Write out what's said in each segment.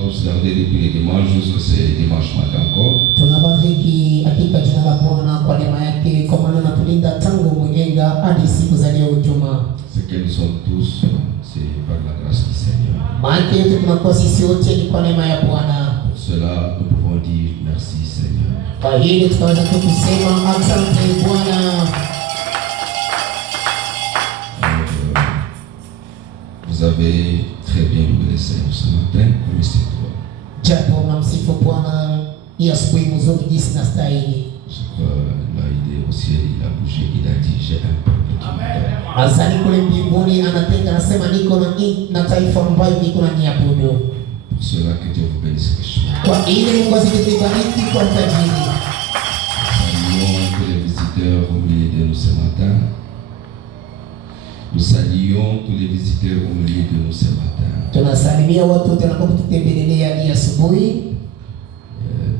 tous garder depuis les dimanches jusqu'à ces dimanches matin encore. Tunabariki hakika jina la Bwana kwa neema yake, kwa maana anatulinda tangu mwenyenga hadi siku za leo Ijumaa. Ce que nous sommes tous, c'est par la grâce du Seigneur. Maana yetu tunakuwa sisi wote ni kwa neema ya Bwana. Pour cela, nous pouvons dire merci Seigneur. Kwa hili tunaweza kusema asante Bwana. Vous avez très bien loué le Seigneur ce matin, comme c'est toi. Japo mnamsifu Bwana hii asubuhi mzuri jinsi na stahili. Je crois là il est au ciel, il a bougé, il a dit j'ai un peuple qui m'adore. Asante kule mbinguni anatenda, anasema niko na taifa ambayo niko na niabudu. Pour cela que Dieu vous bénisse richement. Kwa ile Mungu azikubariki kwa tajiri. Saluons tous les visiteurs au milieu de nous ce matin. Nous saluons tous les visiteurs au milieu de nous ce matin. Tunasalimia watu wote wanapotutembelea hii asubuhi.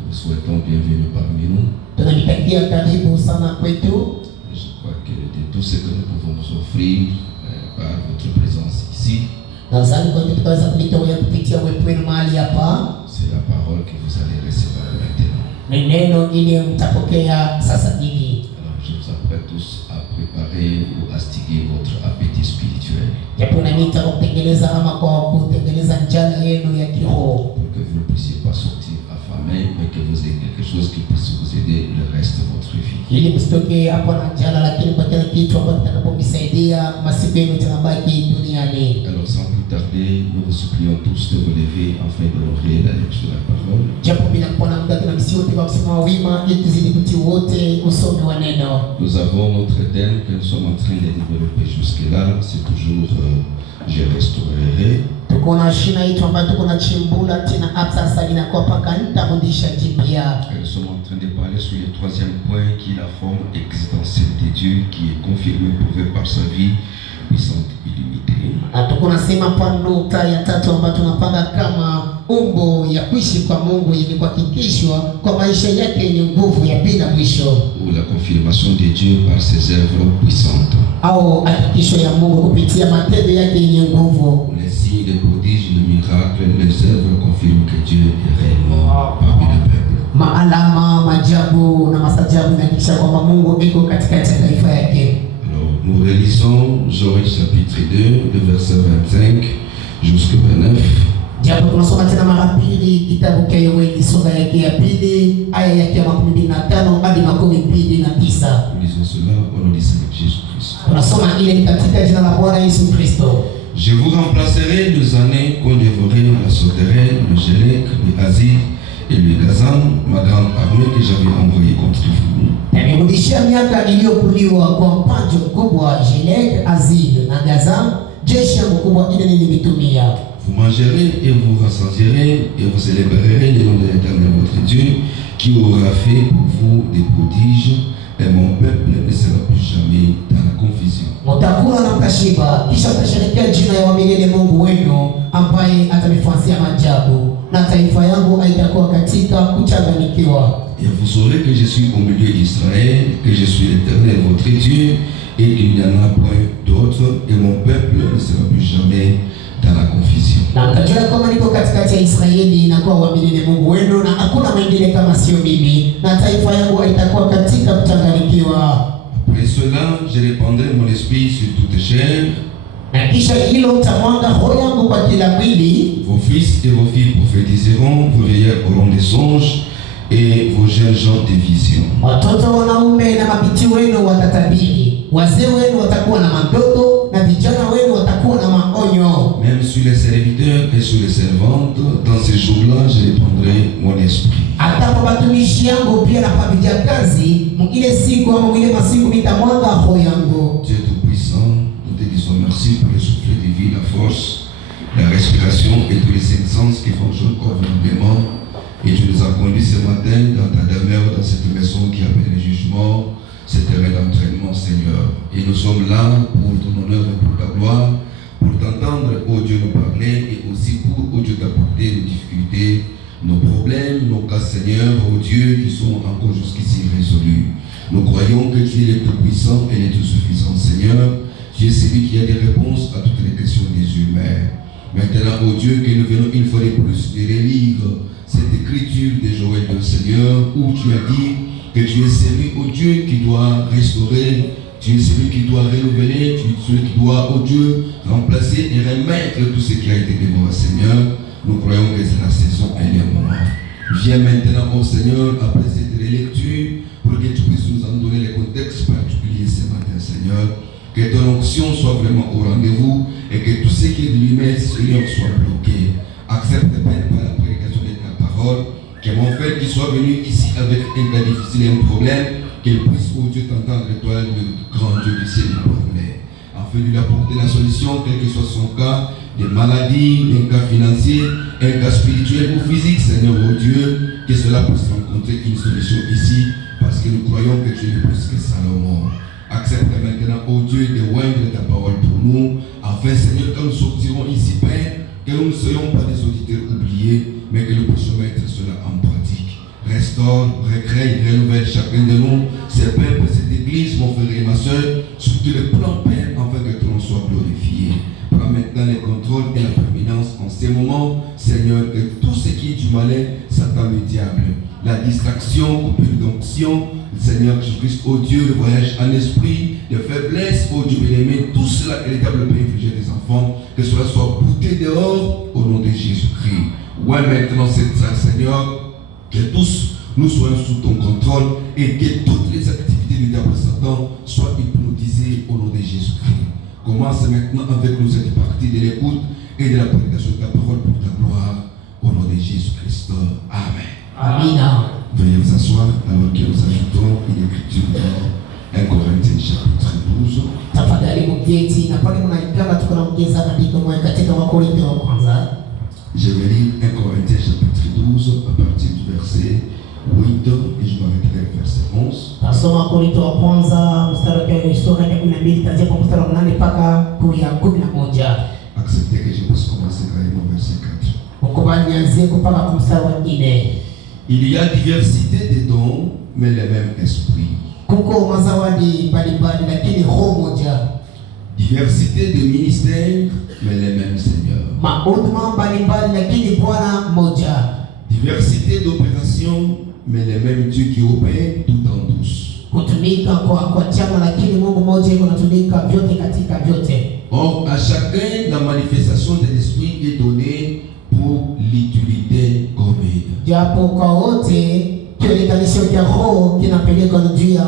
Nous souhaitons bienvenue parmi nous. Tunamtakia karibu sana kwetu. Je crois que de tout ce que nous pouvons vous offrir par votre présence ici, Nadhani kwa tutaweza kulitoa kupitia uwepo wenu mahali hapa. c'est la parole que vous allez recevoir maintenant. Ni neno ile mtapokea sasa hivi. Alors je vous apprête tous à préparer ou à stiguer votre appétit spirituel. Japo na nita kutengeneza ama kwa kutengeneza njala yenu ya kiroho. Pour que vous ne puissiez pas sortir affamé, mais que vous ayez quelque chose qui puisse vous aider le reste de votre vie. Ili msitoke hapo na njala, lakini kwa kila kitu ambacho kitakapomisaidia masiku yenu tunabaki duniani. Alors sans plus tarder, nous vous supplions tous de vous lever afin de honorer la lecture de la parole. Japo bila kuona muda tunamsihi wote kwa msimamo wima ili tuzidi kutii wote usome wa neno. Nous avons notre thème que nous sommes en train de développer jusque-là, c'est toujours je restaurerai. Tuko na shina hii ambayo tuko na chimbula tena hapa sasa inakuwa paka nitarudisha jipya. Nous sommes en train de parler sur le troisième point qui est la forme existentielle de Dieu qui est confirmée, prouvée par sa vie puissante illimitée. Na tuko nasema kwa nukta ya tatu ambayo tunapanga kama umbo ya kuishi kwa Mungu ili kuhakikishwa kwa maisha yake yenye nguvu ya bila mwisho. Ou la confirmation de Dieu par ses œuvres puissantes. Au hakikisho ya Mungu kupitia matendo yake yenye nguvu. Les signes, les prodiges, les miracles, les œuvres confirment que Dieu est réellement parmi le peuple. Maalama, majabu na masajabu yanakisha kwamba Mungu iko katikati ya taifa yake. Alors, nous relisons Joël chapitre 2, le verset 25 jusqu'au 29. Japo tunasoma tena mara pili kitabu cha Yoeli sura yake ya pili aya yake 25 hadi 29. Nous lisons cela au nom du Seigneur Jésus-Christ. Tunasoma ile katika jina la Bwana Yesu Kristo. Je vous remplacerai les années qu'on dévorait la sauterelle, le gélec, le azir et le gazan, ma grande armée que j'avais envoyée contre vous. Nirudishia miaka iliyokuliwa kwa mpanjo mkubwa Gélec, Azir na Gazan, jeshi yangu kubwa ile nilimitumia. Vous mangerez et vous rassasierez et vous célébrerez le nom de l'Éternel votre Dieu qui aura fait pour vous des prodiges et mon peuple ne sera plus jamais dans la confusion. Mtakula na mtashiba, kisha mtasherehekea jina ya milele Mungu wenu ambaye atanifanyia maajabu, na taifa yangu haitakuwa katika kuchanganyikiwa. Et vous saurez que je suis au milieu d'Israël, que je suis l'Éternel votre Dieu et qu'il n'y en a point d'autre et mon peuple ne sera plus jamais dans la confusion. Na mtajua kama niko katikati ya Israeli na kwa uaminifu Mungu wenu na hakuna mwingine kama sio mimi, na taifa yangu haitakuwa katika kuchanganyikiwa. Après cela, je répandrai mon esprit sur toute chair. Na kisha hilo utamwaga roho yangu kwa kila mwili. Vos fils et vos filles prophétiseront, vos vieillards auront des songes et vos jeunes gens des visions. Watoto wanaume na mabinti wenu watatabiri, wazee wenu watakuwa na mandoto na vijana wenu watakuwa na maonyo. Même sur les serviteurs et sur les servantes, dans ces jours-là, je répandrai mon esprit. Hata kwa watumishi yangu pia na kwa vijakazi, mwingine siku ama mwingine masiku nitamwaga roho yangu. Dieu Tout-Puissant, nous te disons merci pour le souffle de vie, la force, la respiration et tous les cinq sens qui fonctionnent convenablement. Et tu nous as conduits ce matin dans ta demeure, dans cette maison qui appelle le jugement, ce terrain d'entraînement, Seigneur. Et nous sommes là pour ton honneur et pour ta gloire, pour t'entendre, ô Dieu, nous parler, et aussi pour, ô Dieu, t'apporter nos difficultés, nos problèmes, nos cas, Seigneur, ô Dieu, qui sont encore jusqu'ici résolus. Nous croyons que tu es le Tout-Puissant et le Tout-Suffisant, Seigneur. Tu es celui qui a des réponses à toutes les questions des humains. Maintenant, maintenant, oh Dieu, que nous venons une fois de plus de relire cette écriture de Joël de Seigneur, où tu as dit que tu es celui, oh Dieu, qui doit restaurer, tu es celui qui doit renouveler, tu es celui qui doit, oh Dieu, remplacer et remettre tout ce qui a été dévoré, Seigneur. Nous croyons que c'est la saison et le moment. Viens maintenant, oh Seigneur, après cette relecture, pour que tu puisses nous en donner le contexte particulier ce matin, Seigneur. Que ton onction soit vraiment au rendez-vous et que tout ce qui est de lui-même, Seigneur, soit bloqué. Accepte Père par la prédication de ta parole, que mon frère qui soit venu ici avec un cas difficile et un problème, qu'il puisse, oh Dieu, t'entendre, toi, le grand Dieu du ciel, nous parler. Afin de lui apporter la solution, quel que soit son cas, des maladies, un cas financier, un cas spirituel ou physique, Seigneur, oh Dieu, que cela puisse rencontrer une solution ici, parce que nous croyons que tu es plus que Salomon. Accepte maintenant, oh Dieu, de oindre ta parole pour nous, afin, Seigneur, quand nous sortirons ici, Père, que nous ne soyons pas des auditeurs oubliés, mais que nous puissions mettre cela en pratique. Restaure, recrée, renouvelle chacun de nous, ces peuples, cette église, mon frère et ma soeur, sur tous les plans, Père, afin que ton nom soit glorifié. Prends maintenant le contrôle et la prééminence en ces moments, Seigneur, que tout ce qui est du malin, Satan le diable, la distraction, coupure d'onction, Seigneur Jésus-Christ, oh Dieu, le voyage en esprit, de faiblesse, oh Dieu bien-aimé, tout cela est le diable peut infliger des enfants, que cela soit bouté dehors au nom de Jésus-Christ. Ouais, maintenant, c'est ça, Seigneur, que tous nous soyons sous ton contrôle et que toutes les activités du diable Satan soient hypnotisées au nom de Jésus-Christ. Commence maintenant avec nous cette partie de l'écoute et de la prédication de ta parole pour ta gloire au nom de Jésus-Christ. Amen. Amina. Veuillez vous asseoir alors que nous ajoutons une écriture dans 1 Corinthiens chapitre 12. Tafadhali mketi na pale mnaikala tunaongeza andiko moja katika Wakorintho wa kwanza. Je vais lire 1 Corinthiens chapitre 12 à partir du verset 8 et je m'arrêterai au verset 11. Tasoma Wakorintho wa kwanza mstari wa sura ya 12 kuanzia kwa mstari wa 8 mpaka kuya 11. Acceptez que je puisse commencer carrément au verset 4. Mkubali nianzie kupaka kwa mstari wa 4. Il y a diversité de dons, mais le même esprit. Kuko mazawadi mbalimbali lakini roho moja. Diversité de ministères, mais le même Seigneur. Mahuduma mbalimbali lakini Bwana mmoja. Diversité d'opérations, mais le même Dieu qui opère tout en tous. Kutumika kwa chama lakini Mungu mmoja yuko anatumika vyote katika vyote. Or, à chacun, la manifestation de l'esprit est donnée pour l'utilité commune. Japo kwa wote kionekanisho cha roho kinapelekwa juu ya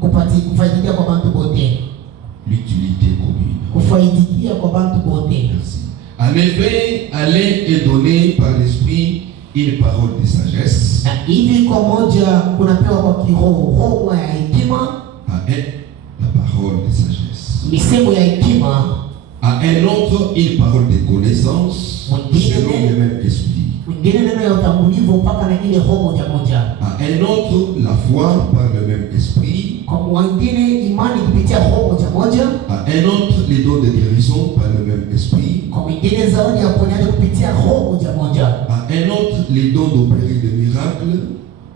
kufaidikia kwa bantu wote. L'utilité commune. Kufaidikia kwa bantu wote. Merci. En effet, à l'un est donné par l'esprit une parole de sagesse. Na hivi kwa moja kunapewa kwa kiroho roho ya hekima. À un, la parole de sagesse. Misemo ya hekima. À un autre, une parole de connaissance selon le même esprit. Mwingine neno ya utambulivu mpaka na ile roho moja. À un autre, la foi par le même esprit. Kwa mwingine imani kupitia roho moja. À un autre, les dons de guérison par le même esprit. Kwa mwingine zawadi ya uponyaji kupitia roho moja. À un autre, les dons d'opérer des miracles.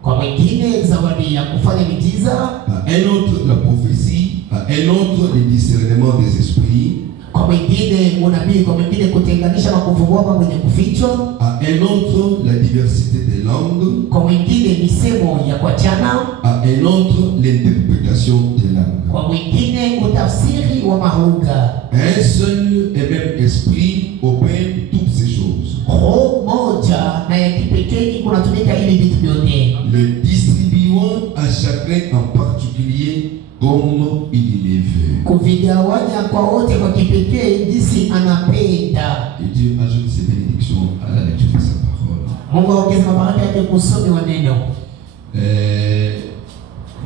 Kwa mwingine zawadi ya kufanya miujiza. À un autre, la prophétie. À un autre, le discernement des esprits. Kwa mwingine unabii, kwa mwingine kutenganisha na kufungua mambo yenye kufichwa. À un autre, la diversité des langues. Kwa mwingine misemo ya kuachana. À un autre, l'interprétation des langues. Kwa mwingine utafsiri wa malugha. Un seul et même esprit opère toutes ces choses. Roho moja na ya kipekee kunatumika ili vitu vyote. Le distribuant à chacun en particulier comme il le veut. Kuvigawanya kwa wote kwa kipekee jinsi anapenda. Et Dieu ajoute ses bénédictions à la lecture de sa parole. Mungu aongeze mabaraka yake kusoma wa neno.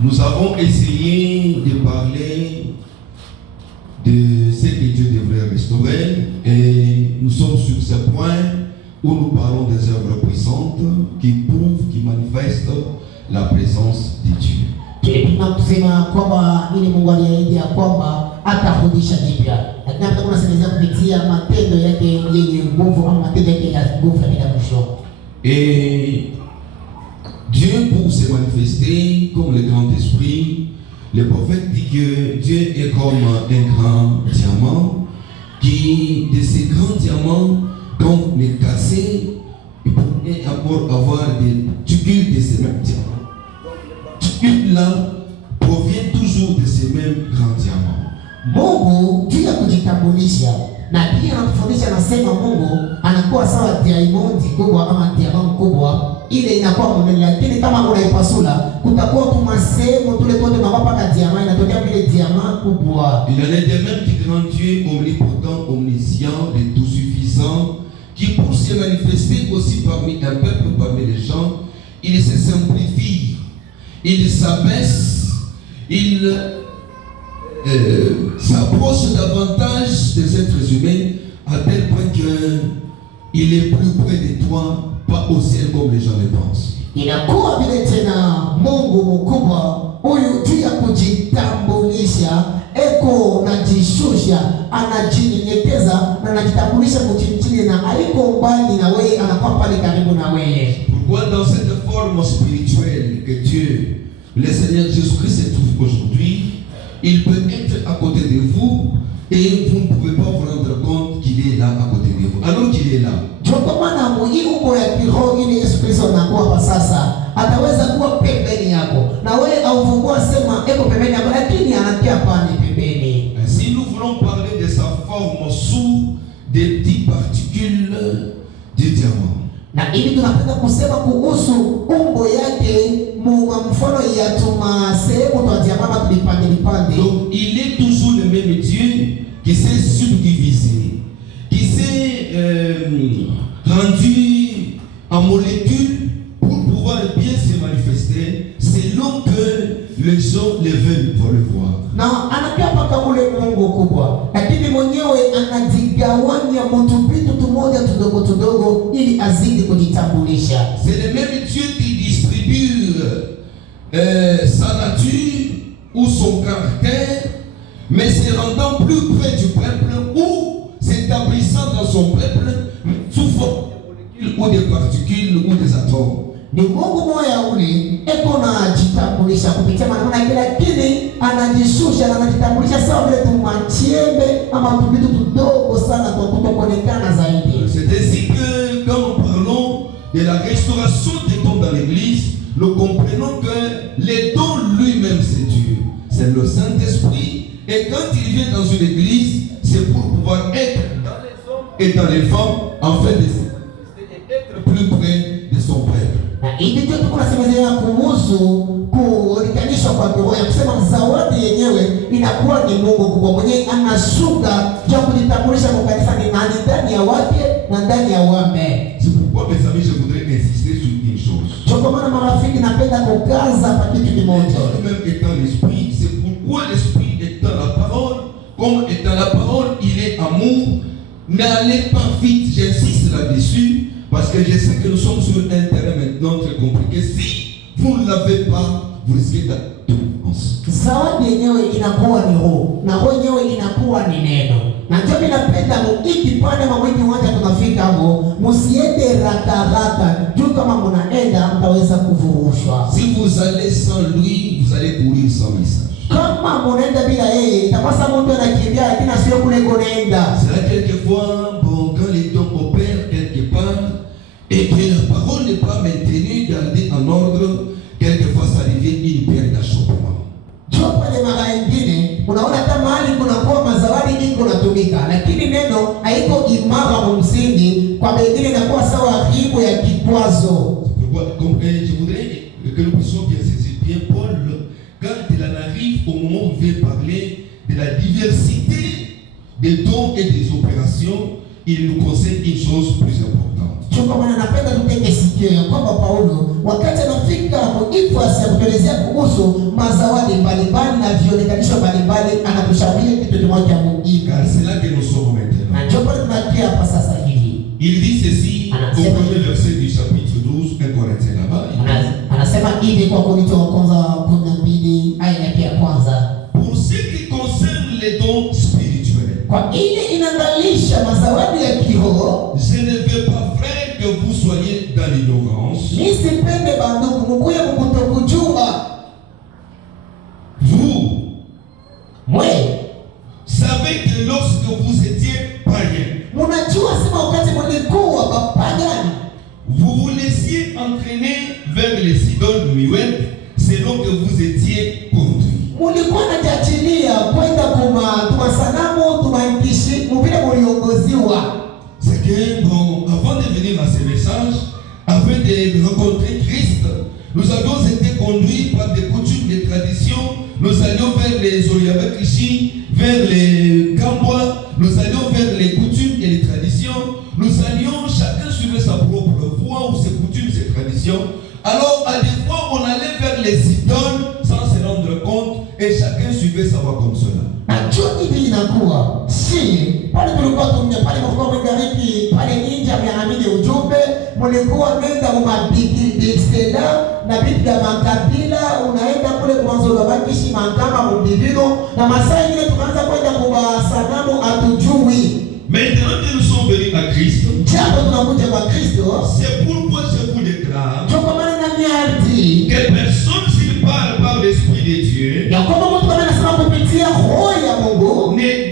Nous avons essayé de parler de ce que Dieu devrait restaurer et nous sommes sur ce point où nous parlons des œuvres puissantes qui prouvent, qui manifestent la présence de Dieu. Tulipima kusema kwamba ili Mungu aliahidi ya kwamba atarudisha jipya. Lakini hata kuna semeza kupitia matendo yake yenye nguvu au matendo yake ya nguvu katika mwisho. Et Dieu, pour se manifester comme le grand esprit, le prophète dit que Dieu est comme un grand diamant qui, de ces grands diamants, Donc, les cassés, il pourrait encore avoir des tubules de ces mêmes diamants. Tubules-là proviennent toujours de ces mêmes grands diamants. Mungu juu ya kujitambulisha na pia anatufundisha, anasema Mungu anakuwa sawa diamond kubwa ama diamond kubwa, ile inakuwa monene, lakini kama unaipasula kutakuwa tumasemo tule tote mapaka diamant inatokea vile diamant kubwa. Il en est de même du grand Dieu omnipotent, omniscient, le tout suffisant, qui pour se manifester aussi parmi un peuple, parmi les gens, il se simplifie, il s'abaisse, il s'approche davantage des êtres humains à tel point qu'il est plus près de toi, pas au ciel comme les gens le pensent. Inakuwa vile tena Mungu mkubwa huyu juu ya kujitambulisha eko najishusha, anajinyenyekeza na anajitambulisha kuchini na aliko mbali na wewe, anakuwa pale karibu na wewe. Pourquoi dans cette forme spirituelle que Dieu, le Seigneur Jésus-Christ se trouve aujourd'hui, il peut être à côté de vous et vous ne pouvez pas vous rendre compte qu'il est là à côté de vous, alors qu'il est là. Jokomana muhimu ya kiroho ili Yesu Kristo anakuwa hapa sasa, ataweza kuwa pembeni yako na wewe aufungua sema eko pembeni yako, lakini anakia pale pembeni. Si nous voulons parler de sa forme sous des petites particules du diamant, na ili tunapenda kusema kuhusu umbo yake mfano ya tuma sehemu twa diamant tulipande lipande. Donc il est toujours le même Dieu qui s'est subdivisé, qui s'est rendu en molécules pour pouvoir bien se manifester selon que les gens le veulent pour le voir. Na anakia paka ule Mungu kubwa, lakini mwenyewe anajigawanya mtupitu tumoja tudogo ili azidi kujitambulisha. C'est le même Dieu qui distribue sa nature ou son caractère, mais se rendant plus près du peuple ou s'établissant dans son peuple sous forme de molécules ou de particules ou des atomes. Ni Mungu moya ule eko na jitambulisha kupitia maneno yake, lakini anajishusha na anajitambulisha sawa vile tumachembe ama tubitu tudogo sana kwa kutokonekana zaidi. C'est ainsi que quand nous parlons de la restauration des dons dans l'église, nous comprenons que les dons lui-même c'est Dieu, c'est le Saint-Esprit, et quand il vient dans une église, c'est pour pouvoir être dans les hommes et dans les femmes, afin de être plus près de son peuple. Na hivi ndio tuko nasemezea kuhusu kulinganishwa kwa kiroho, ya kusema zawadi yenyewe inakuwa ni Mungu kubwa mwenyewe anashuka kwa kujitambulisha kwa kanisa, ni nani ndani ya wake na ndani ya wame. C'est pourquoi mes amis, je voudrais insister sur une chose. Kwa maana marafiki, napenda kukaza kwa kitu kimoja. Même étant l'esprit, c'est pourquoi l'esprit est dans la parole, comme étant la parole, il est amour. N'allez pas vite, j'insiste là-dessus. Parce que je sais que nous sommes sur un terrain maintenant très compliqué. Si vous ne l'avez pas, vous risquez d'abondance. Zawadi yenyewe inakuwa ni roho, na roho yenyewe inakuwa ni neno. Na ndio mimi napenda mukiki pale mwezi mmoja tunafika hapo, msiende raka juu kama mnaenda mtaweza kuvurushwa. Si vous allez sans lui, vous allez courir sans message. Kama mnaenda bila yeye, itapasa mtu anakimbia lakini sio kule kunaenda. C'est là quelquefois, bon, quand les dons opèrent quelque part, et que la parole n'est pas maintenue, gardée en ordre, quelquefois ça devient une pierre d'achoppement. Pale mara nyingine unaona kama mahali kuna kwa mazawadi iko natumika, lakini neno haiko imara msingi, kwa wengine inakuwa sawa kipo ya kikwazo. Je voudrais que nous puissions bien saisir bien Paul quand il en arrive au moment où il veut parler de la diversité des dons et des opérations, il nous conseille une chose plus importante. Kwa maana napenda tuteke sikio ya kwamba Paulo wakati anafika kuifasi ya kuelezea kuhusu mazawadi mbalimbali na vionekanisho mbalimbali, anatushauri kitu kimoja muhimu. Car c'est là que nous sommes maintenant. Na ndio pale tunakia hapa sasa hivi. Il dit ceci au premier verset du chapitre 12, 1 Corinthiens là-bas. Anasema hivi kwa Korinto wa kwanza 12 aya yake ya kwanza. Pour ce qui concerne les dons spirituels, kwa ile inaangalisha mazawadi ya kiroho, je ne veux pas, frère, que vous soyez dans l'ignorance. Nisipende bandugu mkuye kutokujua. Vous savez que lorsque vous étiez païens, mnajua sema wakati mlikuwa étiez entraînés vers les idoles muettes selon que vous étiez conduits. Mulikuwa najiachilia kwenda kwa sanamu tumaingishi mvile muliongoziwa. C'est que bon, avant de venir à ce message, afin de rencontrer Christ, nous avions été conduits par des coutumes, des traditions. Nous allions vers les Oyabakrishi, vers les Kambois, nous allions vers les coutumes et les traditions. Nous allions, chacun suivait sa propre voie ou ses coutumes, ses traditions. Alors, à des fois, on allait vers les idoles sans se rendre compte et chacun suivait sa voie comme cela. Hivi inakuwa si pale tulikuwa tumia pale kwa magharibi pale ninja mnaamini ujumbe mlikuwa nenda umabiki seda na bibi ya makabila unaenda kule kwanza unabakishi makama mdivino na masaa ile tukaanza kwenda kwa sanamu atujui. Maintenant que nous sommes venus à Christ, c'est pourquoi je vous déclare que personne s'il parle par l'Esprit de Dieu ne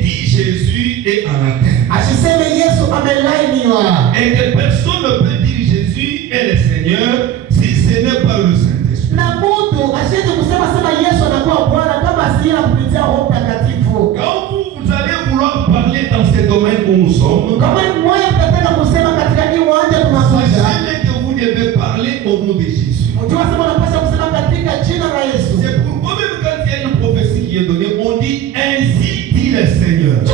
dit Jésus est anathème. Et que personne ne peut dire Jésus est le Seigneur si ce n'est pas le Saint-Esprit. Quand vous allez vouloir parler dans ce domaine où nous sommes, sachez que vous devez parler au nom de Jésus. C'est pourquoi même quand il y a une prophétie qui est donnée, on dit ainsi dit le Seigneur. Qui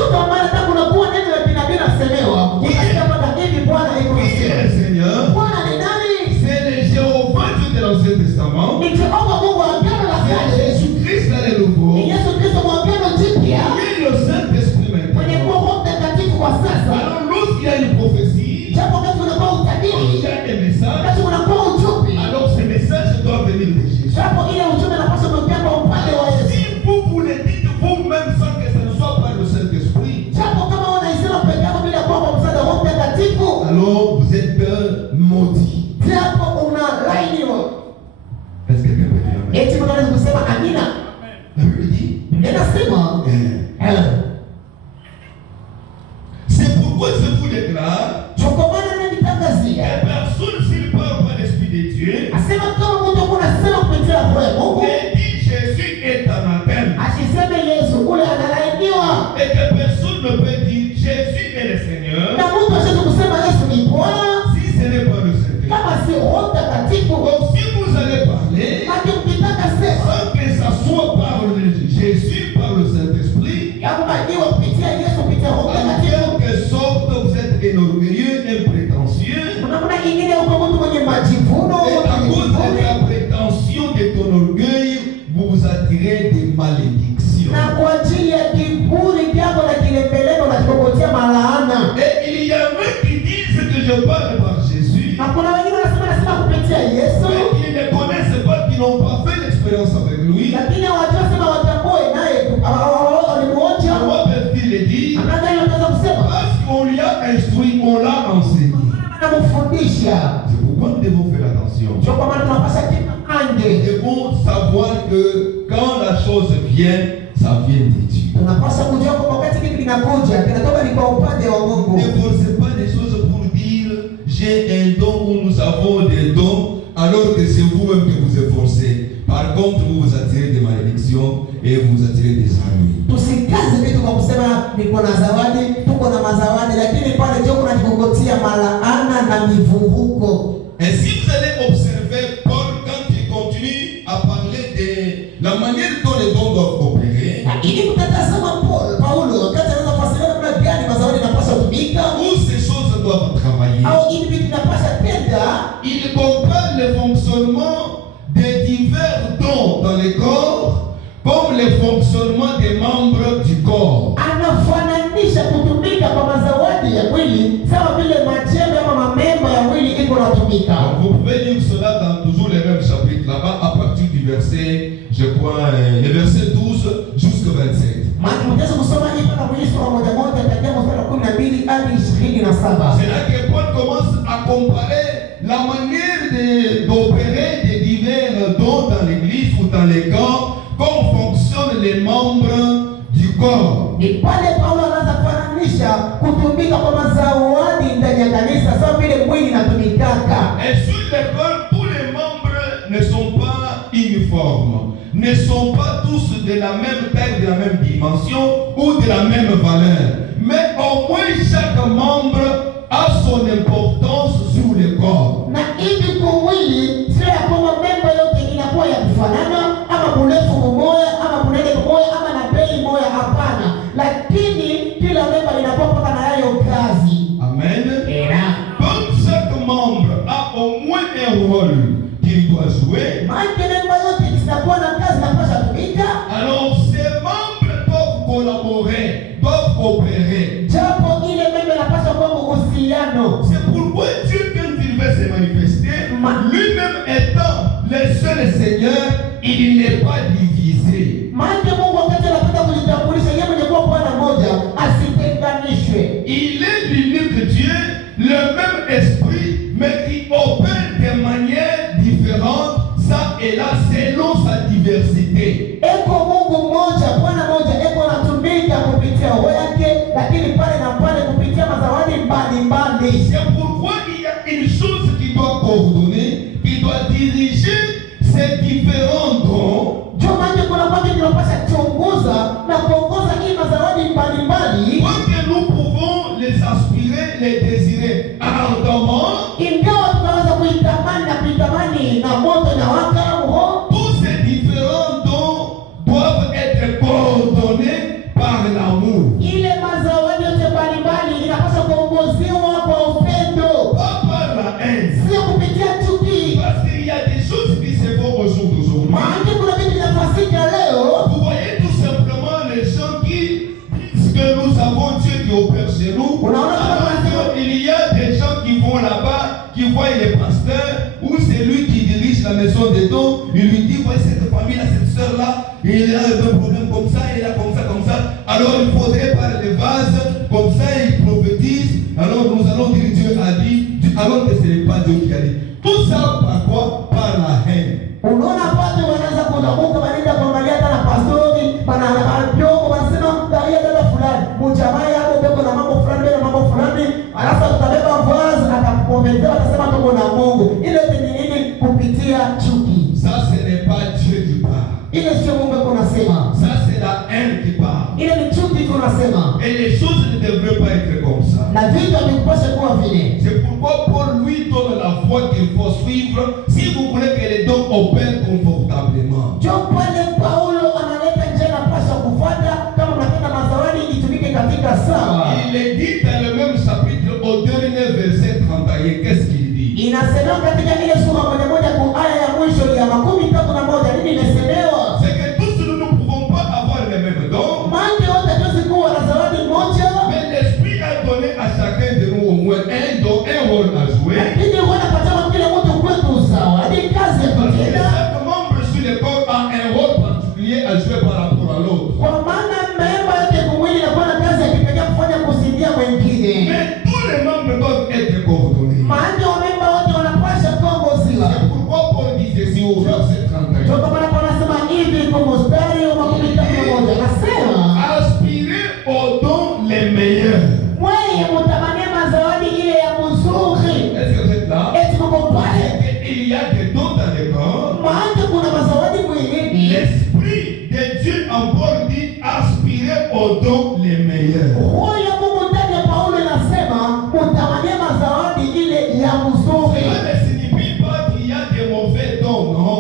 est le Seigneur? C'est le Jéhovah Dieu de l'Ancien Testament. C'est Jésus-Christ dans le Nouveau. Il y a le Saint-Esprit maintenant. Alors lorsqu'il y a une prophétie, il y a un message, alors ce message doit venir de Jésus. Si vous le dites vous-même sans que ce ne soit pas le Saint-Esprit, alors vous êtes maudit. Est-ce que quelqu'un peut dire amen? La Bible dit. C'est pourquoi je vous déclare que personne s'il parle par l'Esprit de Dieu ne dit Jésus est anathème. Et que personne ne peut dire Jésus est le Seigneur si ce n'est pas le Saint-Esprit. Donc si vous allez parler sans que ça soit par Jésus, par le Saint-Esprit, en quelque sorte vous êtes énorgueilleux, imprétentieux. Et à cause de la prétention de ton orgueil, vous vous attirez des malédictions. Et il y en a qui disent que je parle par Jésus, mais qui ne connaissent pas, qui n'ont pas fait l'expérience avec lui. Comment peuvent-ils le dire? Parce qu'on lui a instruit, on l'a enseigné. C'est pourquoi nous devons faire attention. Nous devons savoir que quand la chose vient, ça vient de Dieu. Ne forcez pas des choses pour dire j'ai un don ou nous avons des dons, alors que c'est vous-même que vous efforcez. Par contre, vous vous attirez des malédictions et vous attirez des ennuis. Et si vous allez observer Paul quand il continue à parler de la manière dont les dons doivent opérer, où ces choses doivent travailler, il comprend le fonctionnement des divers dons dans le corps comme le fonctionnement des membres du corps. Alors, vous pouvez lire cela dans toujours les mêmes chapitres là-bas à partir du verset, je crois, le verset 12 jusqu'au 27. C'est là que Paul commence à comparer la manière d'opérer des divers dons dans l'église ou dans les corps, comment fonctionnent les membres du corps. kanisa sawa vile mwili inatumikaka. Et sur l'école, tous les membres ne sont pas uniformes, ne sont pas tous de la même taille, de la même dimension ou de la même valeur. Mais au moins chaque membre a son importance sur le corps. Na hivi kwa mwili sio ya kwamba memba yote inakuwa ya kufanana ama urefu mmoja ama unene mmoja ama na bei moja, hapana. Lakini kila memba inakuwa mpaka na yayo kazi. Amen. Donc chaque membre a au moins un rôle qu'il doit jouer. Memba yote zinakuwa na kazi na pasha tumika. Alors ces membres doivent collaborer, doivent coopérer. Japo ile memba inapaswa kuwa uhusiano. C'est pourquoi Dieu, quand il veut se manifester, lui-même étant le seul Seigneur, il n'est pas divisé. Il est l'unique Dieu, le même esprit, mais qui opère de manière différente, ça et là, selon sa diversité. C'est pourquoi il y a une chose qui doit coordonner, qui doit diriger ces différents dons. Parce que nous pouvons les aspirer, les désirer ardemment. Tous ces différents dons doivent être coordonnés par l'amour. Pas par la haine. Parce qu'il y a des choses qui se font au jour d'aujourd'hui. Vous voyez tout simplement les gens qui disent que nous avons Dieu qui opère chez nous. Alors il y a des gens qui vont là-bas, qui voient les pasteurs, ou c'est lui qui dirige la maison des dons. Il lui dit, voyez cette famille-là, cette soeur-là, il a un problème comme ça, il a comme ça, comme ça. Alors il faudrait par les vases, comme ça il prophétise. Alors nous allons dire Dieu a dit, alors que ce n'est pas Dieu qui a dit. Tout ça par quoi? Par la haine. Ça ce n'est pas Dieu qui parle. Ça c'est la haine qui parle. Et les choses ne devraient pas être comme ça. C'est pourquoi Paul lui donne la voie qu'il faut suivre si vous voulez que les dons opèrent confortablement. Il est dit dans le même chapitre au dernier verset 31. Qu'est-ce qu'il dit? C'est que tous nous ne pouvons pas avoir les mêmes dons. Mais l'Esprit a donné à chacun de nous au moins un don, un rôle à jouer. Chaque membre sur le corps a un rôle particulier à jouer par rapport à l'autre. Mais tous les membres doivent être coordonnés. C'est pourquoi Paul dit ceci au verset 31. Aspirez aux dons les meilleurs. Est-ce que vous êtes là? Il y a des dons dans le corps. L'Esprit de Dieu encore dit aspirez aux dons les meilleurs. Cela ne signifie pas qu'il y a des mauvais dons, non.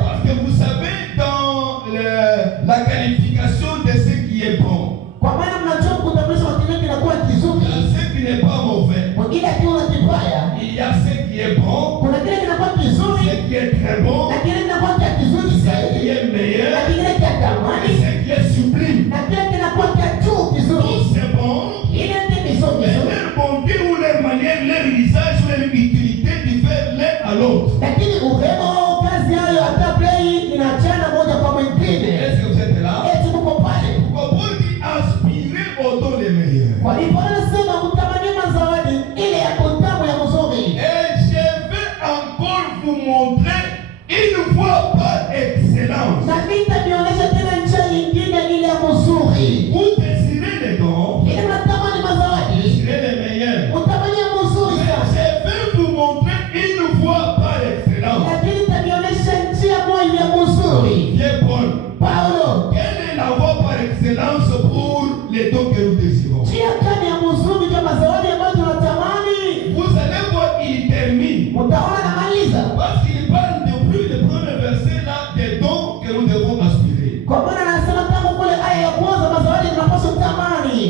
Parce que vous savez, dans la qualification de ce qui est bon, il y a ce qui n'est pas mauvais. Il y a ce qui est bon, ce qui est très bon, ce qui est meilleur, et ce qui est sublime. Tout c'est bon, mais leur bonté ou leur manière, leur visage ou leur utilité diffèrent l'un à l'autre. Est-ce que vous êtes là? Pourquoi Paul dit aspirer aux dons les meilleurs? Et je vais encore vous montrer une voie par excellence. Vous désirez les dons,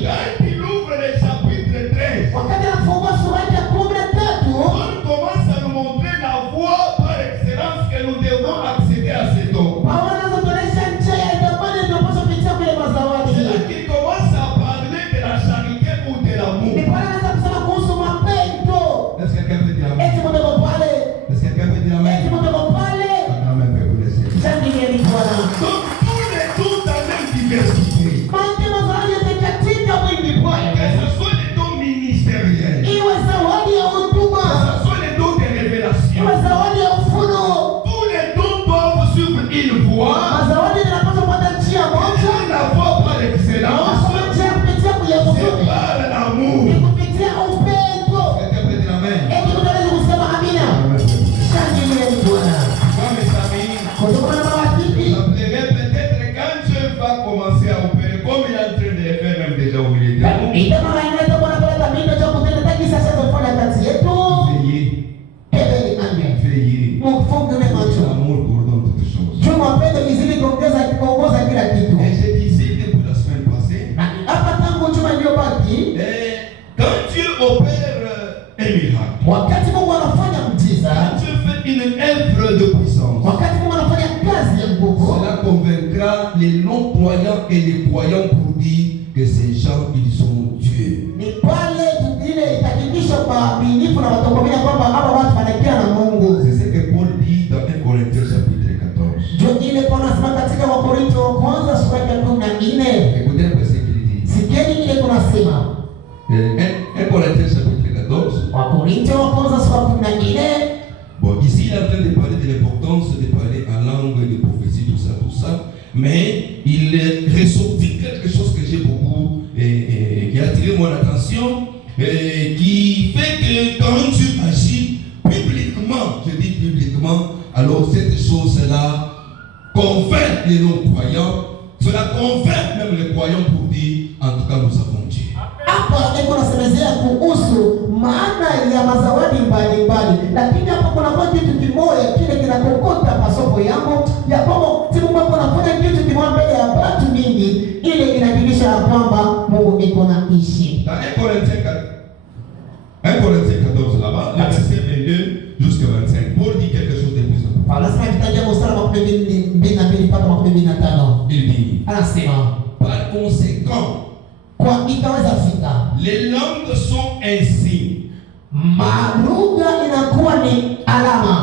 Quand il ouvre le chapitre 13, wakati anafungua sura ya 13, on commence à nous montrer la voie par excellence que nous devons accéder à cet homme. Paulo anazotonesha njia ya thamani tunapaswa kupitia kule mazawadi. C'est là qu'il commence à parler de la charité ou de l'amour. Ni pale anaanza kusema kuhusu mapendo. Est-ce que quelqu'un peut dire amen? Eti mtoko pale. Est-ce que quelqu'un peut dire amen? Eti mtoko pale. Amen, peut vous laisser. Shangilieni Bwana. Donc tous les dons dans même diversité. Maana mazawadi yote katika wingi Bwana. Que ce soit les dons ministériels, Iwe zawadi ya que huduma. ce soit les dons de révélation, Iwe zawadi ya ufunuo. tous les dons doivent suivre une voie. Mazawadi yanapaswa kupata njia moja. La voie par excellence, Kwa njia kupitia kule c'est kusudi. par l'amour. Ni kupitia upendo. Quelqu'un peut dire amen? Eti tunaweza kusema amina. Shangilieni Bwana. Moi, mes amis, Kutokana na marafiki. ça plairait peut-être quand Dieu va commencer à opérer, comme il est en train de le faire même déjà au milieu de nous. Ita mara inaleta Bwana kuleta mbinu cha kutenda taki sasa tufanye kazi yetu. Veillez, Ebeli ame. veillez. Mungu macho. L'amour coordonne toutes choses. Juu mapendo kizidi kuongoza kila kitu. Et je disais depuis la semaine passée, Na hapa tangu juma iliyobaki, quand Dieu opère un miracle, wakati Mungu anafanya mjiza, quand Dieu fait une œuvre de puissance, wakati Mungu anafanya kazi ya nguvu, cela convaincra les non-croyants et les croyants pour dire que ces gens, ils sont Dieu. ni pale ile itakikisha waaminifu na watakwambia kwamba hapa watu wanakia na Mungu. C'est ce que Paul dit dans 1 Corinthiens chapitre 14. Ndio ile Paulo anasema katika Wakorintho wa kwanza sura ya 14. Écoutez un peu ce qu'il dit. Sikieni ile kunasema. 1 Corinthiens chapitre 14. Wakorintho wa kwanza sura ya 14. Bon, ici il est en train de parler de l'importance de parler en langue, de prophétie, tout ça. Mais il ressortit quelque chose que j'ai beaucoup, qui a attiré mon attention, qui fait que quand Dieu agit publiquement, je dis publiquement, alors cette chose-là convainc les non-croyants, cela convainc même les croyants pour dire, en tout cas nous avons Dieu. Hapa niko nasemezea kuhusu maana ya mazawadi mbalimbali, lakini hapa kuna kwa kitu kimoja kile kinakokota pasoko yangu ya kwamba timu mwako nafanya kitu kimoja mbele ya watu mingi, ile inajulisha kwamba Mungu iko na ishi. Dans 1 Corinthiens 14 là-bas, le verset 22 jusqu'à 25, Paul dit quelque chose de plus important. Paulo anasema kitabu mstari wa 22 mpaka 25. Il dit, Anasema par conséquent, kwa itaweza fika les langues sont un signe, malugha inakuwa ni alama,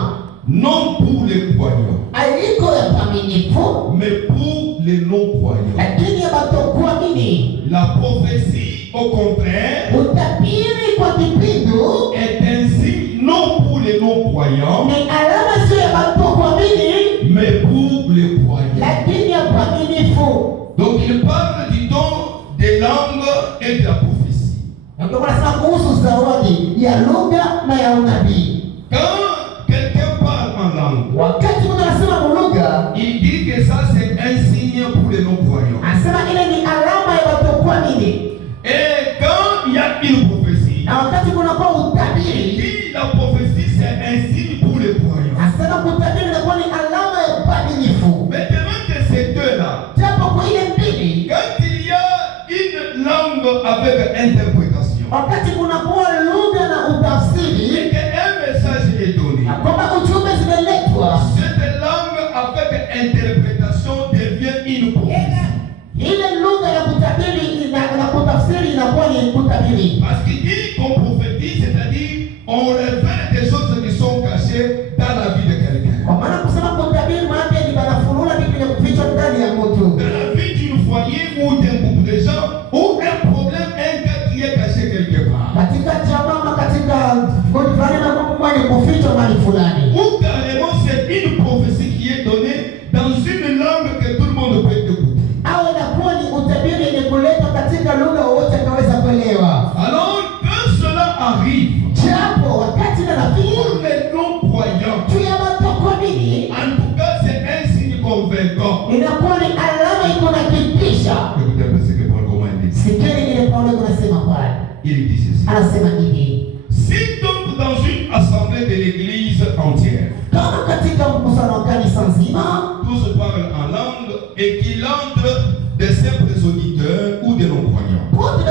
non pour les croyants, aliko ya paminifu, mais pour les non-croyants. lakini ya batokuamini. La prophétie, au contraire, Utabiri kwa kipindu est un signe non pour les non-croyants, ni alama sio ya batokuamini, mais pour les croyants. lakini ya paminifu. Donc il parle du don des langues et de la prophétie. Ndio nasema kuhusu zawadi ya lugha na ya unabii. Quand quelqu'un parle en langue, Wakati mtu anasema lugha, il dit que ça c'est un signe pour les non-croyants. anasema ile ni alama ya batokuamini. Et quand il y a une prophétie, Na wakati kuna kwa il utabiri, dit la prophétie c'est un signe pour les croyants. anasema kutabiri inakuwa ni alama ya upaminifu. Maintenant de ces deux-là, Japo kwa ile mbili, quand il y a une langue avec interprétation, wakati kuna kwa lugha na utafsiri, et qu'un message est donné, na kwamba ujumbe zimeletwa, cette langue avec interprétation devient une prophétie. ile lugha ya kutabiri na kutafsiri inakuwa ni kutabiri. Parce qu'il dit qu'on prophétise, c'est-à-dire on révèle des choses qui sont cachées dans la vie de quelqu'un. Kwa maana kusema kutabiri maana ni banafunula vitu vya kufichwa ndani ya mtu. Dans la vie d'une foyer ou d'un groupe de gens, ou un problème, un cas qui est caché quelque part. Katika jamaa, katika kundi fulani na mambo mwenye kufichwa mahali fulani. Ou carrément c'est une prophétie qui est donnée dans une langue que tout le monde peut écouter. Au inakuwa ni utabiri yenye kuletwa katika lugha wote kaweza kuelewa. Alors quand cela arrive, Japo wakati na nafika pour les non-croyants, tu ya batokuamini, en tout cas c'est un signe convaincant. inakuwa ni alama iko na kipisha. Écoutez un peu ce que Paul Romain dit. Sikieni ile Paulo anasema pale. Il dit ceci. Anasema hivi. Si donc dans une assemblée de l'église entière, Kama katika mkusano wa kanisa nzima, tous parlent en langue et qu'il entre des simples auditeurs ou des non-croyants, wote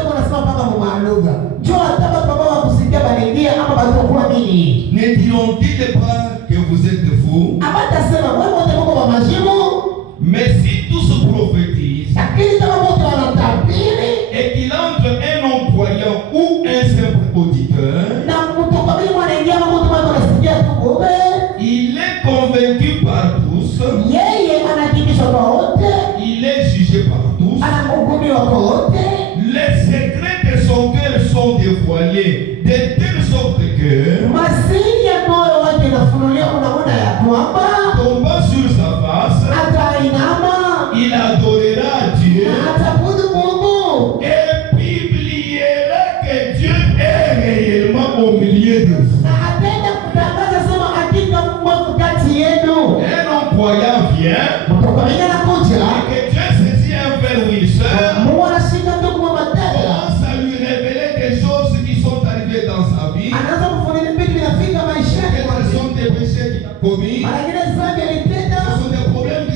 révélé de telle sorte que masiri ya moyo wake inafunuliwa, unaona ya kwamba tombant sur sa face, atainama, il adorera Dieu na atabudu Mungu, et publiera que Dieu est réellement au milieu de vous. na atenda kutangaza sema hakika Mungu ako kati yenu. Un non-croyant vient Mtu kawaida anakuja, et que Dieu saisit un frère ou une sœur, Mungu anashika ndugu wa madada, commence à lui révéler des choses qui sont arrivées dans sa vie. anaanza kufunulia vitu vinafika maishani Quels mwake. sont des péchés qu'il a commis? Mara nyingine dhambi alitenda, Ce sont des problèmes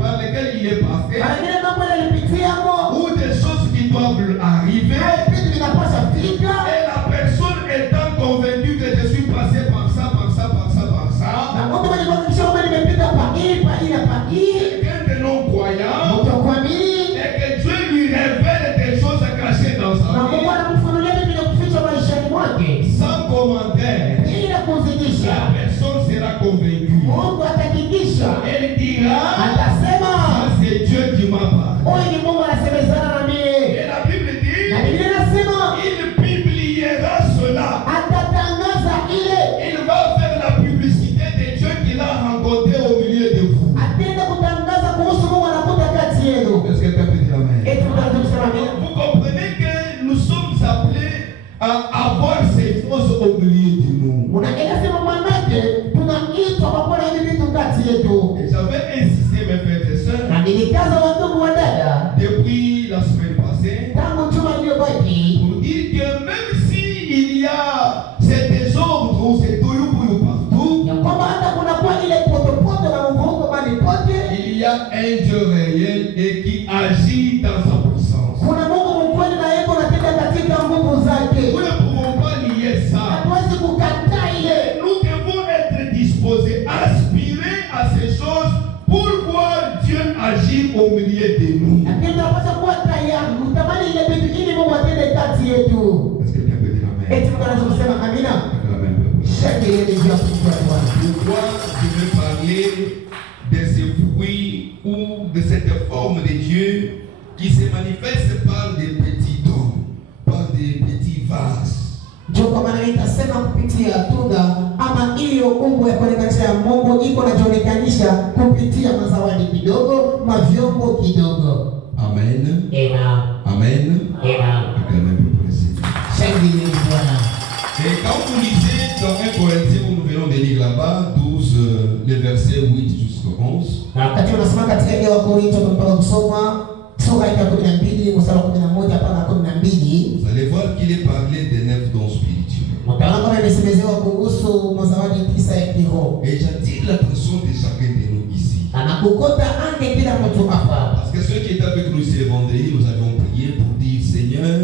par lesquels il est passé, mara nyingine mambo yalipitiamo, ou des choses qui doivent arriver. vitu vinapaswa fika, Et la personne étant convaincue que je suis passé par ça, par ça, par ça, par ça, na mtu mwenye kuhakikisha kwamba nimepita pa hii pa hii na pa hii, quelqu'un de non-croyant, mtu kuamini, et que Dieu lui révèle des choses cachées dans na sa Mungu vie, anamfunulia vitu vya kuficha maishani mwake sans commentaire, bila kuzidisha. la personne sera convaincue. Mungu atahakikisha, Elle dira, atasema ça c'est Dieu qui m'a parlé. huyu ni Mungu anasemezana na mie, Et la Bible dit, na Biblia inasema il publiera cela. atatangaza ile, Il va faire la publicité de Dieu qu'il a rencontré au milieu de vous. atenda kutangaza kuhusu Mungu anakuta kati yenu. Est-ce que quelqu'un peut dire amen? Eti mtaweza kusema amina? Vous comprenez que nous sommes appelés à avoir ces choses au milieu de nous. Unaenda sema mwanake, tunaitwa kwa kuwa na hivi vitu kati yetu. Et j'avais insisté, mes frères et sœurs, Na nilikaza wandugu wa dada depuis la semaine passée, tangu juma iliyobaki, pour dire que même s'il y a ces désordres ou ces toyou partout, ya kwamba hata kunakuwa ile potopoto na uvurugo mali pote, il y a un Dieu réel et qui agit dans sa puissance. kuna Mungu mkweli na yeye anatenda katika nguvu zake. Nous ne pouvons pas nier ça. Hatuwezi kukataa ile. Nous devons être disposés, aspirer à ces choses pour voir Dieu agir au milieu de nous. Lakini tunapaswa kuwa tayari kutamani ile vitu ili Mungu atende kati yetu. Est-ce que quelqu'un peut dire amen? Eti mtu anaweza kusema amina? Shangilia Yesu kwa Bwana. Pourquoi je veux parler de ces fruits ou de cette forme de Dieu qui se manifeste par des petits dons, par des petits vases? Ndio kwa maana nitasema kupitia tunda ama hiyo umbo ya kuonekanisha ya Mungu iko najionekanisha kupitia mazawadi kidogo, mavyombo kidogo. Amen. Amen. Amen. Shangilia Bwana. Et quand vous lisez dans 1 Corinthiens, où nous venons de lire là-bas, 12, les versets 8 jusqu'au 11, Na wakati unasoma katika ile wa Korinto mpaka kusoma sura ya 12 mstari wa 11 mpaka 12, vous allez voir qu'il est parlé des 9 dons spirituels. mtaona kama imesemezewa kuhusu mazawadi 9 ya kiroho. Et j'attire l'attention de chacun de nous ici. Anakukota ange kila mtu hapa. Parce que ceux qui étaient avec nous ce vendredi, nous avions prié pour dire, Seigneur,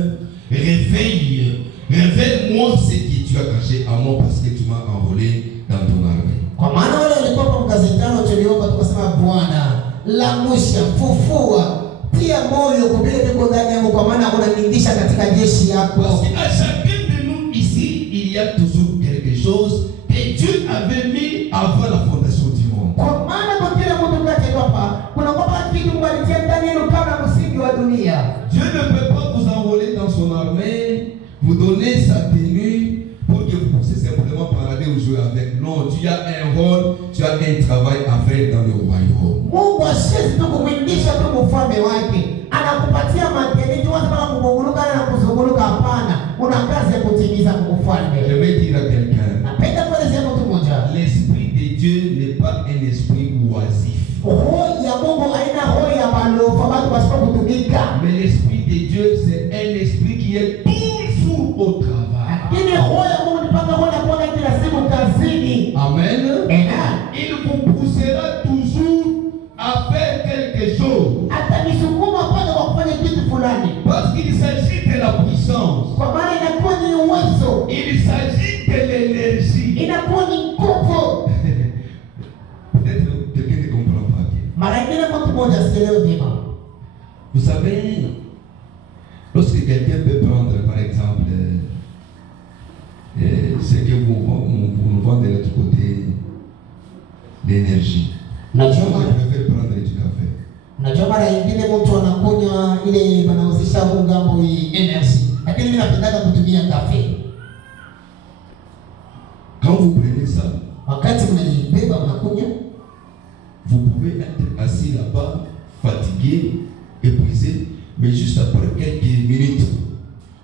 révèle-moi ce que tu as caché à moi parce que tu m'as enrôlé dans ton armée. Kwa maana wale walikuwa kwa mkazetano tuliomba tukasema, Bwana lamusha, fufua, tia moyo kupile peko ndani yangu, kwa maana unanindisha katika jeshi yako. Parce qu'à chacun de nous ici, il y a toujours quelque chose que Dieu avait mis avant la fondation du monde. Kwa maana kwa kila mtu kati hapa kuna kwamba kitu Mungu alitia ndani yenu kabla msingi wa dunia. Dieu ne peut pas vous enrôler dans son armée, vous donner sa tenue pour que vous puissiez simplement parler ou jouer avec. Non, tu as un rôle, tu as un travail à faire dans le royaume. Mungu asiwezi tu kumwindisha tu mfalme wake, anakupatia matendo tu hata kama kugunguluka na kuzunguluka. Hapana, una kazi ya kutimiza kwa mfalme. Je vais dire à quelqu'un, Napenda kuelezea mtu mmoja, l'esprit de Dieu n'est pas un esprit oisif. roho ya Mungu haina roho ya malofa watu pasipo kutumika, Mais l'esprit de Dieu, c'est un esprit qui est toujours au travail. lakini roho ya Mungu ni paka roho ya kuona kila siku kazini. Amen. Amen. Il vous poussera toujours à faire quelque chose. Atanisukuma pale kwa kufanya kitu fulani, Parce qu'il s'agit de la puissance. kwa maana inakuwa ni uwezo, Il s'agit de l'énergie. inakuwa ni nguvu. Peut-être quelqu'un ne comprend pas bien. Mara nyingine mtu mmoja asielewe vyema. Vous savez, lorsque quelqu'un peut prendre par exemple ce que vous vendez de l'autre côté, l'énergie. Moi, je préfère prendre du café. Unajua mara nyingine mtu anakunywa ile wanauzisha huu ngambo hii energy, lakini mimi napenda kutumia kafe. Quand vous prenez ça, wakati mnaibeba mnakunya, vous pouvez être assis là-bas, fatigué, épuisé, mais juste après quelques minutes.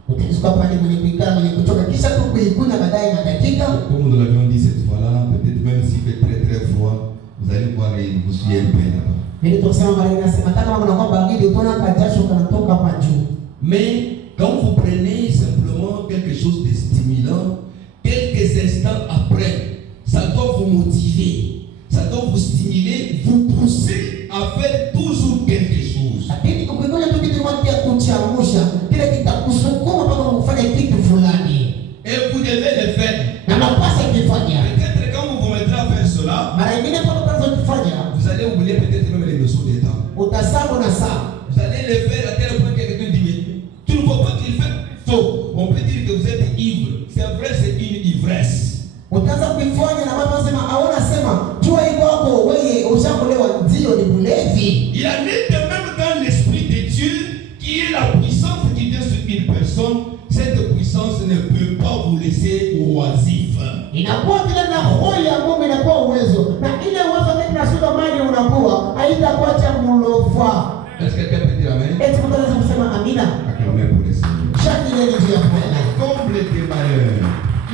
utakuwa pale mwenye kuikala mwenye kutoka kisha tu kuikunya baadaye na dakika. Comme nous l'avions dit cette fois-là, peut-être même s'il fait très très froid, vous allez voir et vous suivez un peu là-bas. Ndio tunasema mara inasema hata kama kuna kwamba baridi utaona kajasho kanatoka hapa juu. Mais quand vous prenez simplement quelque chose de stimulant, quelques instants après, ça doit vous motiver, ça doit vous stimuler, vous pousser à faire toujours quelque chose. Lakini ukikuja tu kitu kimoja kuchamusha, kile kitakusukuma mpaka kufanya kitu fulani. Et vous devez le faire. Na mnapaswa kufanya. Peut-être quand vous vous mettrez à faire cela, mara nyingine kwa mtaanza kufanya, vous allez oublier peut-être même les notions de temps. Utasahau na saa. Vous allez le faire à tel point que quelqu'un dit mais tu ne vois pas qu'il fait faux. On peut dire que vous êtes ivre. C'est vrai, c'est une ivresse. Utaanza kufanya na watu wasema aona sema jua iko hapo wewe ushakolewa ndio ni bulevi. Il en est de même dans l'esprit de Dieu qui est la puissance qui vient sur une personne. Cette puissance ne peut pas vous laisser oisif. Inakuwa vile na roho ya Mungu inakuwa uwezo. Na ile uwezo ndio tunashuka maji unakuwa haitakuacha mlova. Est-ce que quelqu'un peut dire amen? Eti mtu anaweza kusema amina. Acclamez pour le Seigneur. Chacun est Dieu Bwana. Comble des malheurs.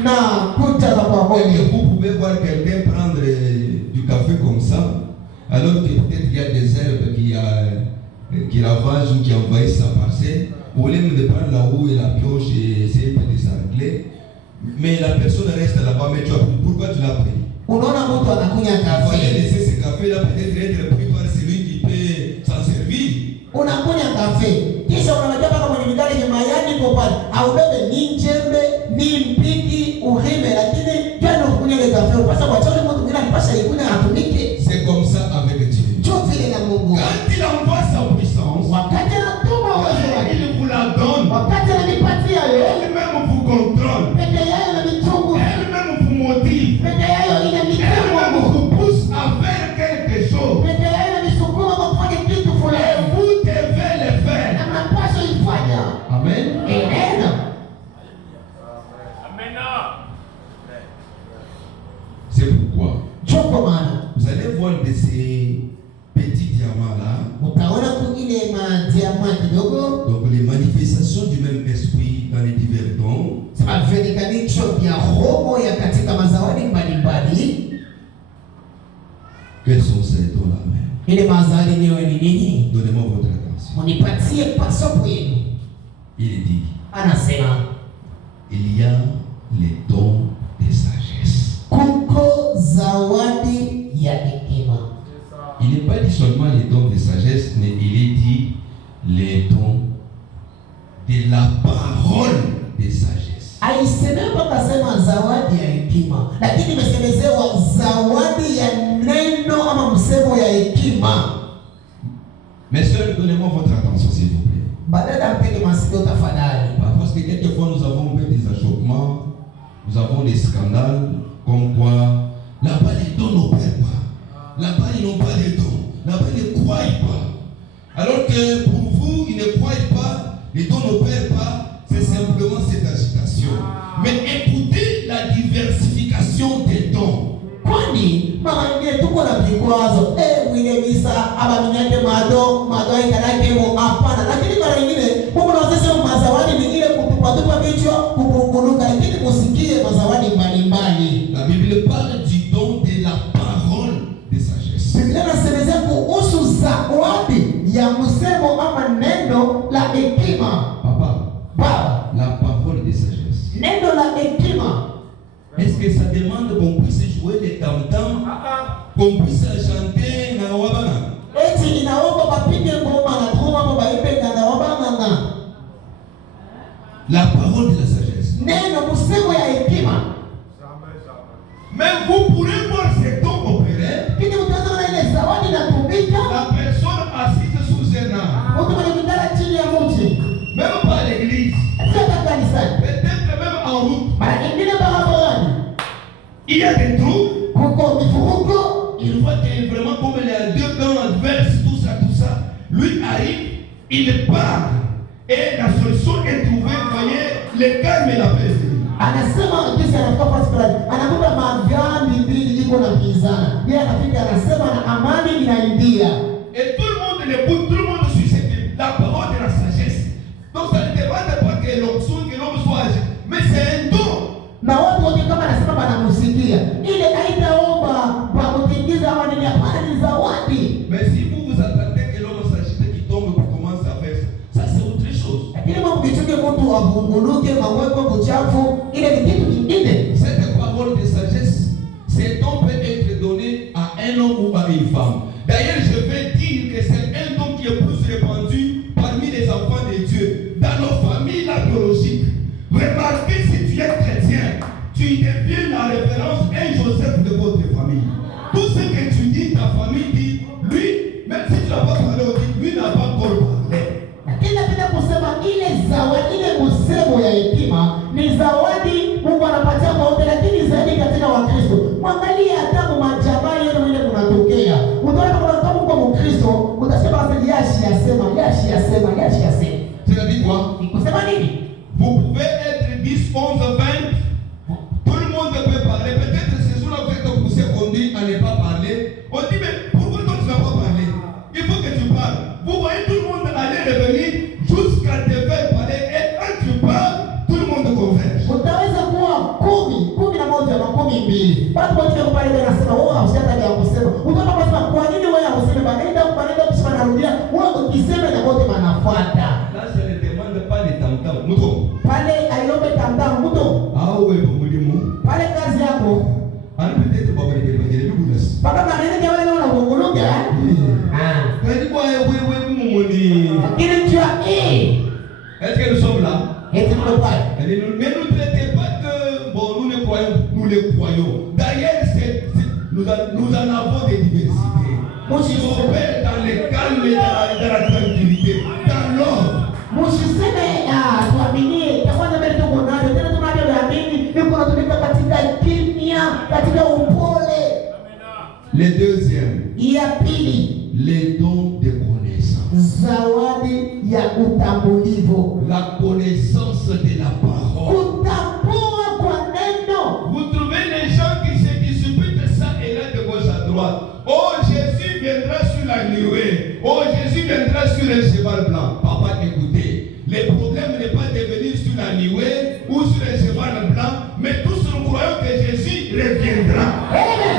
Na kuta za kwa kweli. Vous pouvez voir quelqu'un prendre du café comme ça, alors que peut-être qu'il y a des herbes qui ravagent ou qui envahissent sa parcelle. Au lieu de prendre la roue et la pioche et essayer de s'arrêter, mais la personne reste là-bas, mais tu as pris. Pourquoi tu l'as pris? Unaona mtu anakunya Il fallait kafe. laisser ce café-là peut-être être pris par celui qui peut s'en servir. Unakunya kafe. Kisha unamjua kama mwenye migale ni mayani kwa pale. Aubebe ni njembe, ni mpiki, uhime lakini tena ukunya ile kafe. Pasa kwa chole mtu mwingine anapasha ikunya atumike. C'est comme ça avec Dieu. Njoo vile na Mungu. Quand il envoie sa puissance, Wakati anatuma uwezo wake. il vous la donne. Wakati ananipatia yeye. Elle-même vous contrôle. Peke yake na mitungu. Elle-même vous motive. Peke yake ina mitungu. Elle-même vous pousse à faire quelque chose. Peke yake na misukuma kwa kufanya kitu Et fulani. vous devez le faire. Na mnapaswa ifanya. Amen. Amen. C'est pourquoi Choko maana. vous allez voir de ces petits diamants-là, Utaona kwingine madiama kidogo. donc les manifestations du même esprit dans les divers dons. Sema vinikanisho vya roho ya katika mazawadi mbalimbali. Quels sont ces dons-là? Ile mazawadi niyo ni nini? Donnez-moi votre attention. Munipatie pasopo yenu. Il est dit, Anasema il y a les dons de sagesse. kuko zawadi ya hekima. Il n'est pas dit seulement les dons de sagesse, mais il est dit les dons de la parole de sagesse. Aisemea mpaka sema zawadi ya hekima, lakini imesemezewa zawadi ya neno ama msemo ya hekima. Mes soeurs, donnez-moi votre attention s'il vous plaît. Badala mpeni masikio tafadhali. Parce que quelquefois nous avons fait des achoppements, nous avons des scandales, comme quoi là-bas les dons n'opèrent pas. Là-bas ils n'ont pas de dons. Là-bas ils ne croient pas. Alors que pour vous, ils ne croient pas, les dons n'opèrent pas, c'est simplement cette agitation. Mais écoutez la diversification des dons. Kwani mara nyingine tuko na vikwazo mwile visa aba minyake mado ikalake mo hapana, lakini mara nyingine Mungu anasema mazawadi ni ile kutupa vichwa kupunguluka, lakini musikie mazawadi mbalimbali. La Bible parle du don de la parole de sagesse. Biblia inasemezea kuhusu zawadi ya msemo ama neno la hekima. Papa, la parole de sagesse. Neno la hekima. Est-ce que ça demande qu'on puisse jouer les tam-tams, qu'on puisse chanter na wabana? Eti inaomba bapige ngoma na drum ama baipe na wabana. La parole de la sagesse. Neno msemo ya hekima. Mais vous pourrez voir ces dons opérer. Kile mtazama ile zawadi na kumbika. La personne assise sous un arbre. Mtu mwenye kitanda chini ya mti. Même pas à l'église. Sio kanisani. Peut-être même en route. Mara nyingine barabarani. Il y a des trous. Kuko mifuruko. Il voit que vraiment comme il y a deux dents adverses, tout ça. Lui arrive, il part. Et la solution est trouvée, vous voyez, le calme et la paix. Anasema jinsi anafika pasi fulani. Anakuta Mais c'est un don. Na watu wote kama nasema banamusikia. Ile haitaomba kwa kutingiza ama nini, hapana, ni zawadi. Mais si vous attendez que l'homme s'agite qui tombe pour commencer à faire ça, ça c'est autre chose. Lakini mkichunge mtu avunguluke maweko kuchafu, ile ni kitu kingine. Cette parole de sagesse, cet don peut être donné à un homme ou à une femme. D'ailleurs, je vais dire que c'est un don qui est plus répandu parmi les enfants de Dieu, dans nos familles la biologique. Remarquez, si tu es chrétien, tu deviens la référence, un Joseph de votre famille. Tout ce que tu dis, ta famille dit, lui, même si tu n'as pas parlé, on dit, lui n'a pas encore parlé. Lakini napenda kusema ile zawadi, ile msemo ya hekima ni zawadi Mungu anapatia kwa wote, lakini zaidi katika Wakristo. Mwangalie hata majamaa yenu ile kunatokea. Utaona kama kwa Mkristo, utasema sasa yashi yasema. C'est-à-dire quoi? Ni kusema nini? Vous pouvez être 10, 11, 20. Tout le monde peut parler. Peut-être ce jour-là, vous êtes poussé, on dit à ne pas parler. On dit, mais pourquoi toi tu n'as pas parlé? Il faut que tu parles. Vous voyez tout le monde aller revenir jusqu'à te faire parler. Et quand tu parles, tout le monde converge. Utaweza kuwa 10, 11 na 12. Watu wote pale wanasema wao hawajataka ya kusema. Utaona kwamba kwa nini wewe huseme baadaye kisha narudia, wewe ukisema na wote wanafuata. Là, je ne demande pas les tam-tam. Mouton. Pale aiombe tam-tam mouton. Ah ouais, pour me dire. Pale kazi yako. Ah, peut-être pas les évangéliques du Boulas. Papa maneno ya wale wanaongologa. Quand quoi oui, Ile tu as est-ce que nous sommes là? Et tu peux pas. Ne nous traitez pas que bon, nous les croyons. D'ailleurs, nous en avons des diversités. Si on fait dans le calme et dans la tranquillité, dans l'ordre. Musiseme tuaminie ya kwanza mbele tuko nayo, tena tunavyoamini niko natumika katika kimya, katika upole. Le deuxième, ya pili, les dons de connaissance. Zawadi ya utambulivu. La connaissance de la parole. Kutambua kwa neno. Vous trouvez les gens qui se disputent ça et là de gauche à droite. Oh, Jésus viendra sur la nuée. Oh, Jésus viendra sur un cheval blanc. Papa, écoutez, le problème n'est pas de venir sur la nuée ou sur un cheval blanc, mais tous nous croyons que Jésus reviendra. Amen.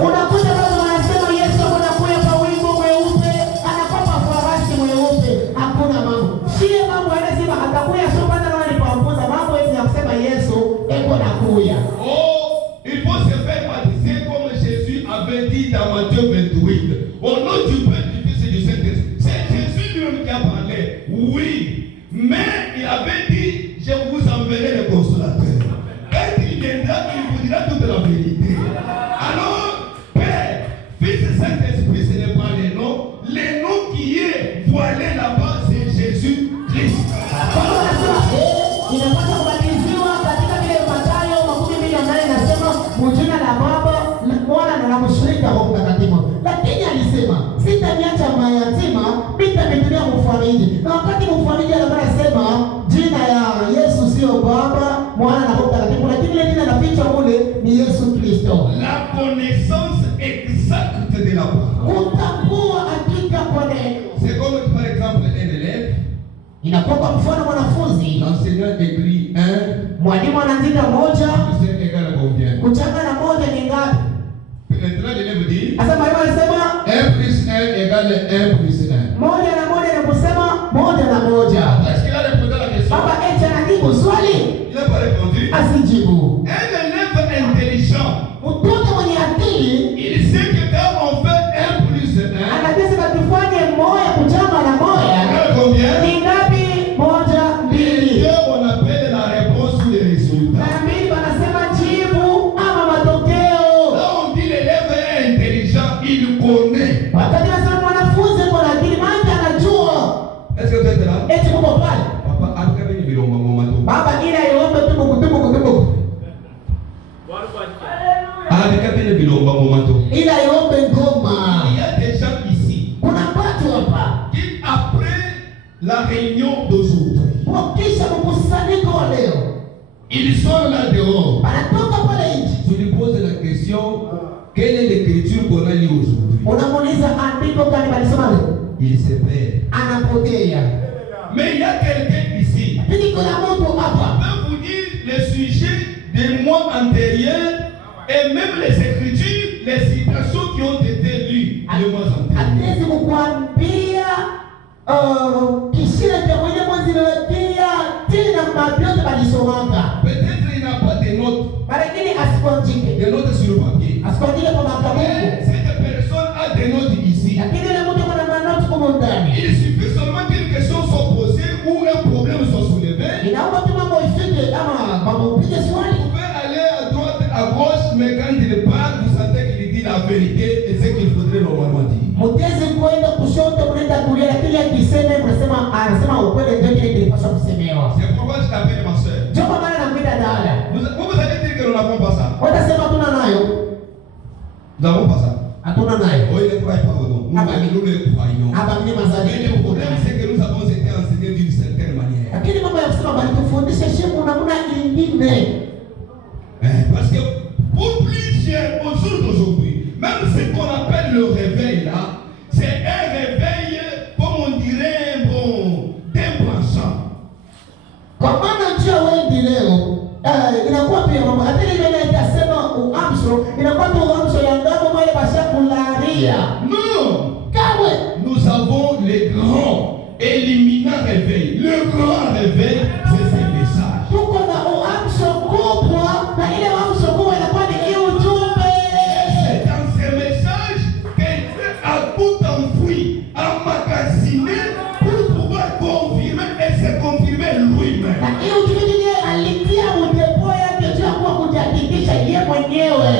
Unakuta watu wanasema Yesu anakuja kwa wingu mweupe, anakupa farasi mweupe. Hakuna mambo. Shie mambo anasema atakuja sio bana na walipoampoza mambo hizi ya kusema Yesu eko nakuja. Oh, il faut se faire baptiser comme Jésus avait dit dans Matthieu 28. Au nom du Père, du Fils et du Saint-Esprit. C'est Jésus lui-même qui a parlé. Oui, mais il avait dit, je vous enverrai le consolateur. Quand il viendra, il vous dira toute la vérité. Alors, Père, Fils et Saint-Esprit, ce n'est pas les noms. Les noms qui est voilé là-bas, c'est Jésus-Christ. Inapaswa kubadilishwa katika vile Mathayo 12:8 nasema mjina la Baba, Mwana na mshirika wa Mtakatifu. Lakini alisema sitaniacha mayatima, nitamtulia mfariji. Na wakati mfariji anasema jina ya Yesu sio Baba, Mwana na Mtakatifu, lakini ile jina naficha mule ni Yesu Kristo. La connaissance exacte de la parole. Kutambua hakika kwa neno. C'est comme par exemple un élève. Inakuwa kwa mfano mwanafunzi. L'enseignant écrit 1. Mwalimu anaandika 1. C'est égal à combien? Kuchanga na 1 ni ngapi? Maintenant l'élève dit. Asa mwalimu anasema 1 plus 1 égale 1 plus 1. 1 na 1 ni kusema 1 na 1. Est-ce qu'il a répondu à la question? Baba eti anajibu swali? Il n'a pas répondu. Asijibu. Un élève intelligent. Mtoto mwenye akili Il sait que quand on fait 1 plus 1. anajua tufanye 1 kuchanga na 1. Égale combien? Ni ngapi? 1, 2. Et on appelle la réponse ou les résultats. Na mimi wanasema jibu ama matokeo. Là on dit l'élève est intelligent, il connaît. Wakati nasema mwanafunzi kwa akili maana anajua. Est-ce que vous êtes là? Eti mko pale. Papa, akabeni bilongo momato. Baba ila iombe tubuku. Akabeni bilongo momato. Ila iombe ngoma. Il y a des gens ici. Kuna watu hapa. Qui après la réunion d'aujourd'hui, Wakisha mkusanyiko wa leo. ils sont là dehors. Anatoka pale nje. Je lui pose la question, quelle est l'écriture qu'on a lue aujourd'hui? Unamuuliza andiko gani balisoma leo? Il se perd. Anapotea. Mais il y a quelqu'un ici. Ndio kuna mtu On hapa. peut vous dire le sujet des mois antérieurs et même les écritures, les citations qui ont été lues les mois antérieurs. Hatuwezi kukuambia kishile cha mwenye mwezi lotia tena mabiote balisomaka. Peut-être il n'a pas de notes. Lakini asikuandike. Des notes sur le papier. Asikuandike kwa makabuku. Cette personne a des notes ici. Lakini ile mtu kuna manoti kwa ndani. Il suffit seulement qu'une question soit posée ou un problème soit soulevé. Inaomba tu mambo ifike kama mambo upige swali. Vous pouvez aller à droite, à gauche, mais quand il parle, vous sentez qu'il dit la vérité et ce qu'il faudrait normalement dire. Mtezi kwenda kushoto mnaenda kulia, lakini akisema mnasema anasema ukweli ndio kile kilipaswa kusemewa. C'est pourquoi je t'appelle ma soeur. Ndio maana nampenda dada. Vous allez dire que nous n'avons pas ça. Watasema tuna nayo. Nous n'avons pas ça. Hatuna nayo. Oh, il ne croit pas au nom. Nous le croyons. Hapa mimi mazali. Mais le problème c'est que nous avons été enseignés d'une certaine manière. Lakini mambo ya kusema bali tufundishe shemu namna nyingine. Parce que pour plusieurs au jour d'aujourd'hui, même ce qu'on appelle le réveil là, c'est un réveil, comme on dirait, d'un pensant. Kwa maana njia wendi leo inakuwa pia mambo hata ile itasema uamsho inakuwa tu uamsho ya ngamo wale bashakularia. Non, Kawe nous avons les grands éliminants réveils. Le grand réveil, c'est ces messages. tuko na uamsho kubwa na ile uamsho kubwa inakuwa ni ujumbe. C'est dans ces messages que Dieu a tout enfoui, emmagasiné pour pouvoir confirmer et se confirmer lui-même. Na hiyo ujumbe ndiye alitia utepo yake juu ya kuwa kujihakikisha yeye mwenyewe.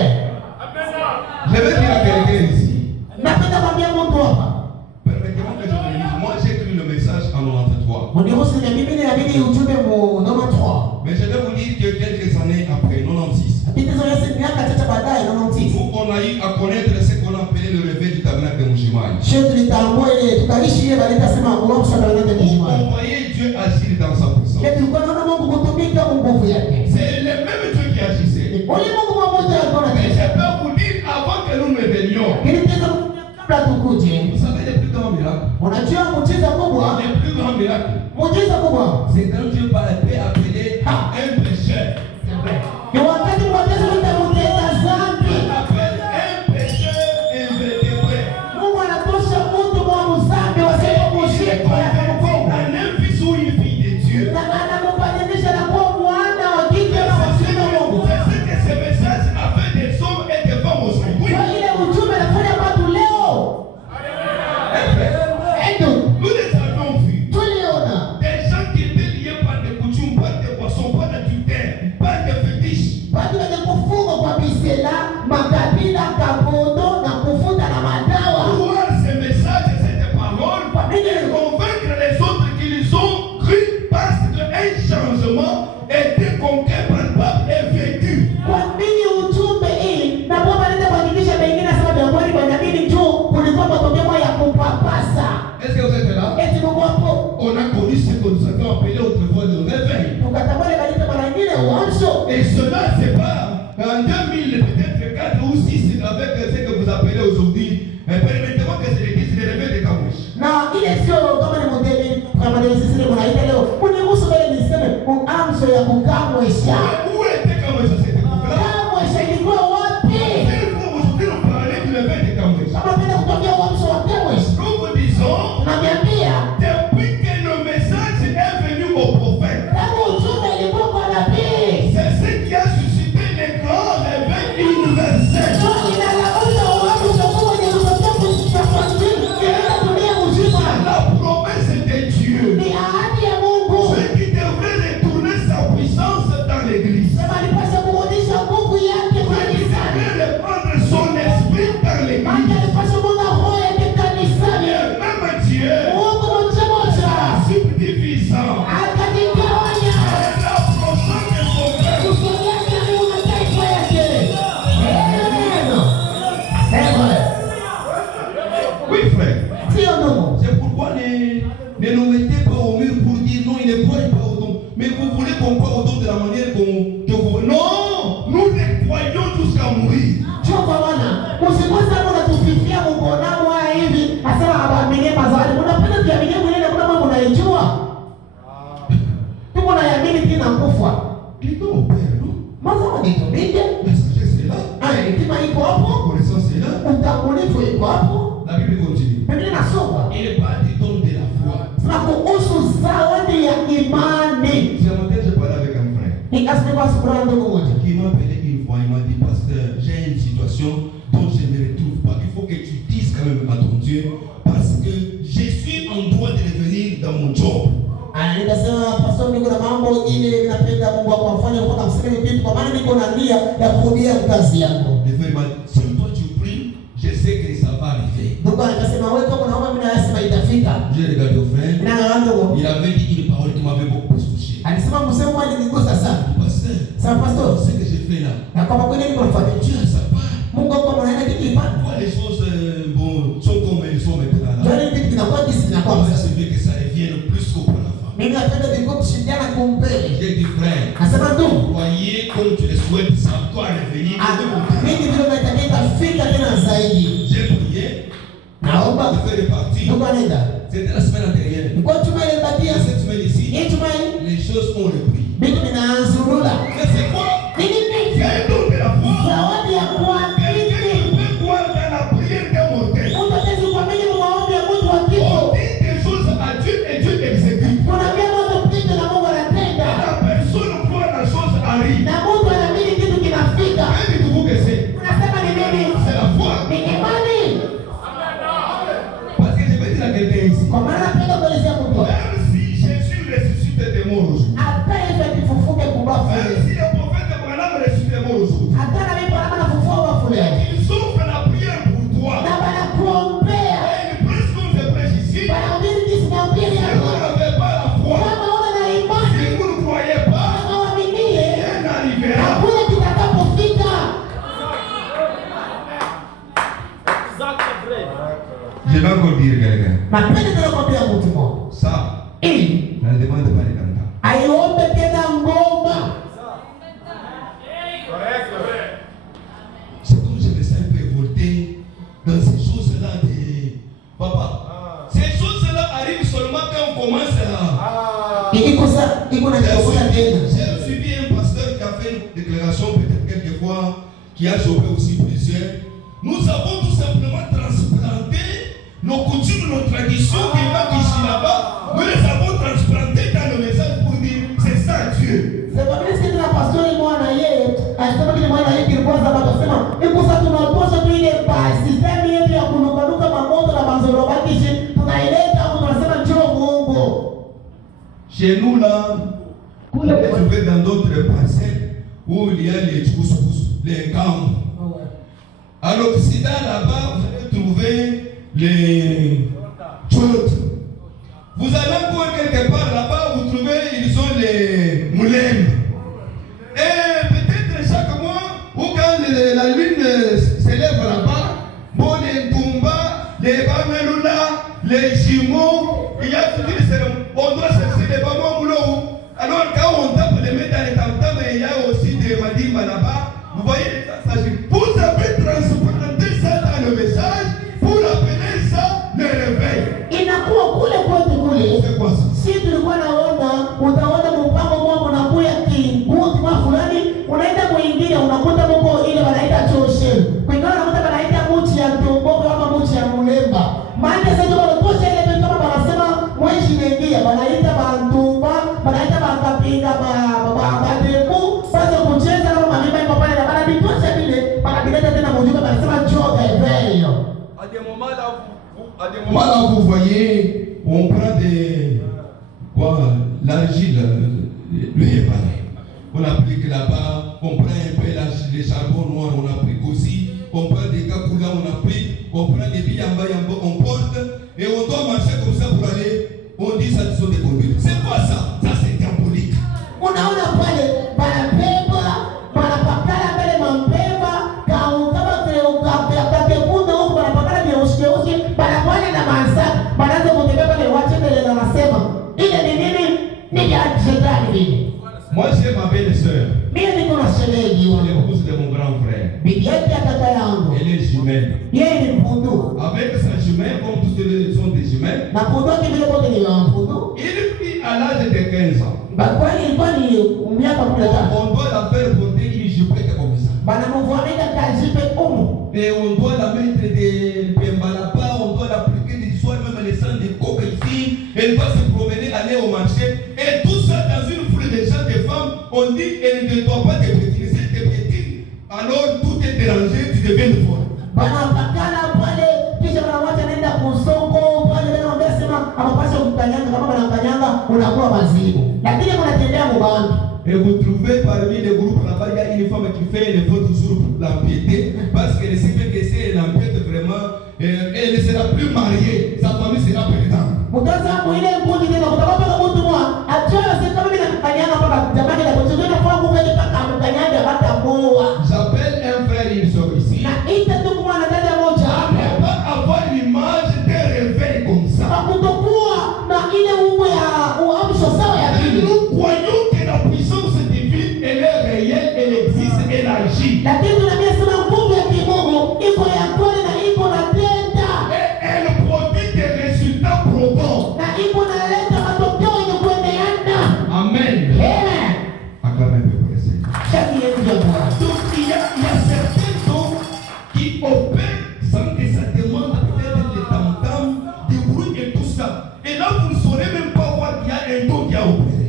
Je vais dire à quelqu'un ici. Napenda kwambia mtu hapa. Permettez-moi que je te le dise. Moi, j'ai écrit le message en 93. Mniruhusu na mimi ninabidi ujumbe mu 93. Mais je vais vous dire que quelques années après, 96, Tatizo yake miaka chache baadaye 96. où on a eu à connaître ce qu'on appelait le réveil du tabernacle de Mujimai. Sio tulitambua ile tukaishi ile bali tasema uamsho ndio ndio On kijimani. voyait Dieu agir dans sa puissance. Yetu tulikuwa tunaona Mungu kutumika nguvu yake. C'est le même Dieu qui agissait. Ule Mungu mmoja alikuwa Mais anatenda. je peux vous dire, avant que nous ne venions, Ili tena kabla tukuje. vous savez les plus grands miracles. Unajua muujiza kubwa, Les plus grands miracles, muujiza kubwa. c'est quand Dieu peut appeler un pécheur. Ni wakati mmoja utamtenda dhambi. Il appelle un pécheur invétéré. Mungu anatosha mtu mwa mzambi wasio kushika ya Mungu. Un fils ou une fille de Dieu. Na anamubadilisha na kuwa mwana wa kike na wa kiume wa Mungu. C'est ce que ce message a fait des hommes et des femmes aujourd'hui. Kwa ile ujumbe nafanya watu leo. Endo, Nous les avons vus. tuliona. Des gens qui étaient liés par des coutumes, par des poissons, par des tutelles, par des fétiches. Watu wenye kufungwa kwa bisela, makabila, kabodo na kufuta na madawa. Voir ces messages et cette parole et convaincre les autres qu'ils ont cru parce qu'un changement était concret, palpable et vécu. Kwa nini ujumbe hii na Baba anaenda kuhakikisha pengine sababu ya kweli kwa nini tu kulikuwa matokeo ya kupapasa. Est-ce que vous êtes là? Eti Mungu hapo On a connu ce que nous avions appelé autrefois le réveil. tukatambua ile balita mara nyingine uamsho. Et cela, c'est pas en 2000, peut-être 4 ou 6, avec ce que vous appelez aujourd'hui. Permettez-moi que je le dise, le réveil de Kamouche. Na ile sio kama ni modeli kama ndio sisi leo mnaita leo. Uniruhusu mbele niseme uamsho ya kukamwesha. Où était Kamouche à cette époque-là? Kamwesha ilikuwa wapi? Il faut aujourd'hui nous parler du réveil de Kamouche. Kama penda kutokea uamsho wa kamwesha. Nous vous disons, Tunamwambia depuis que le message est venu au prophète, kama ujumbe ilikuwa kwa nabii. c'est ce qui a suscité les grands réveils universels. Ndio inalauza uamsho kwa ni kutokea kwa dunia mzima. La promesse de Dieu, Ni ahadi ya Mungu. ce qui devrait retourner sa puissance dans l'église. Sema alipaswa kurudisha nguvu yake Ce kwa qui kanisa. devrait répandre son esprit dans Maana l'église. alipaswa kumwaga roho yake kanisani. Et même Dieu, Mungu mmoja subdivisant, akajigawanya rapprochant de son peuple. kusogea karibu na taifa yake. Amen. Sema. Oui, frère. Sio ndugu. C'est pourquoi ne nous mettez pas au mur pour dire non, il ne croit pas au don. Mais vous voulez qu'on croit au don de la manière que vous... Non, nous les croyons jusqu'à mourir. Sio kwa maana usikose hapo unatufifia Mungu namo hivi asema abaaminie mazawadi. Unapenda kuamini mwingine kuna mambo unayojua. Tuko na yamini tena kufa. Plutôt au Père, non? Maza wanitumike. La sagesse est là. Hekima iko La hapo. connaissance est là. Utambulifu iko hapo. La Bible continue. Biblia inasoma. Il parle du don de la foi. Sema kuhusu zawadi ya imani. Ce matin, je parlais avec un frère Nikasema sikuwa ndugu moja. qui m'a appelé une fois. Il m'a dit, pasteur, j'ai une situation dont je ne retrouve pas. Il faut que tu dises quand même à ton Dieu, parce que je suis en droit de revenir dans mon job. Nikasema pastor, niko na mambo ile napenda Mungu akwafanye mpaka mseme kitu kwa maana niko na nia ya kurudia kazi yangu. Le frère m'a dit, si toi tu pries, je sais que ça va arriver. Ndugu akasema wewe kama unaomba mimi nasema itafika. J'ai regardé au frère. Il avait dit une parole qui m'avait beaucoup plus touché. Alisema msemo alinigusa sana. Pasteur, Sasa pastor, ce que je fais là, na kama kweli niko nafanya Dieu ça part. Mungu kama anaenda kitu ipande. Pourquoi les choses sont comme elles sont maintenant là? Jana kitu kinakuwa kisi kinakuwa Moi, sasa. je veux que ça revienne plus qu'auparavant. Mimi napenda viko kushindana kumpele. J'ai dit frère, Nasema tu, croyez comme tu le souhaites, ça doit revenir. mimi ndio nataka fika tena zaidi. J'ai prié, Naomba de faire repartir. ndugu anaenda. C'était la semaine antérieure. Niko tuma ile batia. Et cette semaine ici, Hii tuma les choses ont repris. vitu vinaanzurula. Mais c'est quoi? Nini Il y nini? a un don de la foi. Zawadi ya Quelqu'un kuamini. qui peut croire dans la prière d'un mortel. Mtu ataweza kuamini kwa maombi ya mtu wa kifo. On dit des choses à Dieu et Dieu exécute. Tunaambia Mungu pite na Mungu Et anatenda. la personne croit la chose arrive. Na Mungu anaamini kitu kinafika. Mais dites-vous que c'est Unasema ni nini? la foi. Ni imani. Parce que je vais dire à quelqu'un ici. Kwa maana napenda kuelezea mtu. Même si Jésus ressuscite des morts aujourd'hui. Hata hivi akifufuke kubafu. Même si le prophète Branham ressuscite des morts aujourd'hui. Hata na mimi Bwana anafufua wafu leo. Ils offrent la prière pour toi. Na wanakuombea. Et ils prêchent comme je prêche ici. Wanahubiri jinsi nahubiri Si hapa. vous n'avez pas la foi, Kama una na si imani, vous ne croyez pas, kama uaminie, rien n'arrivera. hakuna kitakapofika. Je vais encore dire quelqu'un. Napenda tena kuambia mtu mmoja. Ça, Ili ne demande pas les cantants. aiombe tena ngoma. C'est comme je me sens un peu révolté dans ces choses-là de... Papa, ces choses-là arrivent seulement quand on commence à... Iko na kikokola tena. J'ai suivi un pasteur qui a fait une déclaration peut-être quelquefois, qui a chopé aussi plusieurs. Nous avons tout simplement transplanté nos coutumes, nos traditions qui manquent ici là-bas. Nous les avons transplantés dans le message pour dire c'est ça Dieu. Sema mimi sikia tena pastori mwana yeye, alisema kile mwana yeye kilikuwa sababu akasema, "Iko sasa tunapaswa tu ile system yetu ya kunukanuka mamoto na mazoro bakishi, tunaileta hapo tunasema njoo Mungu." Chez nous là, vous allez trouver dans d'autres parcelles où il y a les couscous, les camps. À l'Occident là-bas, vous allez trouver les tchoulottes. Vous allez encore quelque part là-bas, vous trouvez, ils ont les moulins. Et peut-être chaque mois, ou quand la lune s'élève là-bas, bon, les Toumba, les Bameloula, les jumeaux, il y a toutes les cérémonies. On doit chercher les Bameloula. Alors quand on tape les mettre dans les tam-tams, il y a aussi des Madimba là-bas. Vous voyez les messages. Vous avez transplanté ça dans le message pour appeler ça le réveil. Inakuwa kule kwetu kule. C'est quoi ça? Si tulikuwa naona, utaona mpango mmoja unakuya kinguti kwa fulani, unaenda mwingine unakuta mambo ile wanaita choshe. Kwingine unakuta wanaita muchi ya ntombogo ama muchi ya mulemba. Maana sasa wanatosha ile vitu kama wanasema mweshi inaingia, wanaita bantumba, wanaita bakapinga bademu, sasa kucheza kama mamimba iko pale na bana bitosha vile, banabileta tena mjumbe wanasema choka eveyo. À des moments là, vous voyez, on prend des l'argile, le yépan. On applique là-bas, on prend un peu les charbons noirs, on applique aussi. On prend des kakoulas, on applique. On prend des billes en bas, on porte. Et on doit marcher comme ça pour aller. On dit ça, ce sont des conduites. C'est quoi ça? Ça, c'est diabolique. Unaona pale banabeba banapakala mbele mambeba kama vile ukapekunda huko banapakala vyeusi banakwenda na mansa banaanza kutembea pale wache mbele na nasema ile ni nini? Ni ya shetani vile. Moi, j'ai ma belle-sœur. Mimi niko na shemeji wangu. L'épouse de mon grand frère. Bibi yake ya kaka yangu. Elle est jumelle. Yeye ni mpundu. Avec sa jumelle, comme tous les sont des jumelles. Na mpundu wake vile kote ni wa mpundu. Il vit à l'âge de 15 ans. Bakwani ilikuwa ni miaka On doit la faire porter une jupette comme ça. Et on doit la mettre des pembalapa, on doit l'appliquer des soins, même les sangs de coq ici. Elle va se promener, aller au marché. Et tout ça dans une foule de gens, de femmes, on dit elle ne doit pas te pétiner. Si elle te pétine, alors tout est dérangé, tu deviens folle. Et vous trouvez parmi les groupes là-bas, il y a une femme qui fait les fautes toujours pour l'empiéter, parce qu'elle sait que si elle empiète vraiment, elle ne sera plus mariée, sa famille sera perdante. J'appelle un frère et une soeur ici. Ne pas avoir l'image d'un réveil comme ça. Nous croyons que la puissance divine, elle est réelle, elle existe, elle agit. Et elle produit des résultats probants. Amen. Acclamez un peu pour le Seigneur. Donc il y a certains dons qui opèrent sans que ça demande peut-être des tam-tams, des bruits et tout ça. Et là, vous ne saurez même pas voir qu'il y a un don qui a opéré.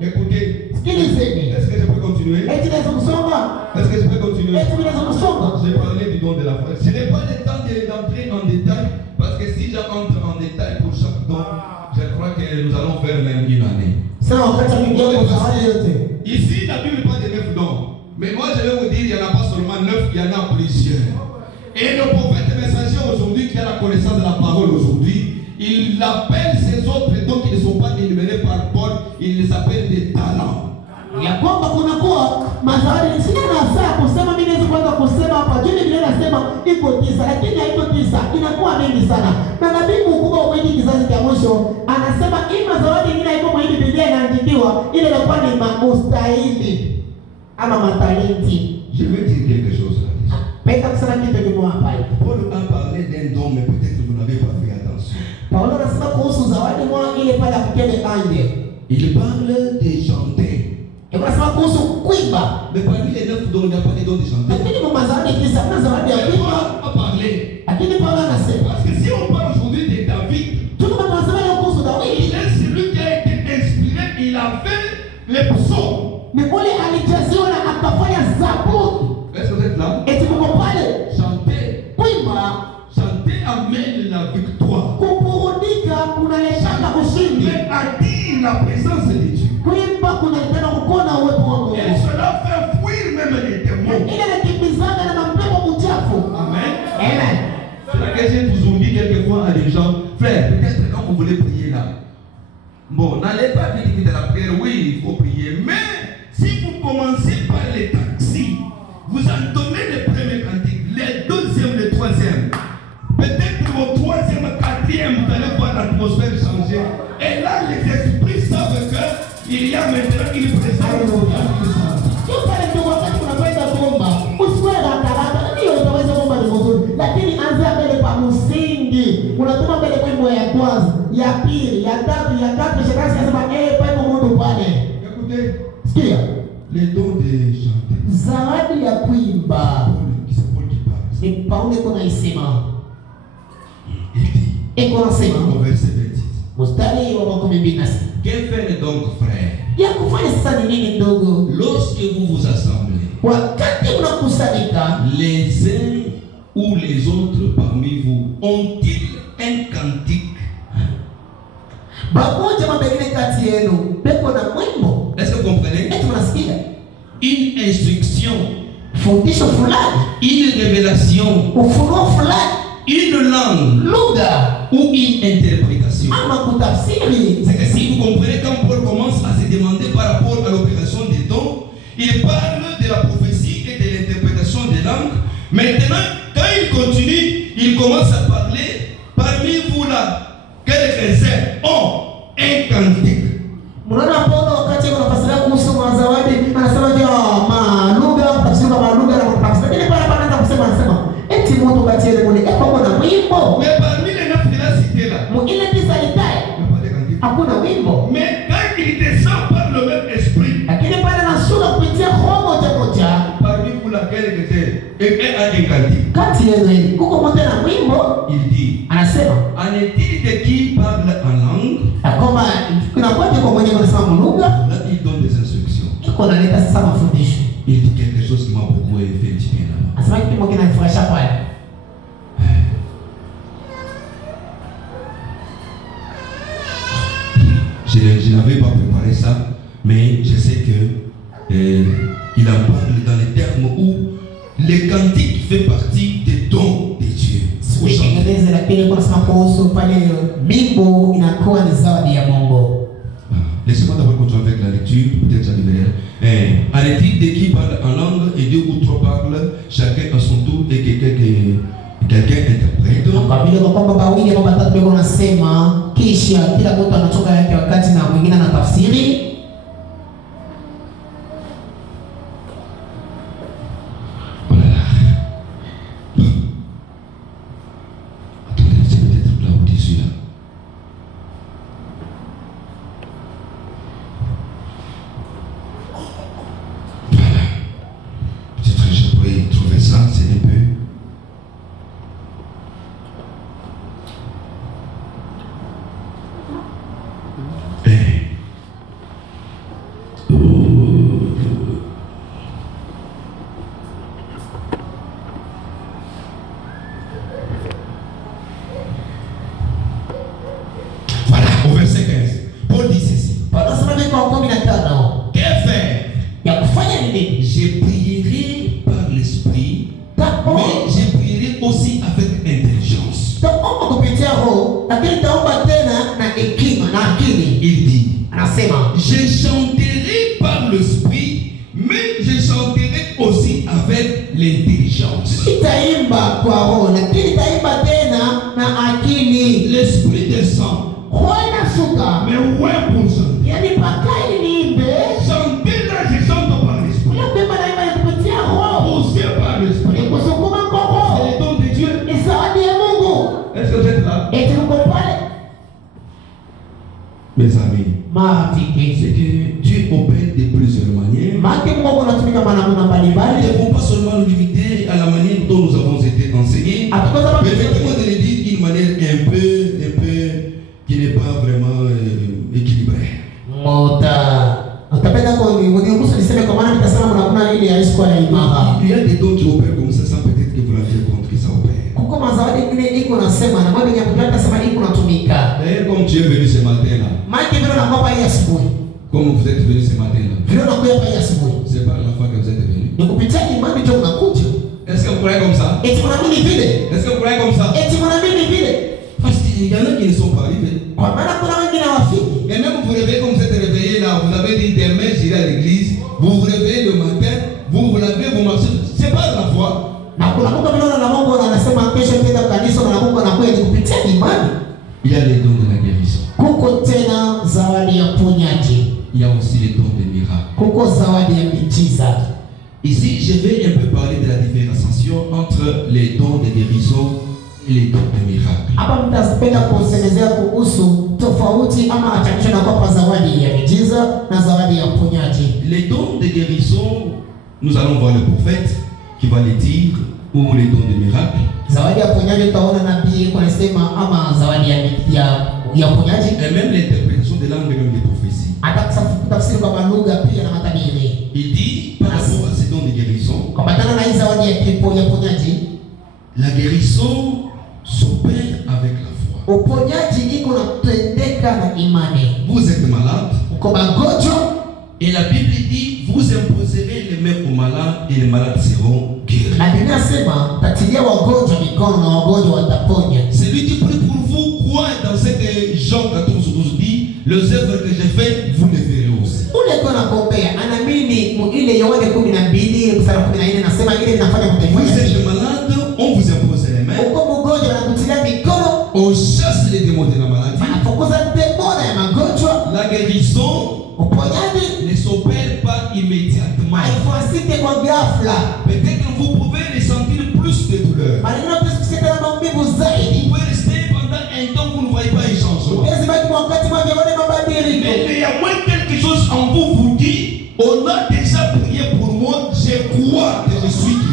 Écoutez, est-ce que je peux continuer? Est-ce que je peux continuer? J'ai parlé du don de la foi. Ce n'est pas le temps d'entrer en détail, parce que si j'entre en détail pour chaque don, je crois que nous allons faire même une année. Ici, la Bible parle de 9 dons. Mais moi, je vais vous dire, il n'y en a pas seulement 9, il y en a plusieurs. Et le prophète messager aujourd'hui, qui a la connaissance de la parole aujourd'hui, il appelle ces autres dons qui ne sont pas énumérés par Paul, il les appelle des talents. Ya kwamba kunakuwa mazawadi. Sina nasaa kusema mimi naweza kwanza kusema hapa. Jini Biblia inasema iko 9, lakini haiko 9, inakuwa mengi sana. Na nabii mkubwa wa kizazi cha mwisho anasema hii mazawadi nyingine haiko kwa Biblia inaandikiwa, ile inakuwa ni mustahili ama matalenti. Je veux dire quelque chose là. Peka kusema kitu kimoja hapa. Paul a parlé d'un don, mais peut-être vous n'avez pas fait attention. Paulo anasema kuhusu zawadi moja ile pale akukele anje. Il parle de chanter. Mais parmi les 9 dons, il n'y a pas de don de chanter. Paul a parlé. Parce que si on parle aujourd'hui de David, il est celui qui a été inspiré, il a fait les psaumes. Est-ce que vous êtes là? Chanter. Chanter amène la victoire. Mais attire la présence de Dieu. Et cela fait fuir même les démons. Amen. C'est là que j'ai toujours dit quelquefois à des gens, frère, peut-être quand vous voulez prier là, bon, n'allez pas vite de la prière, oui, il faut prier, mais si vous commencez par les taxis, vous entonnez les premiers cantiques, les deuxièmes, les troisièmes, peut-être au troisième, quatrième, vous allez voir l'atmosphère changer. Et là, les esprits savent qu'il y a maintenant une présence. Lakini anza mbele pa msingi. Unatuma mbele kwa ya kwanza, ya pili, ya tatu, shetani anasema pale mundu pale. Écoutez, sikia. Les dons de chanter. Zawadi ya kuimba. Ni Paulo kuna isema. Eko nasema Au verset 26. Mstari wa 26. Que faire donc, frère? Ya kufanya sasa ni nini ndogo? Lorsque vous vous assemblez, wakati mnakusanyika, les uns ou les autres parmi vous ont-ils un cantique? Bamoja mabengine kati yenu beko na mwimbo. Est-ce que vous comprenez? Eti mnasikia? Une instruction, fundisho fulani, une révélation, ufunuo fulani, une langue, lugha ou une interprétation. ama kutafsiri. C'est que si vous comprenez, quand Paul commence à se demander par rapport à l'opération des dons, il parle de la prophétie et de l'interprétation des langues. Maintenant, quand il continue, il commence à parler parmi vous là, quelques-uns ont un cantique. Mnaona Paulo wakati anafasiria kuhusu mazawadi anasema je, malugha tafsiri malugha na tafsiri. Lakini pale anaanza kusema eti mtu kati yenu ni kwa na mwimbo. Mais parmi hapo Il dit, anasema en est-il de qui parle en langue? ya kwamba kunakuwaje kwa mwenye anasema mlugha, Là, il donne des instructions. iko naleta sasa mafundisho. Il dit quelque chose qui m'a beaucoup fait du bien là. Anasema kitu kimoja kinanifurahisha pale. Je n'avais pas préparé ça, mais je sais que il en parle dans les termes où les cantiques fait partie des dons de Dieu. Sikutengeneze, lakini kuna sema kuhusu pale mimbo inakuwa ni zawadi ya Mungu. Laissez-moi d'abord continuer avec la lecture, peut-être j'arriverai. En est-il de qui parle en langue et deux ou trois parlent, chacun à son tour et quelqu'un interprète. Kwa vile kwa kwamba bawili ama batatu bego nasema kisha kila mtu anatoka yake wakati na mwingine anatafsiri. Au verset 15, Paul dit ceci. Que faire? Je prierai par l'esprit, mais je prierai aussi avec intelligence. Il dit, je chanterai par l'esprit, mais je chanterai aussi avec l'intelligence. L'esprit descend. Mais ouais pour chanter. Chanter là, je chante par l'esprit. Pousser par l'esprit. C'est le don de Dieu. Est-ce que vous êtes là? Mes amis, c'est que Dieu opère de plusieurs manières. Nous ne devons pas seulement nous limiter à la manière dont nous avons été enseignés, mais effectivement de le dire d'une manière un peu qui n'est pas vraiment équilibrée. Il y a des dons qui opèrent comme ça sans peut-être que vous l'aviez compte que ça opère. D'ailleurs, comme tu es venu ce matin-là, comme vous êtes venu ce matin-là, c'est pas la fois que vous êtes venu. Est-ce que vous croyez comme ça? Est-ce que vous croyez comme ça? Parce qu'il y en a qui ne sont pas arrivés. Et même vous vous réveillez comme vous êtes réveillé là, vous avez dit demain j'irai à l'église, vous vous réveillez le matin, vous vous lavez, vous marchez, c'est pas la foi. Il y a les dons de la guérison. Il y a aussi les dons des miracles. Ici, je vais un peu parler de la différenciation entre les dons de guérison et les dons de miracles. Les dons de guérison, nous allons voir le prophète qui va les dire, ou les dons de miracles. Et même l'interprétation des langues, même des prophéties. Il dit, par rapport à ces dons de guérison, la guérison s'opère avec la foi. Vous êtes malade, et la Bible dit, vous imposerez les mains aux malades et les malades seront guéris. Celui qui prie pour vous croit dans cette Jean 14 vous dit, les œuvres que j'ai faites, vous les verrez aussi. Vous êtes malade, on vous impose les mains, on chasse les démons de la maladie. La guérison ne s'opère pas immédiatement. Peut-être que vous pouvez ressentir plus de douleur. Vous pouvez rester pendant un temps, vous ne voyez pas un changement. Mais il y a moins quelque chose en vous vous dit, on a déjà prié pour moi, je crois que je suis guéri.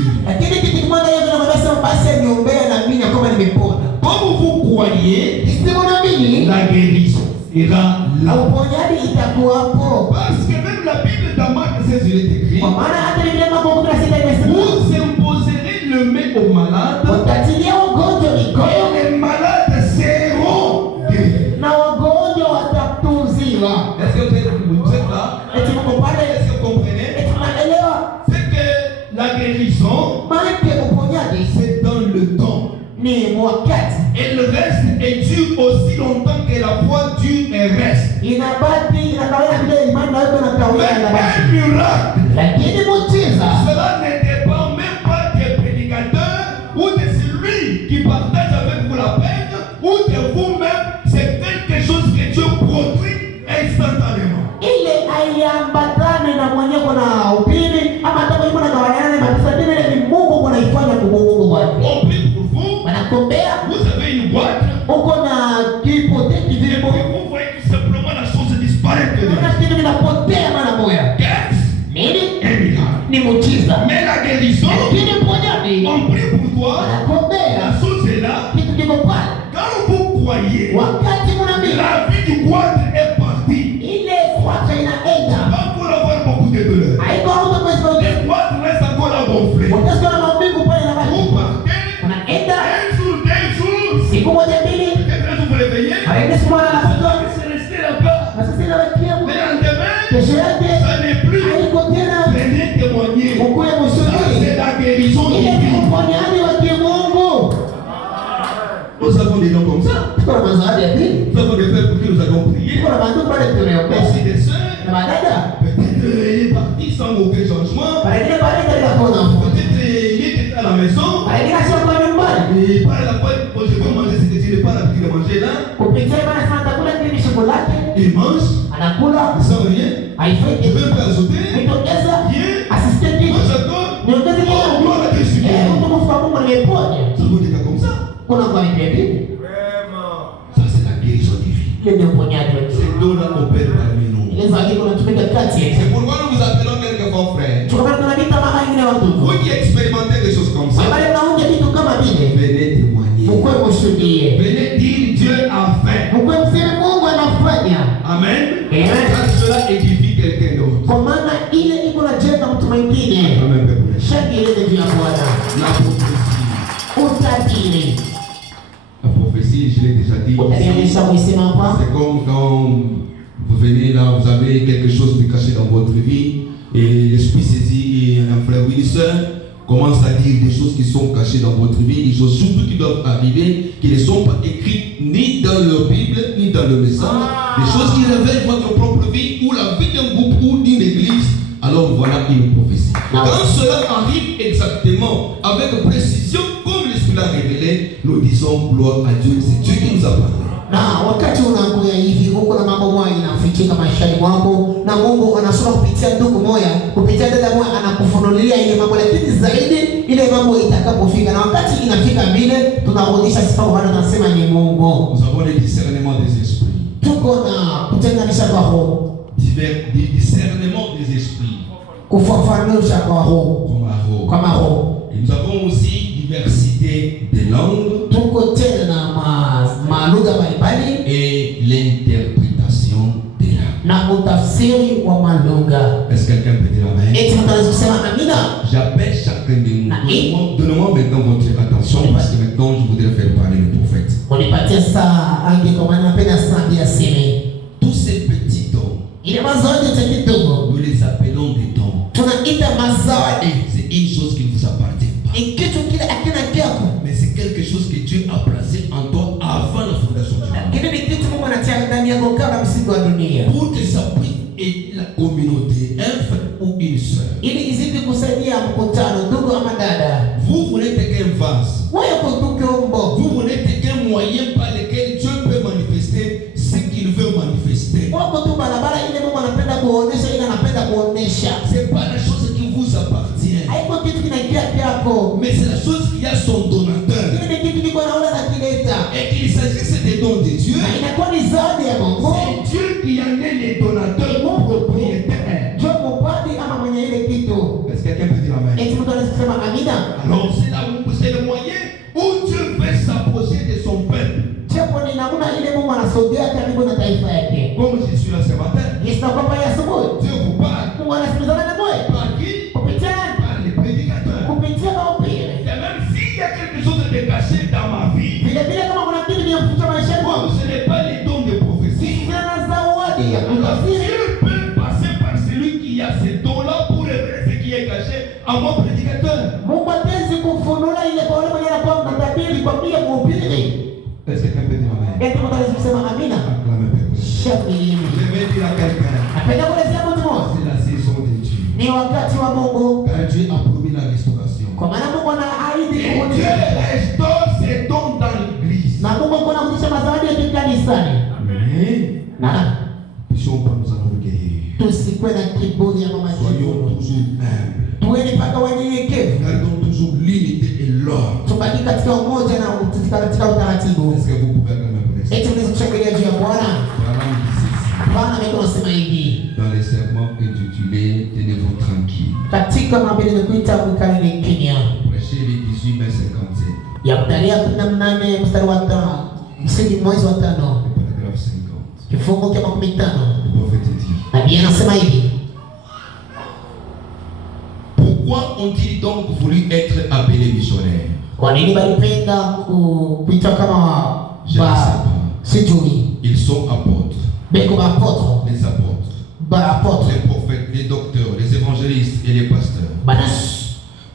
umepona. Comme vous croyez, Kisi mnaamini la guérison sera là. uponyaji itakuwapo. Parce que même la Bible dans Marc 16, il est écrit, Kwa maana hata Biblia Marko 16 imesema vous imposerez le main aux malades utatilia wagonjwa mikono et les malades seront guéris. na wagonjwa watatunziwa. Est-ce que vous êtes là? Eti mko pale, Est-ce que vous comprenez? eti mnaelewa? C'est que la guérison, Maana uponyaji c'est dans le temps. ni wakati. Et le reste est dure aussi longtemps que la foi dure et reste. Inabaki inakawia vile imani na wewe Mais unakawia inabaki. un miracle, Lakini muujiza cela ne dépend même pas des prédicateurs ou de celui qui partage avec vous la peine ou de vous-même. C'est quelque chose que Dieu produit instantanément. ile haiambatani na mwenye kuna upili ama hata mwenye kuna gawanyana na matisa ile ni Mungu kunaifanya kugongo wake. On prie pour vous, Wanakombea vous avez une boîte, uko na kipoteki et vile puis vous voyez tout simplement la chose disparaître de kuna kitu kinapotea mara moja. Qu'est-ce? Nini? Un miracle. Ni muujiza. Mais la guérison, Lakini uponyaji on prie pour toi, wanakombea la chose est là. kitu kiko pale. Quand vous croyez, Wakati mnaamini la vie du goitre est partie. ile fuata inaenda. Pas pour avoir beaucoup de douleurs. Haiko huko kwa sababu Le goitre reste encore à gonfler. utasikia na maumivu pale na baki. Vous partez, Unaenda un jour, deux jours, siku moja mbili, peut-être un jour vous réveillez, haendi siku moja na vous siku. c'est resté là-bas. Na sasa inabakia Le lendemain, kesho yake ça n'est plus. haiko tena. Venez témoigner. Ukuye Ça, mshuhudi. c'est la guérison Ile ni divine. uponyaji wa kimungu. Nous avons des noms comme ça. Tuko na mazawadi ya pili. Nous avons des frères pour qui nous avons prié. Tuko na bandugu pale tunaombea. Aussi des sœurs. Na madada Peut-être il est parti sans aucun changement. wengine pale ndio kuna mfu. Peut-être il était à la maison. Wengine sio kwa nyumbani. Et par la fois, quand je veux manger, c'est que tu n'es pas l'habitude de manger là. Kupitia bana sana takula kile shughuli lake, Il mange, anakula, il sent rien. Je haifai veux pas ajouter. kuongeza, Rien. asiste kitu. Moi j'adore. Niongeze Oh, kitu. gloire à Dieu, Seigneur. Utukufu kwa Mungu nimeponya. Ça vous dit comme ça. Kuna kwa vipi? Ça, c'est la guérison divine. Ile ndio uponyaji wa kimungu. C'est d'où là opère parmi nous. Ile zawadi kunatumika kati yetu. C'est pourquoi nous vous appelons quelquefois frères. Tukamana tunapita mama wengine watu. Vous qui expérimentez des choses comme ça, Wale mnaonja vitu kama vile. venez témoigner. Mkwe mshuhudie. Venez dire Dieu a fait. Mkwe mseme Mungu anafanya. Amen. Amen. Quand cela édifie quelqu'un d'autre. Kwa maana ile iko na jenga mtu mwingine. Amen, peuple. Shaki ile juu ya Bwana. La prophétie. Utabiri. La prophétie, je l'ai déjà dit. Utabiri nishamuisema hapa. C'est comme quand vous venez là, vous avez quelque chose de caché dans votre vie et l'esprit saisit un frère ou une soeur commence à dire des choses qui sont cachées dans votre vie, des choses surtout qui doivent arriver, qui ne sont pas écrites ni dans leur Bible, ni dans le message, des choses qui révèlent votre propre vie ou la vie d'un groupe ou d'une église. Alors voilà une prophétie. Quand cela arrive exactement, avec précision, comme l'Esprit l'a révélé, nous disons gloire à Dieu. C'est Dieu qui nous a parlé. Na wakati unaanguya hivi huko na mambo moja inafichika maishani mwako na Mungu anasoma kupitia ndugu moja, kupitia dada moja anakufunulia ile mambo, lakini zaidi ile mambo itakapofika na wakati inafika vile tunarudisha sifa kwa Bwana, tunasema ni Mungu. Nous avons le discernement des esprits. Tuko na kutenganisha kwa roho, Discernement des esprits. kufafanusha kwa roho, kama roho. Et nous avons aussi diversité des langues. Tuko tena na lugha mbalimbali Et l'interprétation des langues. na utafsiri wa malugha. Est-ce que quelqu'un peut dire amen? Eti mtaweza kusema amina? J'appelle chacun de nous. Donnez-moi maintenant votre attention parce que maintenant je voudrais faire parler le prophète. Unipatie saa ange kwa maana napenda sana bia simi. Tous ces petits dons, Ile mazawadi ya kidogo nous les appelons des dons. tunaita mazawadi. C'est une chose qui ne vous appartient pas. Ni kitu kile akina kyako. Mais c'est quelque chose que Dieu a placé en toi avant la fondation du monde. Kile ni kitu Mungu anatia ndani yako kabla msingi wa dunia. Pour que ça puisse aider la communauté, un frère ou une soeur. Ili izidi kusaidia mkutano, ndugu ama dada. Vous n'êtes qu'un vase. Wewe uko tu kiombo. Vous n'êtes qu'un moyen par lequel Dieu peut manifester ce qu'il veut manifester. Wako tu barabara ile Mungu anapenda kuonesha, ile anapenda kuonesha. C'est pas la chose qui vous appartient. Haiko kitu kinakia kyako. Mais c'est la chose qui a son donateur. Kile ni kitu kiko naona na kileta. Et qu'il s'agisse des dons de Dieu. Na inakuwa ni zawadi ya Mungu. C'est Dieu qui en est le donateur, mon propriétaire. Ndio mpadi ama mwenye ile kitu. Est-ce que quelqu'un peut dire amen? Eti mtu anaweza kusema amina? Alors c'est le moyen où Dieu veut s'apposer anasogea karibu na taifa yake. Comme je suis là ce matin, Yesu nakwamba ya asubuhi. Dieu vous parle. Mungu anasikilizana na moyo. Par qui? Kupitia Par les prédicateurs. kupitia mahubiri. Et même s'il y a quelque chose de caché dans ma vie, Vile vile kama kuna kitu kinamficha maisha yangu. comme ce n'est pas les dons de prophétie, Sina zawadi ya kutafsiri. Dieu peut passer par celui qui a ces dons-là pour révéler ce qui est caché à mon prédicateur. Mungu atezi kufunula ile kwa wale mwenye anakuwa mnatabiri kwa pia mhubiri. Est-ce que quelqu'un peut dire amen? Eti mtu anaweza kusema amina. Acclamez Père. Shabiri. Je vais dire à quelqu'un, Napenda kuelezea mtu mmoja. c'est la saison de Dieu. Ni wakati wa Mungu. Car Dieu a promis la restauration. Kwa maana Mungu anaahidi Et Dieu kurudisha. restaure ses dons dans l'église. Na Mungu kuna kurudisha mazawadi yake kanisani. Amen. Na Puissions pas nous en orgueillir. tusikwe na kiburi ya mama Soyons yetu. toujours humbles. Tuweni mpaka wanyenyekevu. Gardons toujours l'unité et l'ordre. Tubaki katika umoja na katika utaratibu. Est-ce que vous pouvez acclamer pour ça? Eti unaweza kushangilia juu ya Bwana. Voilà, ici. Bwana mimi nasema hivi. Dans les serments intitulés Tenez-vous tranquille. Katika mabili ni kuita mkalini Kenya. Prêchez les 18 mai 57. Ya tarehe 18 mstari wa 5. Msingi mwezi wa 5. Le paragraphe 50. Kifungu cha 15. Le prophète dit. Nabii anasema hivi. Pourquoi ont-ils donc voulu être appelés missionnaires? Kwa nini balipenda kuitwa kama Je ne sais pas. sijui. Ils sont apôtres. Beko ba apôtres. Les apôtres. Ba apôtres. Les prophètes, les docteurs, les évangélistes et les pasteurs. Bana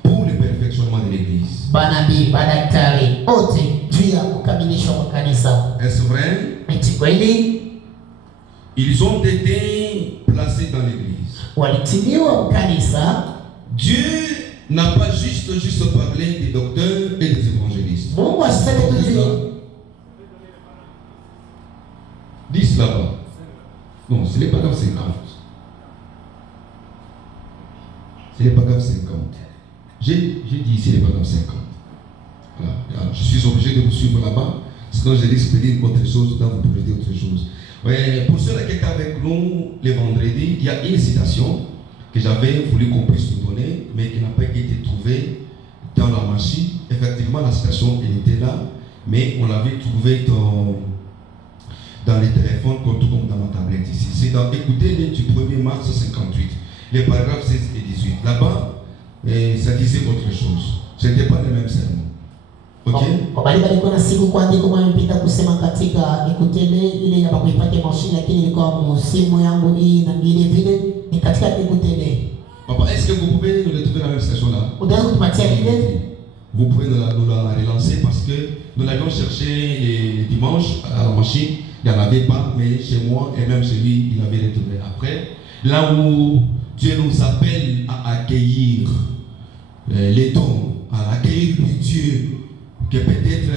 Pour le perfectionnement de l'église. banabii, madaktari wote juu ya kukamilishwa kwa kanisa. Est-ce vrai? Eti kweli Ils ont été placés dans l'église. walitimiwa kanisa. Dieu n'a pas juste parlé des docteurs et des évangélistes. Mungu asiseme tu juu. 10 là-bas. Non, c'est les paragraphes 50. C'est les paragraphes 50. J'ai dit ici les paragraphes 50. Voilà. Je suis obligé de vous suivre là-bas. Sinon, je risque de dire autre chose, donc vous pouvez dire autre chose. Ouais, pour ceux qui étaient avec nous les vendredis, il y a une citation que j'avais voulu qu'on puisse nous donner, mais qui n'a pas été trouvée dans la machine. Effectivement, la citation, elle était là, mais on l'avait trouvée dans les téléphones, tout comme dans ma tablette ici. C'est dans, écoutez-les du 1er mars 58, les paragraphes 16 et 18. Là-bas, ça disait autre chose. Ce n'était pas les mêmes sermons. Ok? Wabali balikuwa na siku kuandika kwa mpita kusema katika ikutele ile ya kuipata mashine, lakini ilikuwa msimu yangu hii na ile vile ni katika ikutele. Papa, est-ce que vous pouvez nous retrouver dans la même station là? Unaweza kutupatia ile? Vous pouvez nous la relancer parce que nous l'avions cherché les dimanches à la machine. Il n'y en avait pas, mais chez moi et même chez lui, il avait retrouvé. Après, là où Dieu nous appelle à accueillir les dons, à accueillir les dieux, que peut-être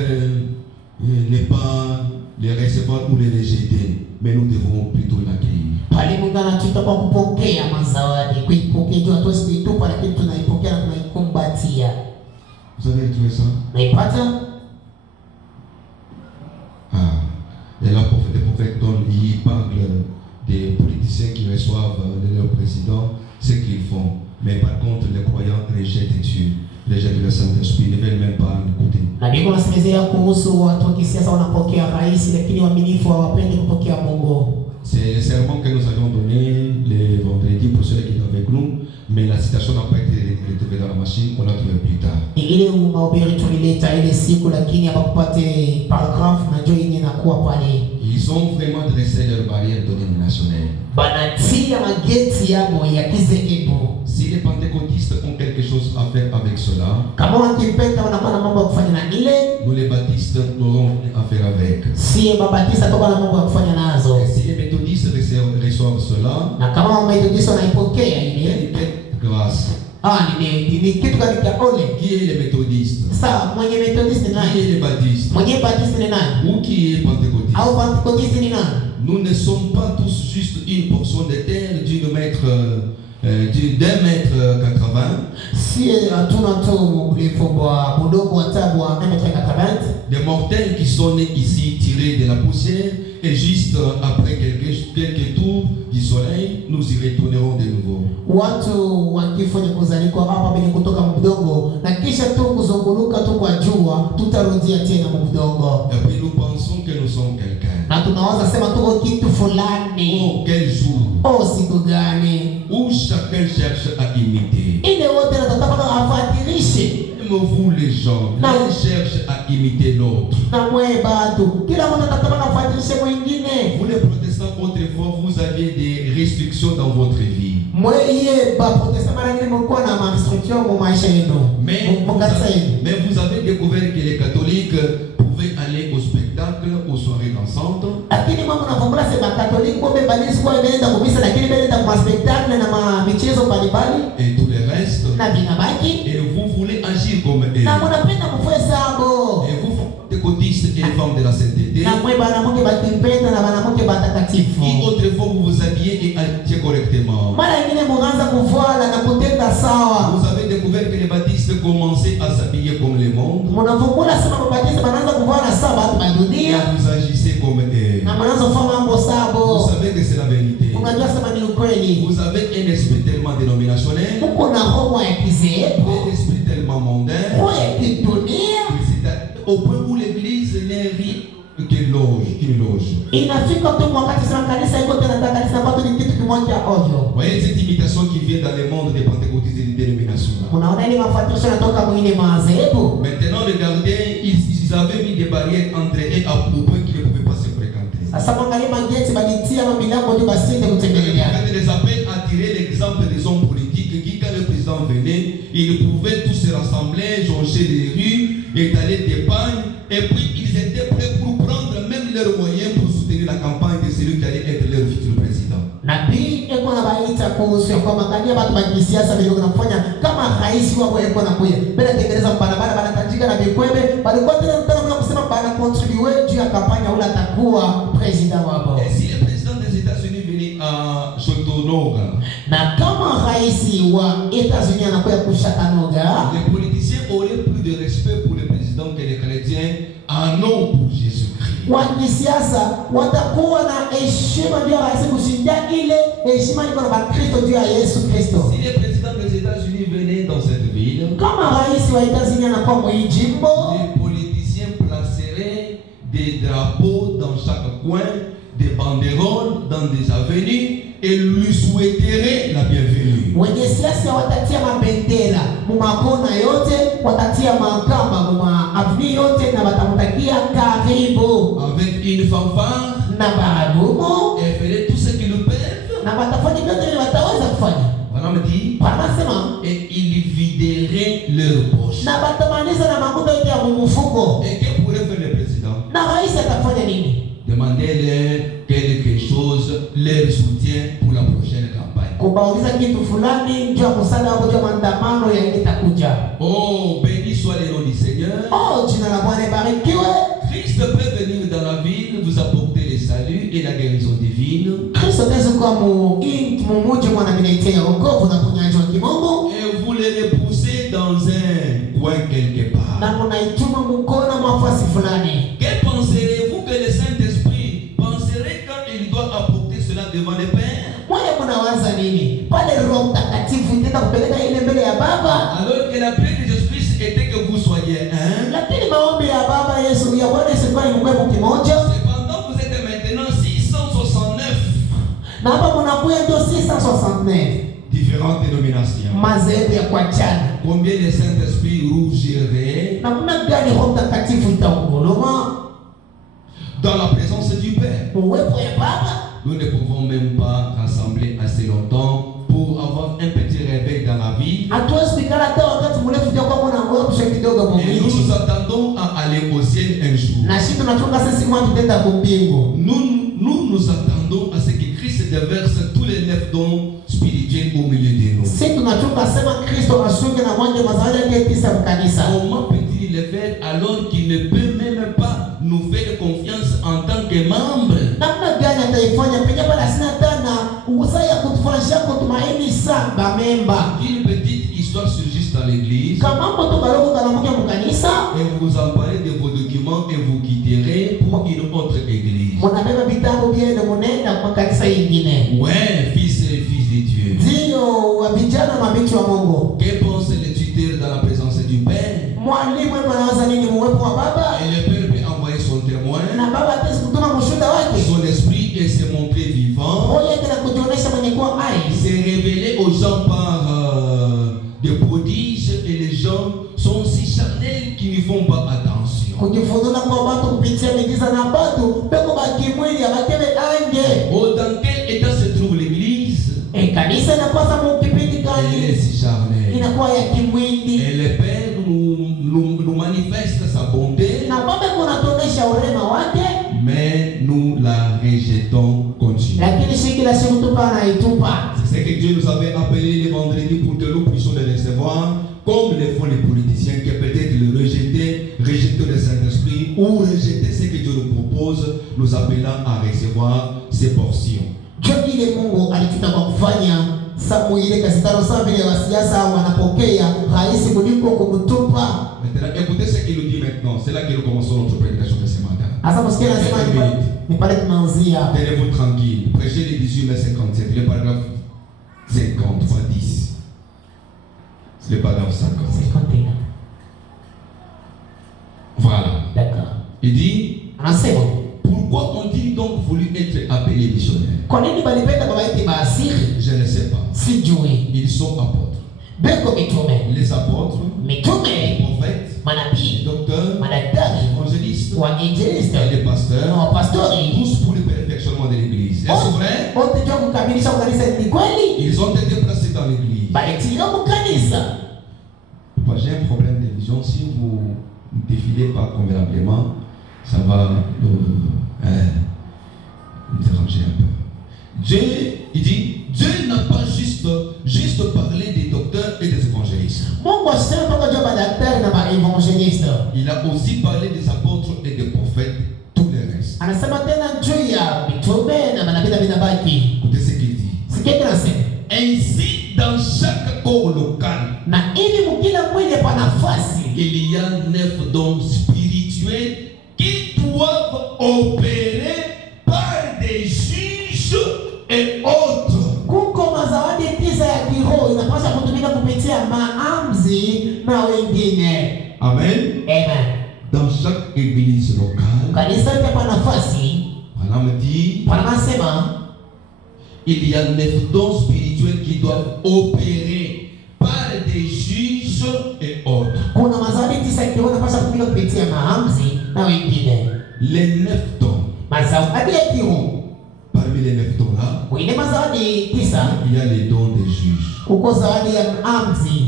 ne pas les recevoir ou les rejeter, mais nous devons plutôt l'accueillir. Pale Mungu anatuita kwa kupokea mazawadi, kuipokea juu hatuwezi kuitupa, lakini tunaipokea na tunaikumbatia. Vous avez retrouvé ça? Naipata? Et là, le prophète donne, il parle des politiciens qui reçoivent de leur président ce qu'ils font. Mais par contre, les croyants rejettent Dieu, rejettent le Saint-Esprit, ne veulent même pas l'écouter. Na Biblia inasemezea kuhusu watu wa kisiasa wanapokea rais, lakini waaminifu hawapendi kupokea Mungu. C'est le sermon que nous avions donné le vendredi pour ceux qui étaient avec nous, mais la citation n'a pas été retrouvée dans la machine, on l'a trouvée plus tard. Ile mahubiri tulileta ile siku, lakini hapakupate paragraph na ndio yenye inakuwa pale. Ils ont vraiment dressé leur barrière dénominationnelle. Banatia mageti yao ya kizehebu. Si les pentecôtistes ont quelque chose à faire avec cela, Kama wakipenda wanakuwa na mambo ya kufanya na ile, nous les baptistes n'aurons rien à faire avec. si mabatisa toka na mambo ya kufanya nazo. Et si les méthodistes reçoivent cela, Na kama wametodisha wanaipokea ile, quelle grâce. ni kitu gani cha ole? Qui est les méthodistes? Sasa mwenye metodist ni Qui nani? est les baptistes? Mwenye baptist ni nani? Ou qui est pentecôtiste? Au pentecost ni nani? Nous ne sommes pas tous juste une portion de terre d'un mètre 80. Si hatuna tu urefu wa budogo wa tabu wa 1m80. Des mortels qui sont nés ici tirés de la poussière et juste après quelques tours du soleil, nous y retournerons de nouveau. Watu wakifanya kuzalikwa hapa bila kutoka mudongo na kisha tu kuzunguluka tu kwa jua, tutarudia tena mudongo. Et puis nous pensons que nous sommes quelqu'un. Na tunawaza sema tuko kitu fulani. Oh, quel jour Oh, siku gani où chacun cherche à imiter. ile wote nataka afuatilishe. Même vous les gens, Non. l'un cherche à imiter l'autre. Na mwe bado kila mtu anataka afuatilishe mwingine. Vous les protestants, autrefois, vous aviez des restrictions dans votre vie. Mweye ba protestant mara nyingi mlikuwa na restriction mu maisha yenu. Mais vous avez découvert que les catholiques pouvaient aller au spectacle, aux soirées dansantes. Lakini mambo navumbula sema Katoliki kwa mbali sikuwa imeenda kumisa, lakini imeenda kwa spectacle na michezo mbalimbali Et tout le reste. na vinabaki. Et vous voulez agir comme eux. Na mnapenda kufanya sabo. Et vous des cotistes et les femmes de la sainteté. Na mwe banamuke bakimpenda na banamuke batakatifu. Qui autrefois vous vous habillez et agissez correctement. Mara nyingine mwanza kufuala na kutenda sawa. Vous avez découvert que les baptistes commençaient à s'habiller comme le monde. Mnavumbula sema mabatizo banaanza kufuala sawa watu wa Et dunia. vous agissez comme eux. Na mnaanza kufanya mambo Vous sabo. savez que c'est la vérité. Unajua sema ni ukweli. Vous avez un esprit tellement dénominationnel, Uko na roho ya kizeepo, un esprit tellement mondain, roho ya kidunia. au point où l'église n'est rien qu'une loge. Inafika tu wakati sana kanisa iko tena na kanisa bado ni kitu kimoja ovyo. Voyez cette imitation qui vient dans le monde des pentecôtistes et des dénominations. Unaona ile mafuatisho yanatoka mwingine madhehebu. Maintenant, regardez, ils avaient mis des barrières entre eux au point qu'ils ne pouvaient pas se fréquenter. Sasa mwangalie mageti balitia milango ndio basinde kutembelea. Quand les appels à tirer l'exemple des hommes politiques qui, quand le président venait, ils pouvaient tous se rassembler, joncher les rues, étaler des pagnes, et puis ils étaient prêts pour prendre même leurs moyens pour soutenir la campagne de celui qui allait être leur futur président. Nabii eko na baita kuhusu kwa mangalia watu wa kisiasa vile wanafanya kama rais wao eko na kuya. Bila tengeneza barabara banatanjika na bikwebe, balikuwa tena mtana kusema bana contribuer juu ya kampanya ule atakuwa president wao. Et si le président des États-Unis venait à Chattanooga, Na kama rais wa États-Unis anakuja kushakanoga, les politiciens auraient plus de respect pour le président que les chrétiens en ont pour Jésus-Christ. wa kisiasa watakuwa na heshima juu ya rais kushinda ile heshima iko na Bakristo juu ya Yesu Kristo. Si le président des États-Unis venait dans cette ville, Kama rais wa États-Unis anakuwa mwijimbo, les politiciens placeraient des drapeaux dans chaque coin, des banderoles dans des avenues et lui souhaiteraient la bienvenue. wenye siasa watatia mabendera mumakona yote, watatia makamba mumaavni yote na watamtakia karibu Avec une fanfare, na baragumu et feraient tout ce qu'ils peuvent. na watafanya vyote vile wataweza kufanya. Voilà me dit. Panasema Et ils videraient leur poche. na batamaliza na makuta yote ya mumufuko. Et que pourrait faire le président? Na rais atafanya nini? Demandez-leur quelque chose, leur soutien pour la prochaine campagne. Kubauliza kitu fulani njoo msaada wao kwa maandamano ya ile takuja. Oh, béni soit le nom du Seigneur. Oh, jina la Bwana libarikiwe. Christ peut venir dans la ville, vous apporter le salut et la guérison divine. Kristo Yesu kwa mumuji mwana binaitia wokovu na kunyanjwa kimungu. Et vous les repoussez dans un coin quelque part. Na munaituma mkono mafasi fulani. Que penserez-vous que le Saint-Esprit penserait quand il doit apporter cela devant le Père? Mwana mnawaza nini? Pale Roho Mtakatifu itaenda kupeleka ile mbele ya Baba. Alors que la prière de Jésus-Christ était que vous soyez un. Lakini maombi ya Baba Yesu ya Bwana Yesu kwa mkwepo kimoja. Cependant, vous êtes maintenant 669. Na hapa mnakuya ndio 669. Différentes dénominations. Madhehebu ya kuachana. Combien le Saint-Esprit rougirait Namna gani Roho Mtakatifu itaunguruma dans la présence du Père? uwepo ya Baba? Nous ne pouvons même pas rassembler assez longtemps pour avoir un petit réveil dans la vie. Hatuwezi kuikala hata wakati mrefu ndio kwa mwana ngombe kidogo Et nous mwingi. nous attendons à aller au ciel un jour. Na sisi tunachunga sisi kama tutaenda kumbingu. Nous attendons à ce que Christ déverse tous les 9 dons spirituels au milieu de nous. Sisi tunachunga sema Kristo ashuke na mwanje mazawadi yake tisa mkanisa. Comment peut-il le faire alors qu'il ne peut même pas nous faire confiance en tant que membres? Namna gani ataifanya penye bala sina tena usaya kutufanyia kutumaini saba memba. Une petite histoire surgit dans l'église. Kama mtu baroko kanamuke mkanisa, Et vous emparez de vos documents et vous quitterez pour une autre église. mnabeba vitabu vyenu mnaenda kwa kanisa nyingine. Ouais, fils et fils de Dieu. Ndio wa vijana mabichi wa Mungu. Que pense le tuteur dans la présence du Père? Mwalimu anawaza nini muwepo wa Baba? Et le Père peut envoyer son témoin, Na Baba ataweza kutuma mshuhuda wake. son kusikiliza na batu beko bakimwili abakebe ange. Dans quel état se trouve l'église? Kanisa inakosa mukipindi gani? Elle est charnelle. Inakuwa ya kimwili. Et le Père nous manifeste sa bonté. Na baba kunatonesha urema wake. Mais nous la rejetons continuellement. Lakini si kila siku tupa anaitupa. C'est ce que Dieu nous avait appelé le vendredi pour que nous puissions le recevoir, comme le font les politiciens qui peut-être le rejeter le Saint-Esprit ou rejeter ce que Dieu nous propose, nous appelant à recevoir ces portions. Dieu ile Mungu alituta kwa kufanya samu ile kasitano sawa vile wasiasa wanapokea rahisi kuliko kumtupa. Maintenant, écoutez ce qu'il nous dit maintenant. C'est là que nous commençons notre prédication de ce matin. Asa msikia anasema ni pale tunaanzia. Tenez-vous tranquille. Prêchez les 18 mai 57, le paragraphe 50, pas 10. C'est le paragraphe 50. 51. Voilà. D'accord. Il dit, anasema pourquoi ont-ils donc voulu être appelés missionnaires? Kwa nini balipenda baba eti baasiri? Je ne sais pas. Sijui. Ils sont apôtres. Beko mitume. Les apôtres, mitume, les prophètes, manabii, les docteurs, madaktari, les évangélistes, wainjilisti, et les pasteurs, na wapastori, tous pour le perfectionnement de l'église. Est-ce vrai? wote ndio kukamilisha kanisa. Ni kweli? Ils ont été placés dans l'église. Balitiliwa mkanisa. J'ai un problème de vision. Si vous ne défilez pas convenablement, ça va nous déranger un peu. Dieu, il dit, Dieu n'a pas juste parlé des docteurs et des évangélistes. Mungu asema mpaka jua madaktari na maevangeliste. Il a aussi parlé des apôtres et des prophètes, tout le reste. Anasema tena juu ya mitume na manabii na vinabaki. Écoutez ce qu'il dit. Sikia kinasema. Ainsi, dans chaque corps local, na ili mkila mwili pa nafasi, il y a 9 dons spirituels qui doivent opérer par des juges et autres. Kuko mazawadi 9 ya kiroho inapaswa kutumika kupitia maamuzi na wengine. Amen. Amen. Dans chaque église locale, kanisa pa nafasi, Madame dit, panasema il y a 9 dons spirituels qui doivent opérer par des juges et autres. Kuna mazawadi 9 ya kiroho inapaswa kutumika kupitia maamuzi na wengine. Les 9 dons. Mazawadi ya kiroho. Parmi les 9 dons là, Wile mazawadi 9, il y a les dons des juges. kuko zawadi ya maamuzi.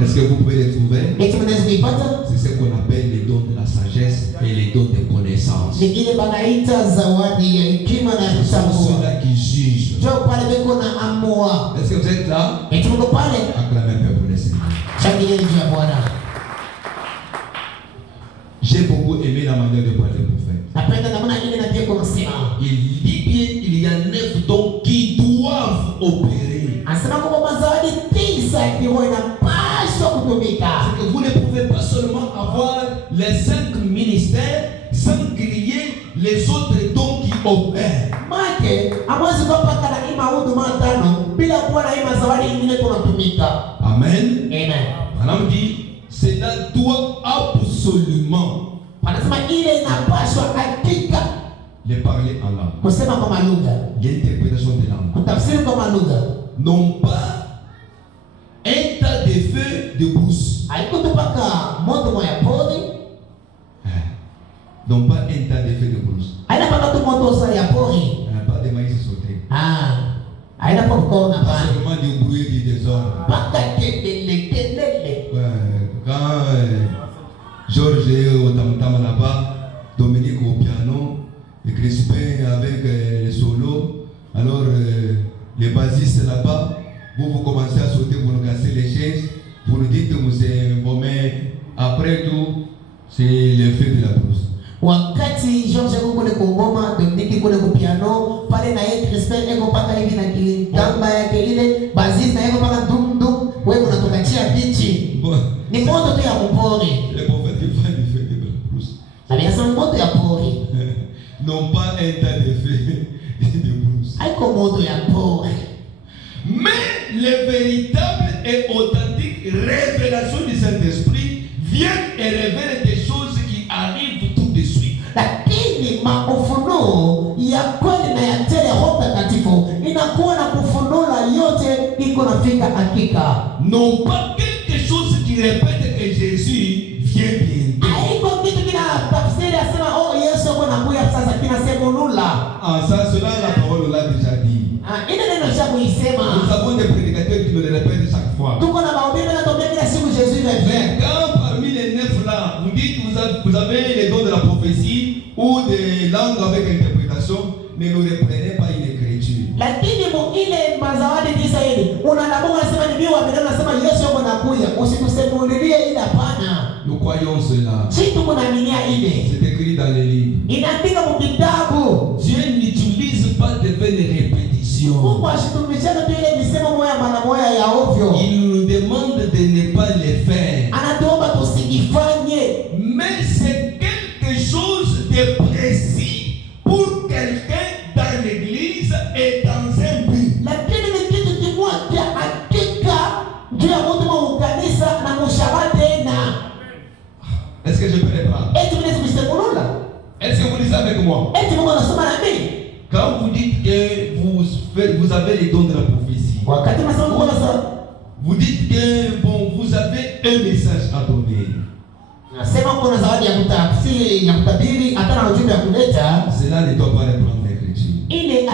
Est-ce que vous pouvez les trouver? Eti mnaweza kuipata? C'est ce qu'on appelle les dons de la sagesse et les dons de connaissance. Ningine banaita zawadi ya hekima na Ce sont mtambua. ceux-là qui jugent. Njoo pale beko na amua. Est-ce que vous êtes là? Eti mko pale? Acclamez un peu pour le Seigneur. Shangilia juu ya Bwana. J'ai beaucoup aimé la manière de parler du prophète. Napenda namna ile na pia kumsema. Il dit bien, il y a 9 dons qui doivent opérer. Anasema kwa mazawadi 9 ya kiroho inapaswa kutumika. C'est que vous ne pouvez pas seulement avoir les 5 ministères sans griller les autres dons qui opèrent. Make, amwezi kupaka na ima huduma 5 bila kuwa na ima zawadi nyingine kunatumika. Amen. Amen. Madame dit, cela doit absolument Anasema ile inapaswa hakika les parler en langue. kusema kwa lugha. L'interprétation des langues. Kutafsiri kwa lugha. Non pas un tas de feux de brousse. Haikutupaka moto moya pori. Non pas un tas de feux de brousse. Haina paka tu moto sa ya pori. Pas de maïs sauté. Haina popcorn Pas hapa. seulement du bruit du désordre. Paka kelele. Quand Georges est au tam-tam là-bas, Dominique au piano, et Crispin avec les solos, alors les bassistes là-bas, vous commencez à sauter, vous nous cassez les chaises, vous nous dites que c'est bon, mais après tout, c'est le feu de la brousse. Wakati George kule kugoma, Dominique kule kupiano, pale na yeye Crispin eko paka hivi na kitamba yake ile, bazisi na yeko paka dum dum, wewe unatokachia bichi. Ni moto tu ya mpori. Les prophètes qui font du feu de la brousse. Na bien ça moto ya pori. Non pas un tas de feu de brousse. Haiko moto ya pori. Mais les véritables et authentiques révélations du Saint-Esprit viennent et révèlent des choses qui arrivent tout de suite. Lakini maufunuo ya kweli na ya tele Roho Mtakatifu inakuwa na kufunua yote iko nafika hakika. Non pas quelque chose qui répète que Jésus vient bientôt. Haiko kitu kina tafsiri asema ça, cela, la parole l'a déjà dit. Ile neno cha kuisema. Nous avons des prédicateurs qui nous le répètent chaque fois. Tuko na mahubiri yanatokea kila siku Jésus revient. Mais quand parmi les 9 là, vous dites que vous avez les dons de la prophétie ou des langues avec interprétation, ne nous reprenez pas une écriture. Lakini ile mazawadi tisa hili unanamungu anasema ni biwa bila anasema Yesu yuko nakuja, usitusemulie ile hapana. Nous croyons cela. Sisi tuko naaminia ile. C'est écrit dans les livres. Inaandika mu kitabu. Dieu n'utilise pas de vaines répétitions. Mungu ashitumishana tu ile misemo moja mara moja ya ovyo. Il nous demande de ne pas les faire. Anatuomba tusikifanye. Mais c'est quelque chose de précis pour quelqu'un dans l'église et dans un but. Lakini ni kitu kimoja hakika juu ya mtu wa kanisa na mshabate na. Est-ce que je peux les prendre? Est-ce que vous lisez avec moi? Quand vous dites que vous avez les dons de la prophétie, vous dites que bon, vous avez un message à donner. Cela ne doit pas reprendre l'écriture. Mais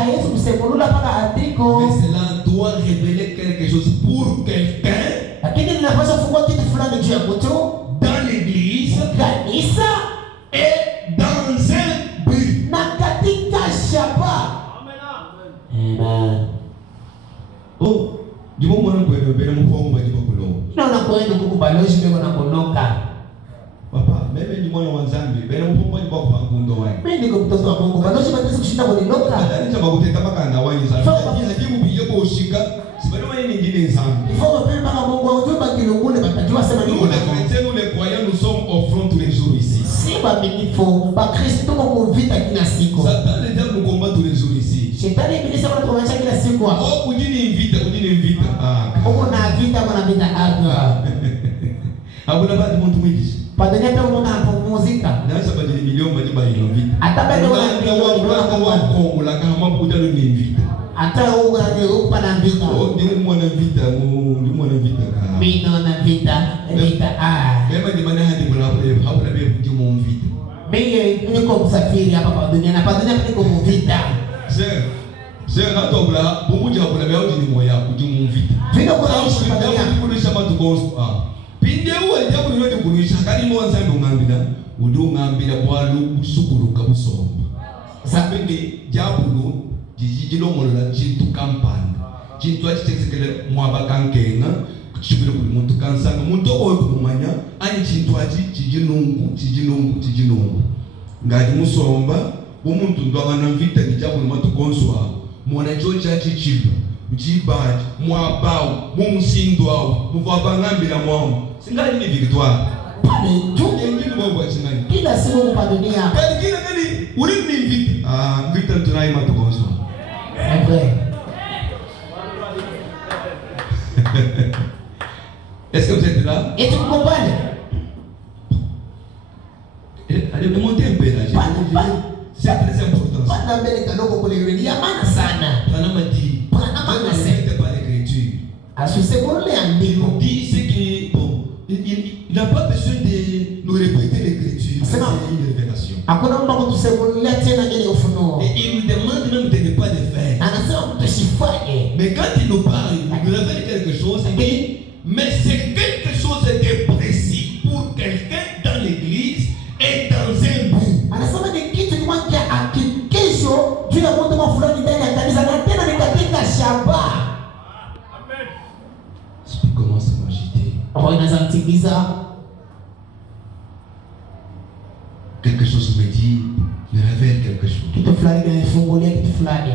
cela doit révéler quelque chose pour quelqu'un dans l'église et dans un but. Amen. Oh, du moment où vous avez un point, vous avez papa, même du moment où vous avez un point, vous avez nous les croyants, nous sommes au front tous les jours ici. Satan, le diable nous combat tous les jours ici. Oh, vous dites invite. Ah, vous n'avez pas de monde qui Padanya pia unaona anapumzika. Naweza badili milioni majibu hilo vipi? Hata bado hata upa na vita. Ndio mwana vita, ndio mwana vita ka. Mimi na vita. Mema ni maana hadi hapo bebe kujimu vita. Mimi niko msafiri hapa kwa dunia na padunia niko mvita. Sasa hata bula bumuja bula beo ni moya kujimu vita. Vile kuna ishi padunia. Kulisha matugonzo. Pinde uwe jabu ni wewe kulisha kali mwanza ndo ngambira. Udu ngambira bwalu usukuru kabusomba. Sasa ndi jabu jijilo molola chintu kampani chintu achitekekele mwaba kankenga kuchibira kuli muntu kansanga muntu oyo kumanya ani chintu achi chijinungu ngati musomba umuntu ndo abana mvita nijabu matukonzwa mwana chocha chichiba mchibaji mwabao mumusindwa muvabangambira mwawo singali ni victoire pale tunge ngini mwawo chingani kila siku kupadunia kali uri ni vita vita tunai matukonzwa. C'est vrai. Est-ce que vous êtes là? Et tu comprends? Allez, montez un peu là. C'est très important. Pendant mbele kadoko kule yule ya maana sana. Panama dit. Panama n'accepte pas l'écriture. Asuse kule andiko. Il dit c'est que bon, il n'a pas besoin de nous répéter l'écriture. C'est une révélation. Hakuna mtu kutusemulia tena ile ufunuo. Et il nous demande même de ne pas le faire. Anasema tusifanye. Mais quand il nous parle, il nous révèle quelque chose. Mais c'est quelque chose de précis pour quelqu'un dans l'église et dans un but. Anasema ni kitu kimoja hakikisho juu ya mtu fulani ndani ya kanisa na tena ni katika shamba. Amen. L'esprit commence à m'agiter. Roho inaanza kutimiza. Quelque chose me dit, me révèle quelque chose. Kitu fulani kinafungulia kitu fulani.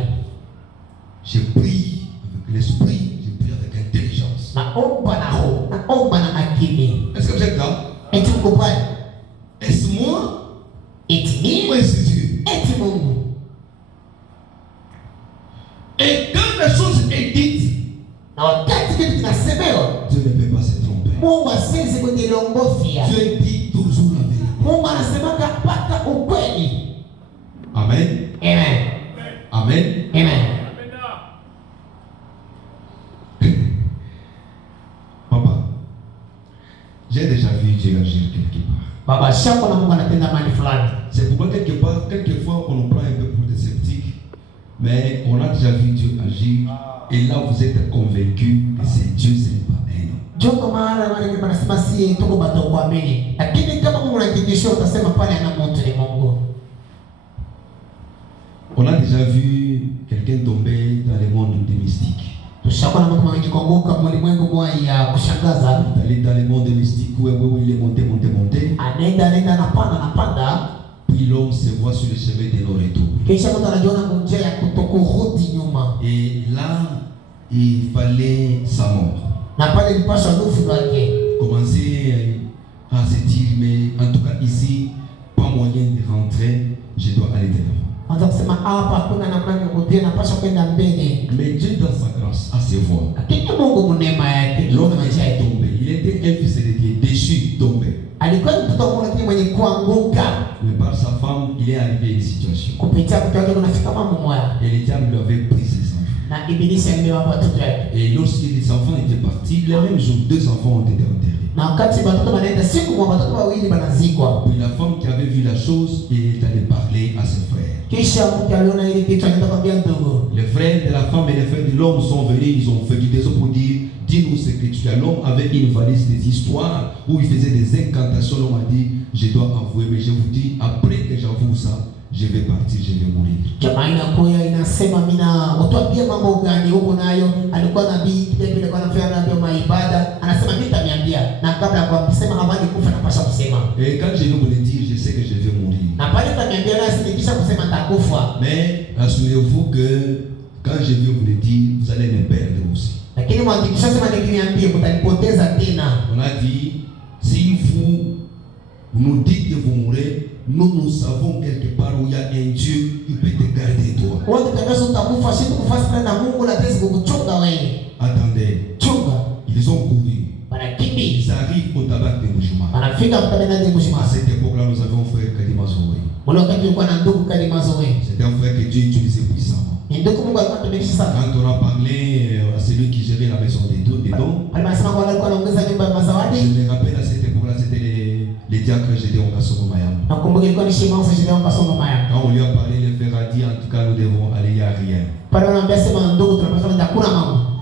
Je prie avec l'esprit, je prie avec intelligence. Naomba na roho, naomba na akili. Est-ce que vous êtes là? Est-ce que vous comprenez? Est-ce moi? Est-ce Dieu? Ou est-ce Dieu? Est-ce Mungu? Et quand la chose est dite, na wakati kitu kinasemewa, Dieu ne peut pas se tromper. Mungu asiwezi kujilongofia. Dieu dit toujours la vérité. Mungu anasemaka mpaka ukweli. Amen. Amen. Amen. Amen. Papa, j'ai déjà vu Dieu agir quelque part. Baba shako na Mungu anatenda mahali fulani. C'est pourquoi quelquefois on nous prend un peu pour des sceptiques. Mais on a déjà vu Dieu agir. Et là, vous êtes convaincu que c'est Dieu, ce n'est pas un homme. Joko mahala wale wanasema si tuko bado kuamini. Lakini kama Mungu anahakikisha utasema pale ana mtu ni Mungu. On a déjà vu quelqu'un tomber dans le monde des mystiques. Tushakuwa na mtu mwenye kuanguka mlimwengu mmoja ya kushangaza. D'aller dans le monde des mystiques où il est monté. Anaenda anapanda. Puis l'homme se voit sur le chemin de non-retour. Kisha mtu anajiona njia ya kutokurudi nyuma. Et là, il fallait sa mort. Na pale ilipaswa nufu yake. Commencer à se dire, mais en tout cas ici, pas moyen de rentrer, je dois aller de l'avant. Anza kusema hapa hakuna namna ya kurudia, napaswa kwenda mbele. Mais Dieu dans sa grâce a ses voies. Lakini Mungu mnema yake L'homme est tombé. Il était un fils de Dieu, déchu, tombé. Alikuwa mtoto wa Mungu mwenye kuanguka. Mais par sa femme, il est arrivé à une situation. Kupitia mtoto wake kunafika mambo moja. Et le diable lui avait pris ses enfants. Na ibilisi alimewapa watoto wake. Et lorsque les enfants étaient partis, le même jour, 2 enfants ont été enterrés. Na wakati watoto wanaenda siku kwa watoto wawili wanazikwa. Puis la femme qui avait vu la chose, elle est allée parler à ses frères. Kisha mtu aliona ile kitu anaenda kwambia ndugu. Les frères de la femme et les frères de l'homme sont venus, ils ont fait du désordre pour dire, dis-nous ce que tu as. L'homme avait une valise des histoires où il faisait des incantations. L'homme a dit, je dois avouer, mais je vous dis, après que j'avoue ça, je vais partir, je vais mourir. Jamaa inakuja inasema mina watuambie mambo gani huko nayo. Alikuwa nabii David alikuwa anafanya nabii maibada. Anasema mimi nitamiambia na kabla ya kusema habari kufa napasha kusema. Et quand je vais vous le dire, je sais que je vais mourir. Na pale nitamiambia na sinikisha kusema nitakufa. Mais assurez-vous que quand je vais vous le dire, vous allez me perdre aussi. Lakini mwandikisha sema nikiniambia mtanipoteza tena. On a dit, si vous nous dites que vous mourrez, nous savons quelque part où il y a un Dieu qui peut te garder toi. Attendez, ils ont couru. Ils arrivent au tabac de Moujouma. À cette époque-là, nous avions frère Kadima Zoé. C'était un frère que Dieu utilisait puissamment. Quand on a parlé à celui qui gérait la maison des dons, je me rappelle à cette époque-là, c'était les diacres Gédéon Kassogo Mayam. Quand on lui a parlé, le frère a dit, en tout cas, nous devons aller, il n'y a rien.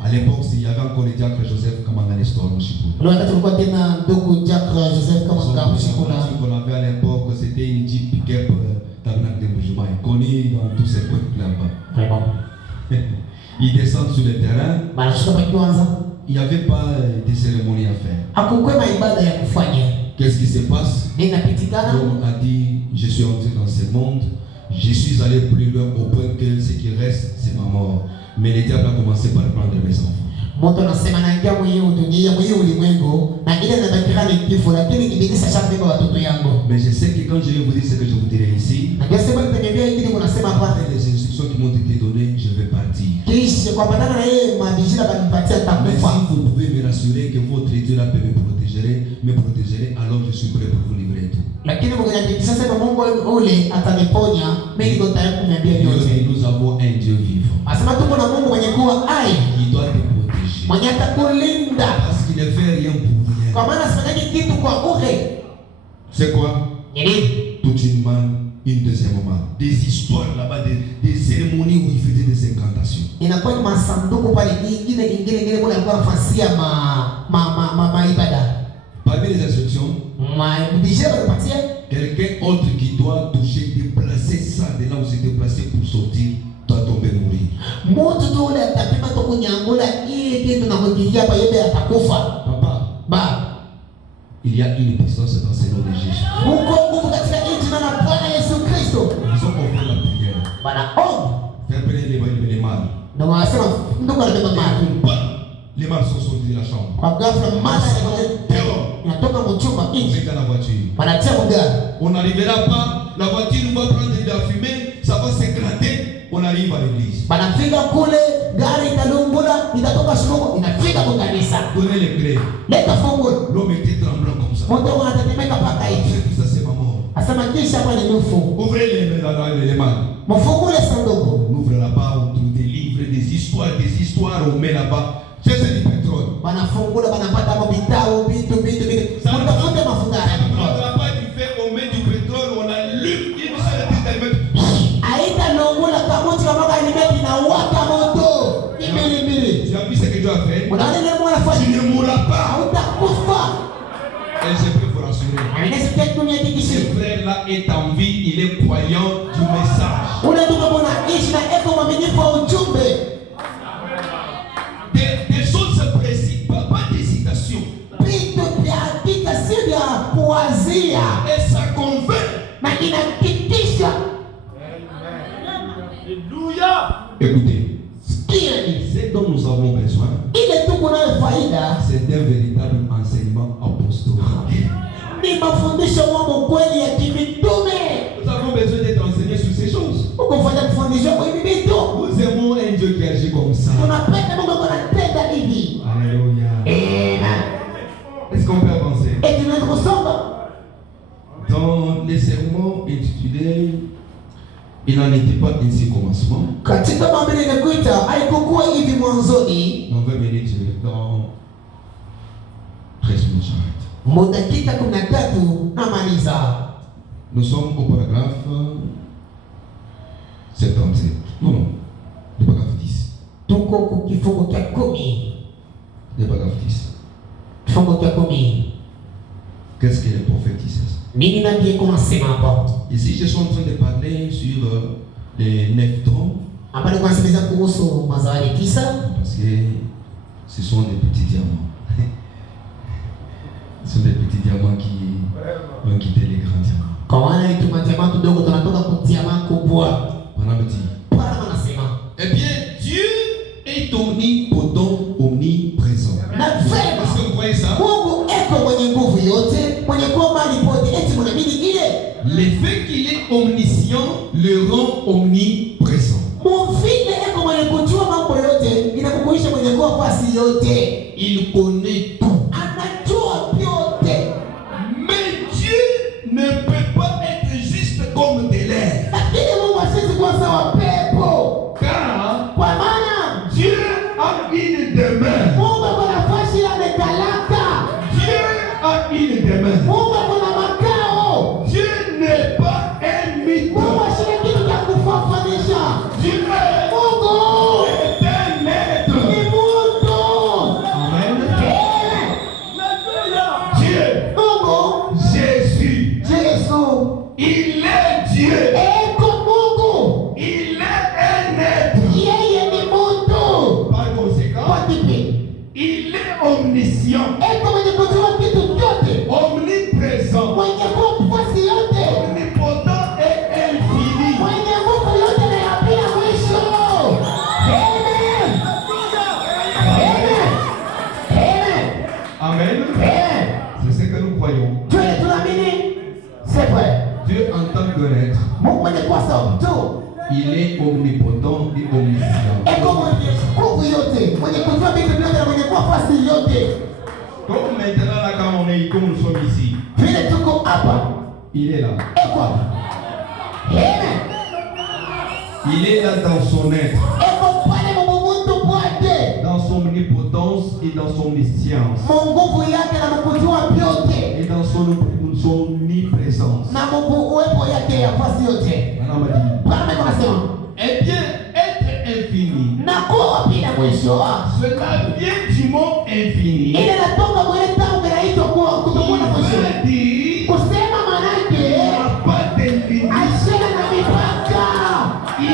À l'époque, il y avait encore le diacre Joseph Kamanganestor Mouchipou. Ce qu'on avait à l'époque, c'était une Jeep pick-up tabernacle de Moujouma, connu dans tous ces coins là-bas. Ils descendent sur le terrain. Il n'y avait pas de cérémonie à faire. Qu'est-ce qui se passe? L'homme a dit, je suis entré dans ce monde, je suis allé plus loin au point que ce qui reste, c'est ma mort. Mais le diable a commencé par prendre mes enfants. Moto anasema naingia mwenye dunia mwenye ulimwengu na ile inabakira ni kifo, lakini ibilisi ashafika watoto yangu. Mais je sais que quand je vais vous dire ce que je vous dirai ici, na nasema nitakwambia hiki ni unasema hapa les instructions qui m'ont été données, je vais partir. Kisha kwa badala na yeye mabishira banipatia takufa. Mais si vous pouvez me rassurer que votre Dieu là peut me protéger, alors je suis prêt pour vous livrer tout. Lakini mngenihakikisha sema Mungu ule ataniponya, mimi niko tayari kuniambia yote. Nous avons un Dieu vivant. Asema tuko na Mungu mwenye kuwa hai. Il doit te protéger. Mwenye atakulinda. Parce qu'il ne fait rien pour rien. Kwa maana sifanyaje kitu kwa bure. C'est quoi? Nini? Toute une manne, une deuxième manne. Des histoires là-bas, des cérémonies où il faisait des incantations. Inakuwa ni masanduku pale ingine kuna alikuwa anafasia ibada. Parmi les instructions, quelqu'un autre qui doit toucher, déplacer ça de là où c'est déplacé pour sortir, doit tomber mourir. Papa, il y a une puissance dans ce nom de Jésus. Ils ont compris la prière. Faire périr les mâles. Les mâles sont sortis de la chambre. On n'arrivera pas, la voiture va prendre de la fumée, ça va s'éclater, on arrive à l'église. Donnez les clés. L'homme était tremblant comme ça. Tout ça c'est ma mort. Ouvrez les mains. On ouvre là-bas, on trouve des livres, des histoires, on met là-bas. C'est du pétrole. Ça ne prendra pas du fer, on met du pétrole, on allume une seule petite allumette. est en vie, il est croyant du message. Des choses précises, pas d'hésitation. Et ça convainc. Alléluia. Écoutez, ce dont nous avons besoin, c'est d'un véritable enseignement apostolique. Nous avons besoin d'être enseignés sur ces choses. Nous aimons un Dieu qui agit comme ça. Alléluia. Est-ce qu'on peut avancer? Dans les sermons intitulés Il n'en était pas ainsi au commencement. Dans 20 minutes, dans 13 minutes, j'arrête. Nous sommes au paragraphe 77. Non, le paragraphe 10. Le paragraphe 10. Qu'est-ce que les prophètes disent? Ici, je suis en train de parler sur les 9 dons. Parce que ce sont des petits diamants. Ce sont des petits diamants qui vont quitter les grands diamants. Eh bien, Dieu est omnipotent, omniprésent. Est-ce que vous voyez ça? Le fait qu'il est omniscient le rend omniprésent. Il connaît tout. Mais Dieu ne peut pas être juste comme de l'air. Car Dieu a une demeure. Dieu a une demeure. Dieu n'est pas un mythe. Dieu est un maître. Amen. Dieu, Jésus, il est Dieu. Il est un être. Par conséquent, il est omniscient, omniprésent, omnipotent et infini. Amen. C'est ce que nous croyons. C'est vrai. Dieu en tant qu'être, il est omnipotent et omniscient. Comme maintenant là quand on est, comme nous sommes ici, il est là. Il est là dans son être, dans son omnipotence et dans son omniscience, et dans son omniprésence. Eh bien, être infini, cela vient du mot infini. Il veut dire pas d'infini. Il est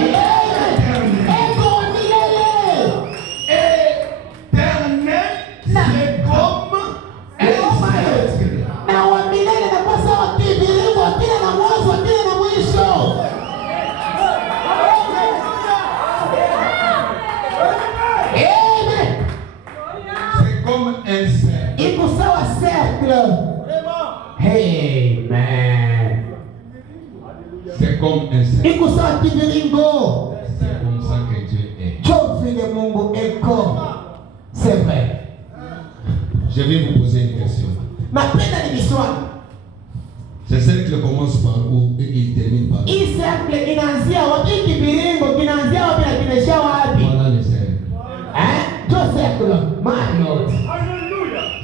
éternel, c'est comme un cercle. C'est comme un cercle. Amen. C'est comme un cercle. C'est comme ça que Dieu est. C'est vrai. Je vais vous poser une question. Ce cercle commence par où et il termine par où? Voilà le cercle.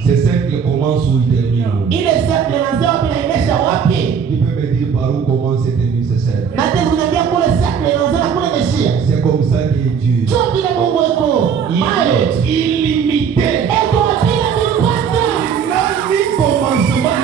Ce cercle commence où il termine où? Il peut me dire par où commence et termine ce cercle? C'est comme ça que Dieu. Il est illimité. Il n'a ni commencement.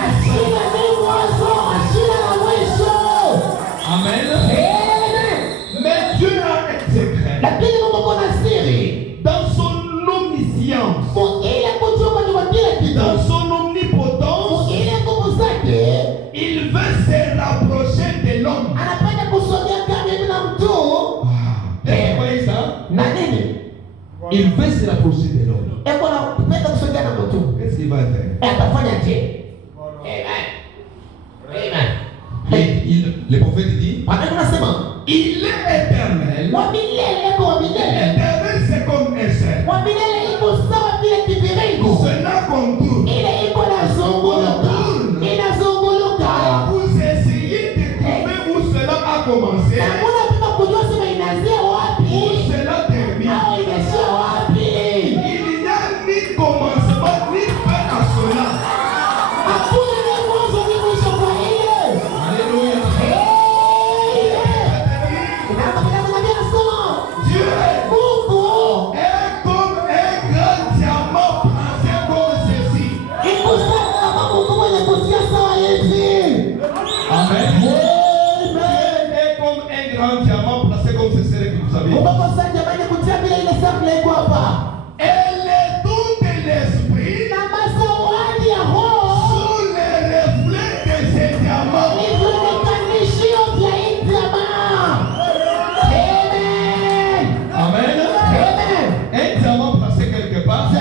Il veut se rapprocher de l'homme. eko anapenda kusogea na mtu. Qu'est-ce qu'il va faire? Atafanya je? Amen. Amen. Le prophète dit, Maana tunasema il est éternel. wa milele eko wa milele. Éternel, c'est comme un cercle. Wa milele iko sawa vile kiviringo. Cela contourne. Ile iko nazunguluka. Inazunguluka. Vous essayez de trouver où cela a commencé, Na unapima kujua sema inaanzia où wapi cela termine. au inaishia wapi. Il n'y a ni commencement ni fin à cela. Hakuna ni mwanzo ni mwisho kwa ile. Alléluia. Dieu est comme un grand diamant placé comme ceci. Amen. Dieu est comme un grand diamant placé comme ce cercle que vous savez. Et les dons de l'esprit sont les reflets de ces diamants. Amen. Un diamant placé quelque part, ça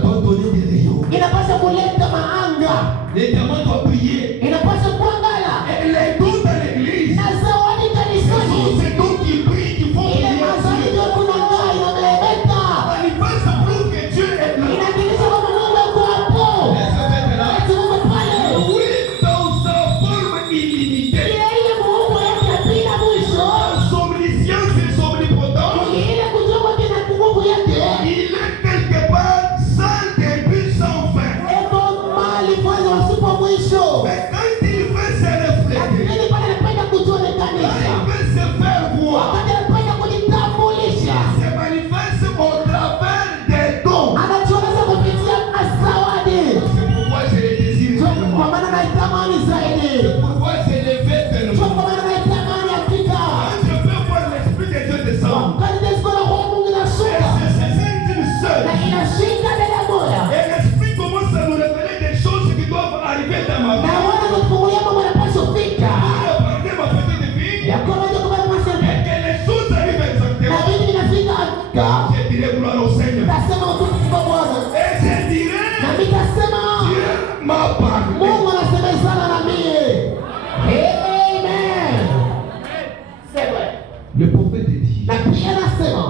doit donner des rayons. inapaswa kuleta maanga, Les diamants doivent briller. inapaswa kuangala Et les dons dans l'église, na zawadi ce sont kanisani. ces dons qui brillent, qui font Ile briller mazuri Dieu. ndio kunakaa inameremeta, Manifeste prouve que Dieu est là. inajulisha kwamba Mungu yuko hapo. Et ça fait de là. Ati Mungu pale, Oui, dans sa forme illimitée. ile ile Mungu yake bila mwisho, Son omniscience et son omnipotence. ile kujua kwake na nguvu yake Il est quelque part sans début, sans fin. iko mali kwanza wasipo mwisho. Mais quand il veut se refléter, Lakini pale anapenda quand kujionekanisha, il veut se faire voir, wakati anapenda kujitambulisha, il se manifeste au travers des dons. anajionyesha kupitia zawadi. C'est pourquoi je les désire Kwa tellement. maana naitamani zaidi. C'est pourquoi je les veux Kwa tellement. maana naitamani hakika. Quand je veux voir l'Esprit de Dieu descendre, Wakati Yesu na Roho Mungu et inashuka c'est une seule. na inashinda ndani ya moyo. Et l'Esprit commence à nous révéler des choses qui doivent arriver dans ma Na vie. wana kufungulia mambo yanapaswa fika. Regardez ma petite fille, Ya kwamba ndio kwa maana et que les choses arrivent na exactement. vitu vinafika hakika. Je dirais gloire au Seigneur. Nasema utukufu kwa Bwana. Et je dirais, Na nitasema Dieu m'a parlé. Mungu anasemezana na mimi. Amen. Sema. Le prophète dit, Na pia nasema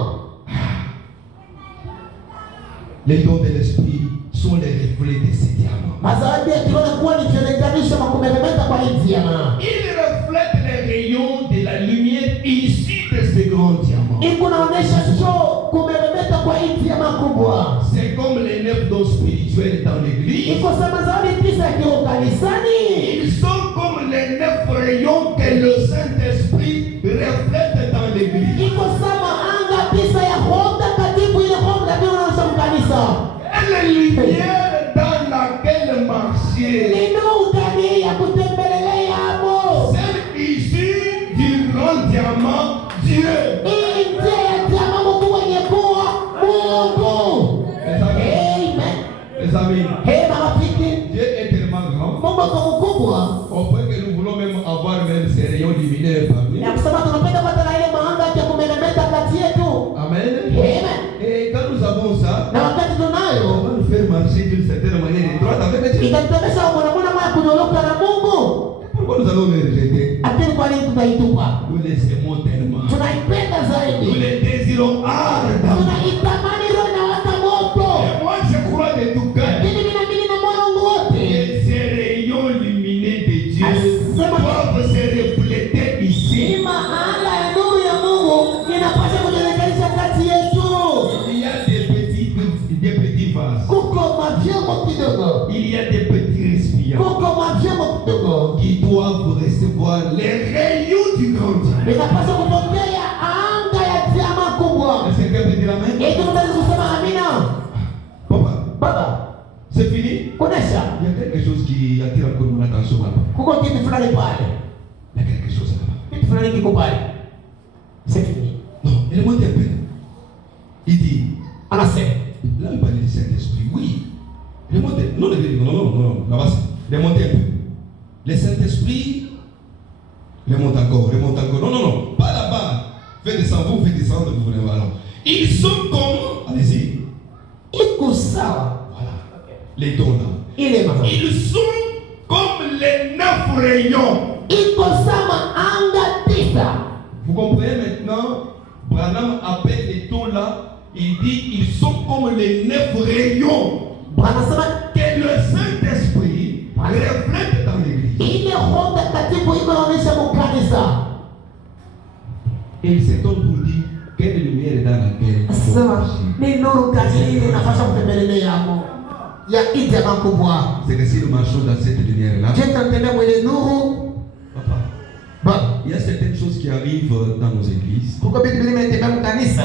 les dons de l'Esprit sont les reflets de ces diamants. mazawadi ya kiroho kuwa ni kionekanisho makumeremeta kwa hii diamant. Il reflète les rayons de la lumière issue de ces grands diamants. Iko naonesha cho kumeremeta kwa hii diamant kubwa. C'est comme les 9 dons spirituels dans l'église. Iko sama zawadi 9 ya kiroho kanisani. Ils sont comme les 9 rayons que le Saint-Esprit reflète dans l'église. Iko sama anga 9 ya Roho Mtakatifu ile Roho Mtakatifu anaonyesha mkanisa. Et la lumière dans laquelle marcher, Ni nuru gani ya kutembelelea hapo? celle issue du grand diamant Dieu. Hii njia ya diamant mkubwa yenye kuwa Mungu. Amen. Les amis, Hey marafiki, Dieu est tellement grand. Mungu kwa mkubwa. Au point que nous voulons même avoir même ces rayons lumineux parmi Ya nous. kusema tunapenda kupata na ile maanga ya kumeremeta kati yetu. Amen. Amen. Et quand nous avons ça, Na wakati on tunayo va nous faire marcher d'une certaine manière étroite avec Dieu. itatutembesha mwanamwana maya kunyoloka na Mungu. Pourquoi nous allons les rejeter? Lakini kwa nini tunaitupa? Nous les aimons tellement. Tunaipenda Nous zaidi. les désirons ardemment. Tunaitamani roho na waka moto. Et moi je crois de tout cœur Mimi ninaamini na moyo wangu wote. que ces rayons lumineux de Dieu doivent se refléter ici. Ni maana ya nuru ya Mungu inapaswa kujionekanisha kati yetu. Il y a des petits vases. Kuko mavyombo kidogo. Il y a des petits récipients Kuko mavyombo kidogo. qui doivent recevoir les rayons du grand diamant. Inapaswa kupokea anga ya diamant kubwa. Est-ce que quelqu'un peut dire amen? Eti mnaweza kusema amina. Papa, Baba, c'est fini? kunesha. Il y a quelque chose qui attire encore mon attention là-bas. Kuko kitu fulani pale. Il y a quelque chose là-bas. Kitu fulani kiko pale. C'est fini. Non, il est monté un peu. Il dit, Anasema, là il parle du Saint-Esprit. Oui. Il est monté. Non, non. Là-bas, il est monté un peu. Le Saint-Esprit, il remonte encore. Non. Pas là-bas. Faites descendre, vous faites descendre, vous voulez. Alors, Ils sont comme, allez-y, iko sawa voilà, les dons là. ile maana Ils sont comme les 9 rayons. iko sawa anga 9. Vous comprenez maintenant? Branham appelle les dons là, il dit ils sont comme les 9 rayons Wanasema que le Saint-Esprit reflète dans l'église. ile Roho Mtakatifu iko naonyesha mkanisa. Et il s'étonne pour dire quelle lumière est dans laquelle Sema ni nuru gani ile inafasha kutembelea yamo ya ije makubwa. c'est que si nous marchons dans cette lumière là, Je t'entendais mwele nuru. papa, Ba, il y a certaines choses qui arrivent dans nos églises kuko bitu bimetembea mkanisa.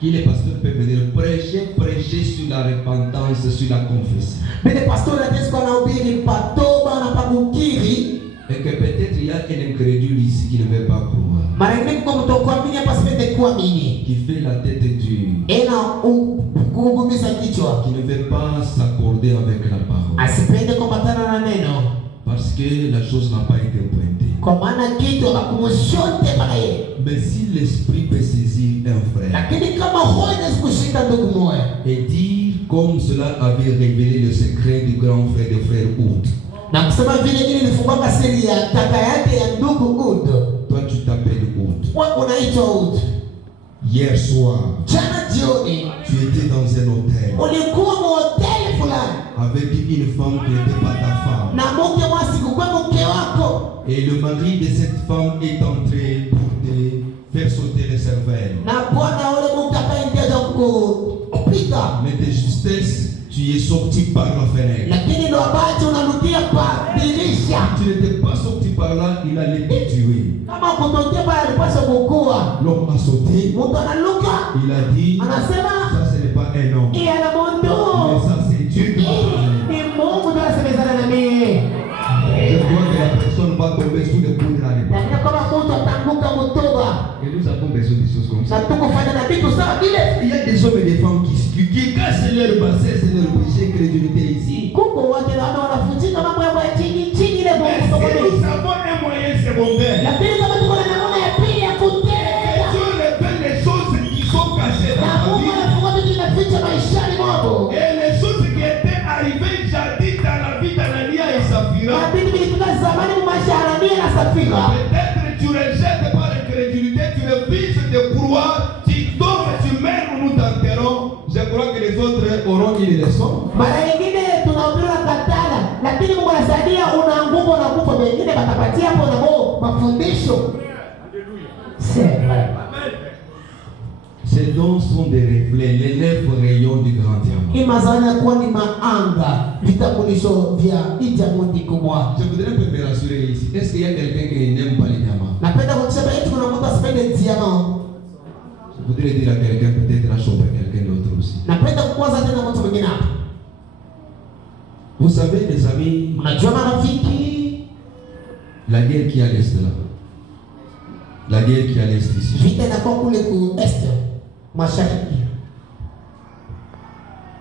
que les pasteurs peuvent venir prêcher sur la repentance, sur la confession. Bile pastor atesko anahubiri patoba na pakukiri. Et que peut-être il y a un incrédule ici qui ne veut pas croire, Mara nyingi kwa mtokuamini hapa sipende kuamini. qui fait la tête dure, Ena kugugumiza kichwa. qui ne veut pas s'accorder avec la parole. Asipende kuambatana na neno. Parce que la chose n'a pas été pointée. Kwa maana kitu hakumushote baye. Mais si l'esprit peut saisir un frère Lakini kama roho inasikushika ndugu moja. et dire comme cela avait révélé le secret du grand frère de frère Oud, Na kusema vile ile ilifungua siri ya kaka yake ya ndugu Ud. toi tu t'appelles Oud. Wewe unaitwa Ud. Hier soir, Jana jioni tu étais dans un hôtel ulikuwa mhoteli fulani avec une femme qui n'était pas ta femme. na mke wako sikuwa mke wako. Et le mari de cette femme est entré pour te faire sauter les cervelles. Na bwana ule mke akaingia kupita. Mais de justesse, tu es sorti par la fenêtre. Lakini ndo ambacho unarudia pa dirisha. Tu n'étais pas sorti par là, il allait te tuer. Kama kutokea pale alipaswa kukua. L'homme a sauté, Mtu analuka. il a dit, Anasema ça ce n'est pas un homme, yeye ana mais mondo. ça c'est Dieu qui m'a parlé. Ni Mungu ndo anasemezana na mimi. Je crois que la personne va tomber sous les coups de la réponse. Lakini kama mtu atanguka mtoba. Et nous avons besoin de choses comme Na ça. tukufanya na vitu sawa vile. Il y a des hommes et des femmes qui cassent leur bassesse et leur péché, crédulité ici. Kuko wake na wanafunjika mambo yao ya chini chini ile Mais Mungu si somo. nous avons un moyen secondaire, Lakini kama tuko na namna ya pili ya kutenda. Dieu révèle les choses qui sont cachées dans Na la Mungu vie. anafungua vitu vinaficha maishani mwako. Et les choses qui étaient arrivées jadis dans la vie d'Anania et Na Saphira, vitu vilifika zamani kwa maisha ya Anania na Safira. peut-être tu rejettes par incrédulité, tu refuses de croire, tu tombes, tu meurs, nous t'enterrons. Je crois que les autres auront une leçon. Mara nyingine tunahubiriwa katana, lakini Mungu anasaidia unaanguka na kufa, wengine watapatia hapo na mafundisho. C'est vrai. Ces dons sont des reflets, les 9 rayons du grand diamant. Hii mazao yanakuwa ni maanga, vitambulisho vya diamond kubwa. Je voudrais me rassurer ici. Est-ce qu'il y a quelqu'un qui n'aime pas les diamants? Napenda kusema eti kuna mtu asipende diamond. Je voudrais dire à quelqu'un, peut-être à choper quelqu'un d'autre aussi. Napenda kukwaza tena mtu mwingine hapa. Vous savez, mes amis, Unajua marafiki, la guerre qui est à l'est là, la guerre qui est à l'est ici, vita inakuwa kule ku est, mashariki.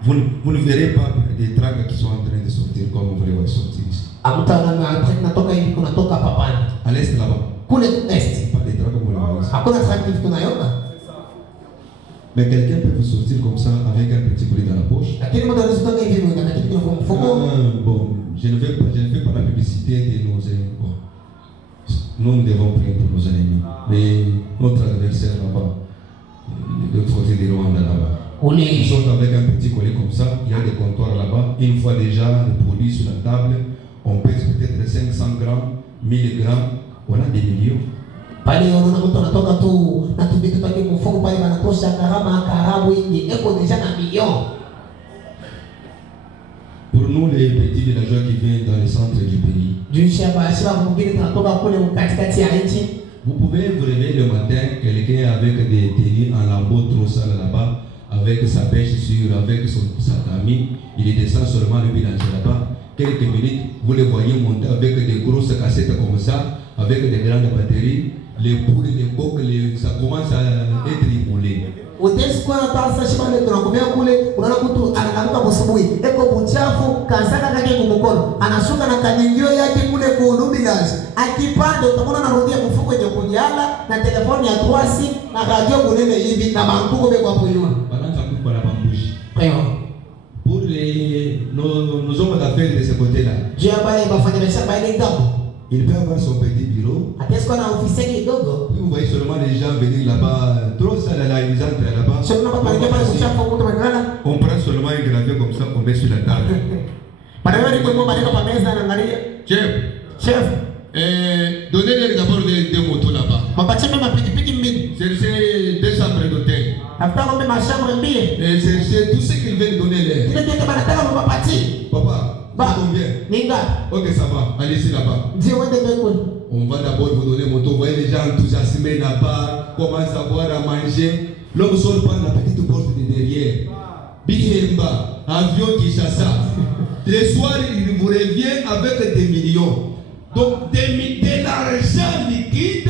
vous ne verrez pas des tracts qui sont en train de sortir comme vous les voyez sortir ici. Amtaona natoka hivi kunatoka papani. À l'est là-bas, Kule est. pas des tracts comme vous les voyez ici. Hakuna tranquille tunaiona. Mais quelqu'un peut vous sortir comme ça avec un petit bruit dans la poche. Lakini mtu anaweza kutoka hivi na kitu kinafumo mfumo. Bon, je ne fais pas la publicité de nos ennemis. Bon, nous devons prier pour nos ennemis. Mais notre adversaire là-bas, de l'autre côté de Rwanda là-bas, ils sont avec un petit collier comme ça. Il y a des comptoirs là-bas. Une fois déjà le produit sur la table, on pèse peut-être 500 grammes, 1000 grammes, on a des millions. Pale unaona mtu anatoka tu na tubitu pake mfuko pale wanatosha karama karabu hii eko deja na milioni. Pour nous les petits villageois qui viennent dans le centre du pays, Jusha bashira mwingine tunatoka kule katikati ya nchi. vous pouvez vous réveiller le matin, quelqu'un avec des tenues en lambeaux trop sales là-bas, avec sa pêche sûre, avec sa famille, il descend seulement le village là-bas. Quelques minutes, vous les voyez monter avec des grosses cassettes comme ça, avec des grandes batteries. Les poules, les coques, ça commence à être immolé. Utesi kwa tasa shimane tunakomea kule unaona mtu anaamka asubuhi eko mchafu kansaka kake kumkono anashuka na kaningio yake kule ku Luminas akipanda utaona anarudia mfuko wenye kujala na telefoni ya 3 na radio kunene hivi na manguko kwa kuinua. Balance pour la bambouche. Kwa Pour nos hommes d'affaires de ce côté-là, Dieu ambaye bafanya biashara baile ngambo. il peut avoir son petit bureau. Atesiko na ofisi kidogo. Vous voyez seulement les gens venir là-bas, trop ça là, ils entrent là-bas. Sio kama pale pale kuchafu mtu mwenyewe. On prend seulement un gravier comme ça, on met sur la table. Panawe ni kwa bandika pa meza na angalia. Chef, Donnez-leur d'abord des motos là-bas. mapache mema pikipiki mbili. Cherchez 2 chambres d'hôtel. Tafuta ngombe mashambre mbili. Et cherchez tout ce qu'ils veulent donner leur. Ile ndio kama nataka mapati. Papa, Ba, combien? ninga. Ok, ça va. Allez-y là-bas. Ndio wende mbele. On va d'abord vous donner moto. Vous voyez les gens enthousiasmés là-bas, commencent à boire, à manger. L'homme sort par la petite porte de derrière. Bihemba, avion Kinshasa. Le soir, il vous revient avec des millions. Donc, de l'argent liquide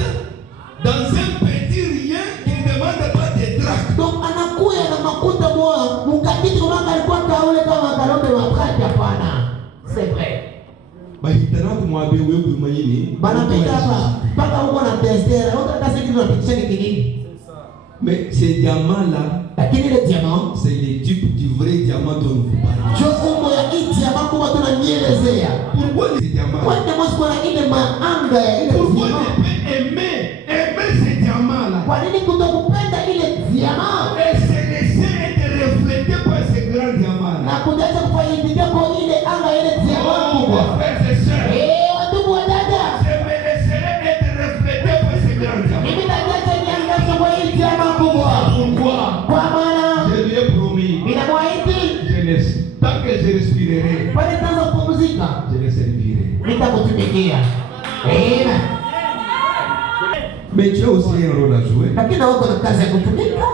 dans un petit rien qui ne demande pas de trac. Donc anakuya na makuta moja, mkabiti kama alikuwa kaule kama kalombe wa prati hapana. C'est vrai. Bahitana tumwabe wewe mayini. Banapita hapa mpaka huko na testera, huko hata sisi tunapitisha ni kinini. Mais ces diamants-là, Lakini ile diamant, c'est les types du vrai diamant dont nous vous parlons. jo umbo ya hii diamant kwa tunanielezea. Pourquoi les diamants? Kwa nini mwanzo kuna ile maanga ya ile Pourquoi diamant? ne pas aimer ces diamants-là? Kwa nini kutokupenda ile diamant? Et se laisser être reflété par ces grands diamants-là. Na kujaza kufaidika kwa ile anga ya ile diamant Oh, kubwa. mes frères et sœurs, Watu wa dada. je me laisserai être reflété par ces grands diamants. Mimi najaza niangaze kwa ile diamant kubwa. Pourquoi? Kwa maana Je lui ai promis, ninamwahidi tant que je respirerai, pale tanza kupumzika je le servirai. nitakutumikia. Amen. Mais tu as aussi un rôle à jouer. Lakini wako na kazi ya kutumika.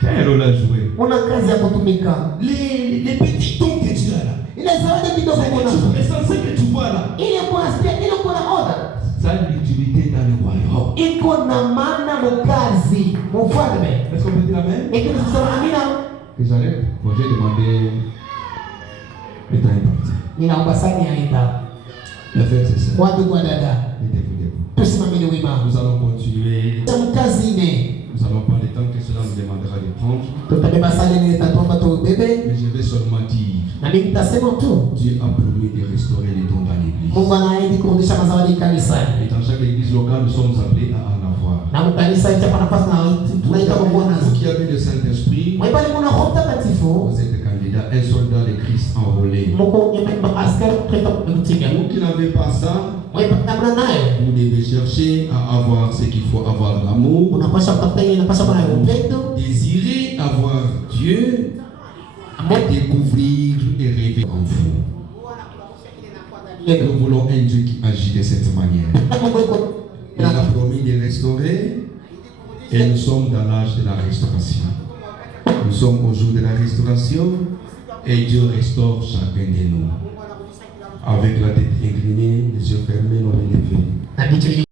Tu as un rôle à jouer. Una kazi ya kutumika. Les petits dons que tu as là, Ile zawadi kidogo kuna. les censés que tu vois là, Ile kwa asilia ile kuna order. ça a l'utilité dans le royaume. Iko na maana mkazi mfalme. Est-ce qu'on peut dire amen? Lakini sasa amina. Et j'arrête. Bon, j'ai demandé le temps est parti. Ninaomba sana aenda. Les frères et sœurs, Watu kwa dada. mettez-vous debout. Tusimameni wima. Nous allons continuer. Mkazi ne. Nous allons prendre le temps que cela nous demandera de prendre. Tutabeba sala ile tatuomba tu bebe. Mais je vais seulement dire, Na mimi nitasema tu. Dieu a promis de restaurer les dons dans l'église. Mungu anaahidi kurudisha mazawadi kanisani. Et dans chaque église locale, nous sommes appelés à en avoir. Na mkanisa itapa nafasi na tunaita kwa Bwana. Vous qui avez le Saint-Esprit, Mwebali kuna Roho Mtakatifu. vous êtes candidat, un soldat de Christ enrôlé. Mko nyemba askari kutoka kumtiga. Vous qui n'avez pas ça, Mwebali namna nayo. vous devez chercher à avoir ce qu'il faut avoir, l'amour, Unapaswa kutafuta ile unapaswa kuwa na upendo. désirer avoir Dieu, découvrir et rêver en vous. Nous voulons un Dieu qui agit de cette manière. Il a promis de restaurer et nous sommes dans l'âge de la restauration. Nous sommes au jour de la restauration et Dieu restaure chacun de nous. Avec la tête inclinée, les yeux fermés, on est levé.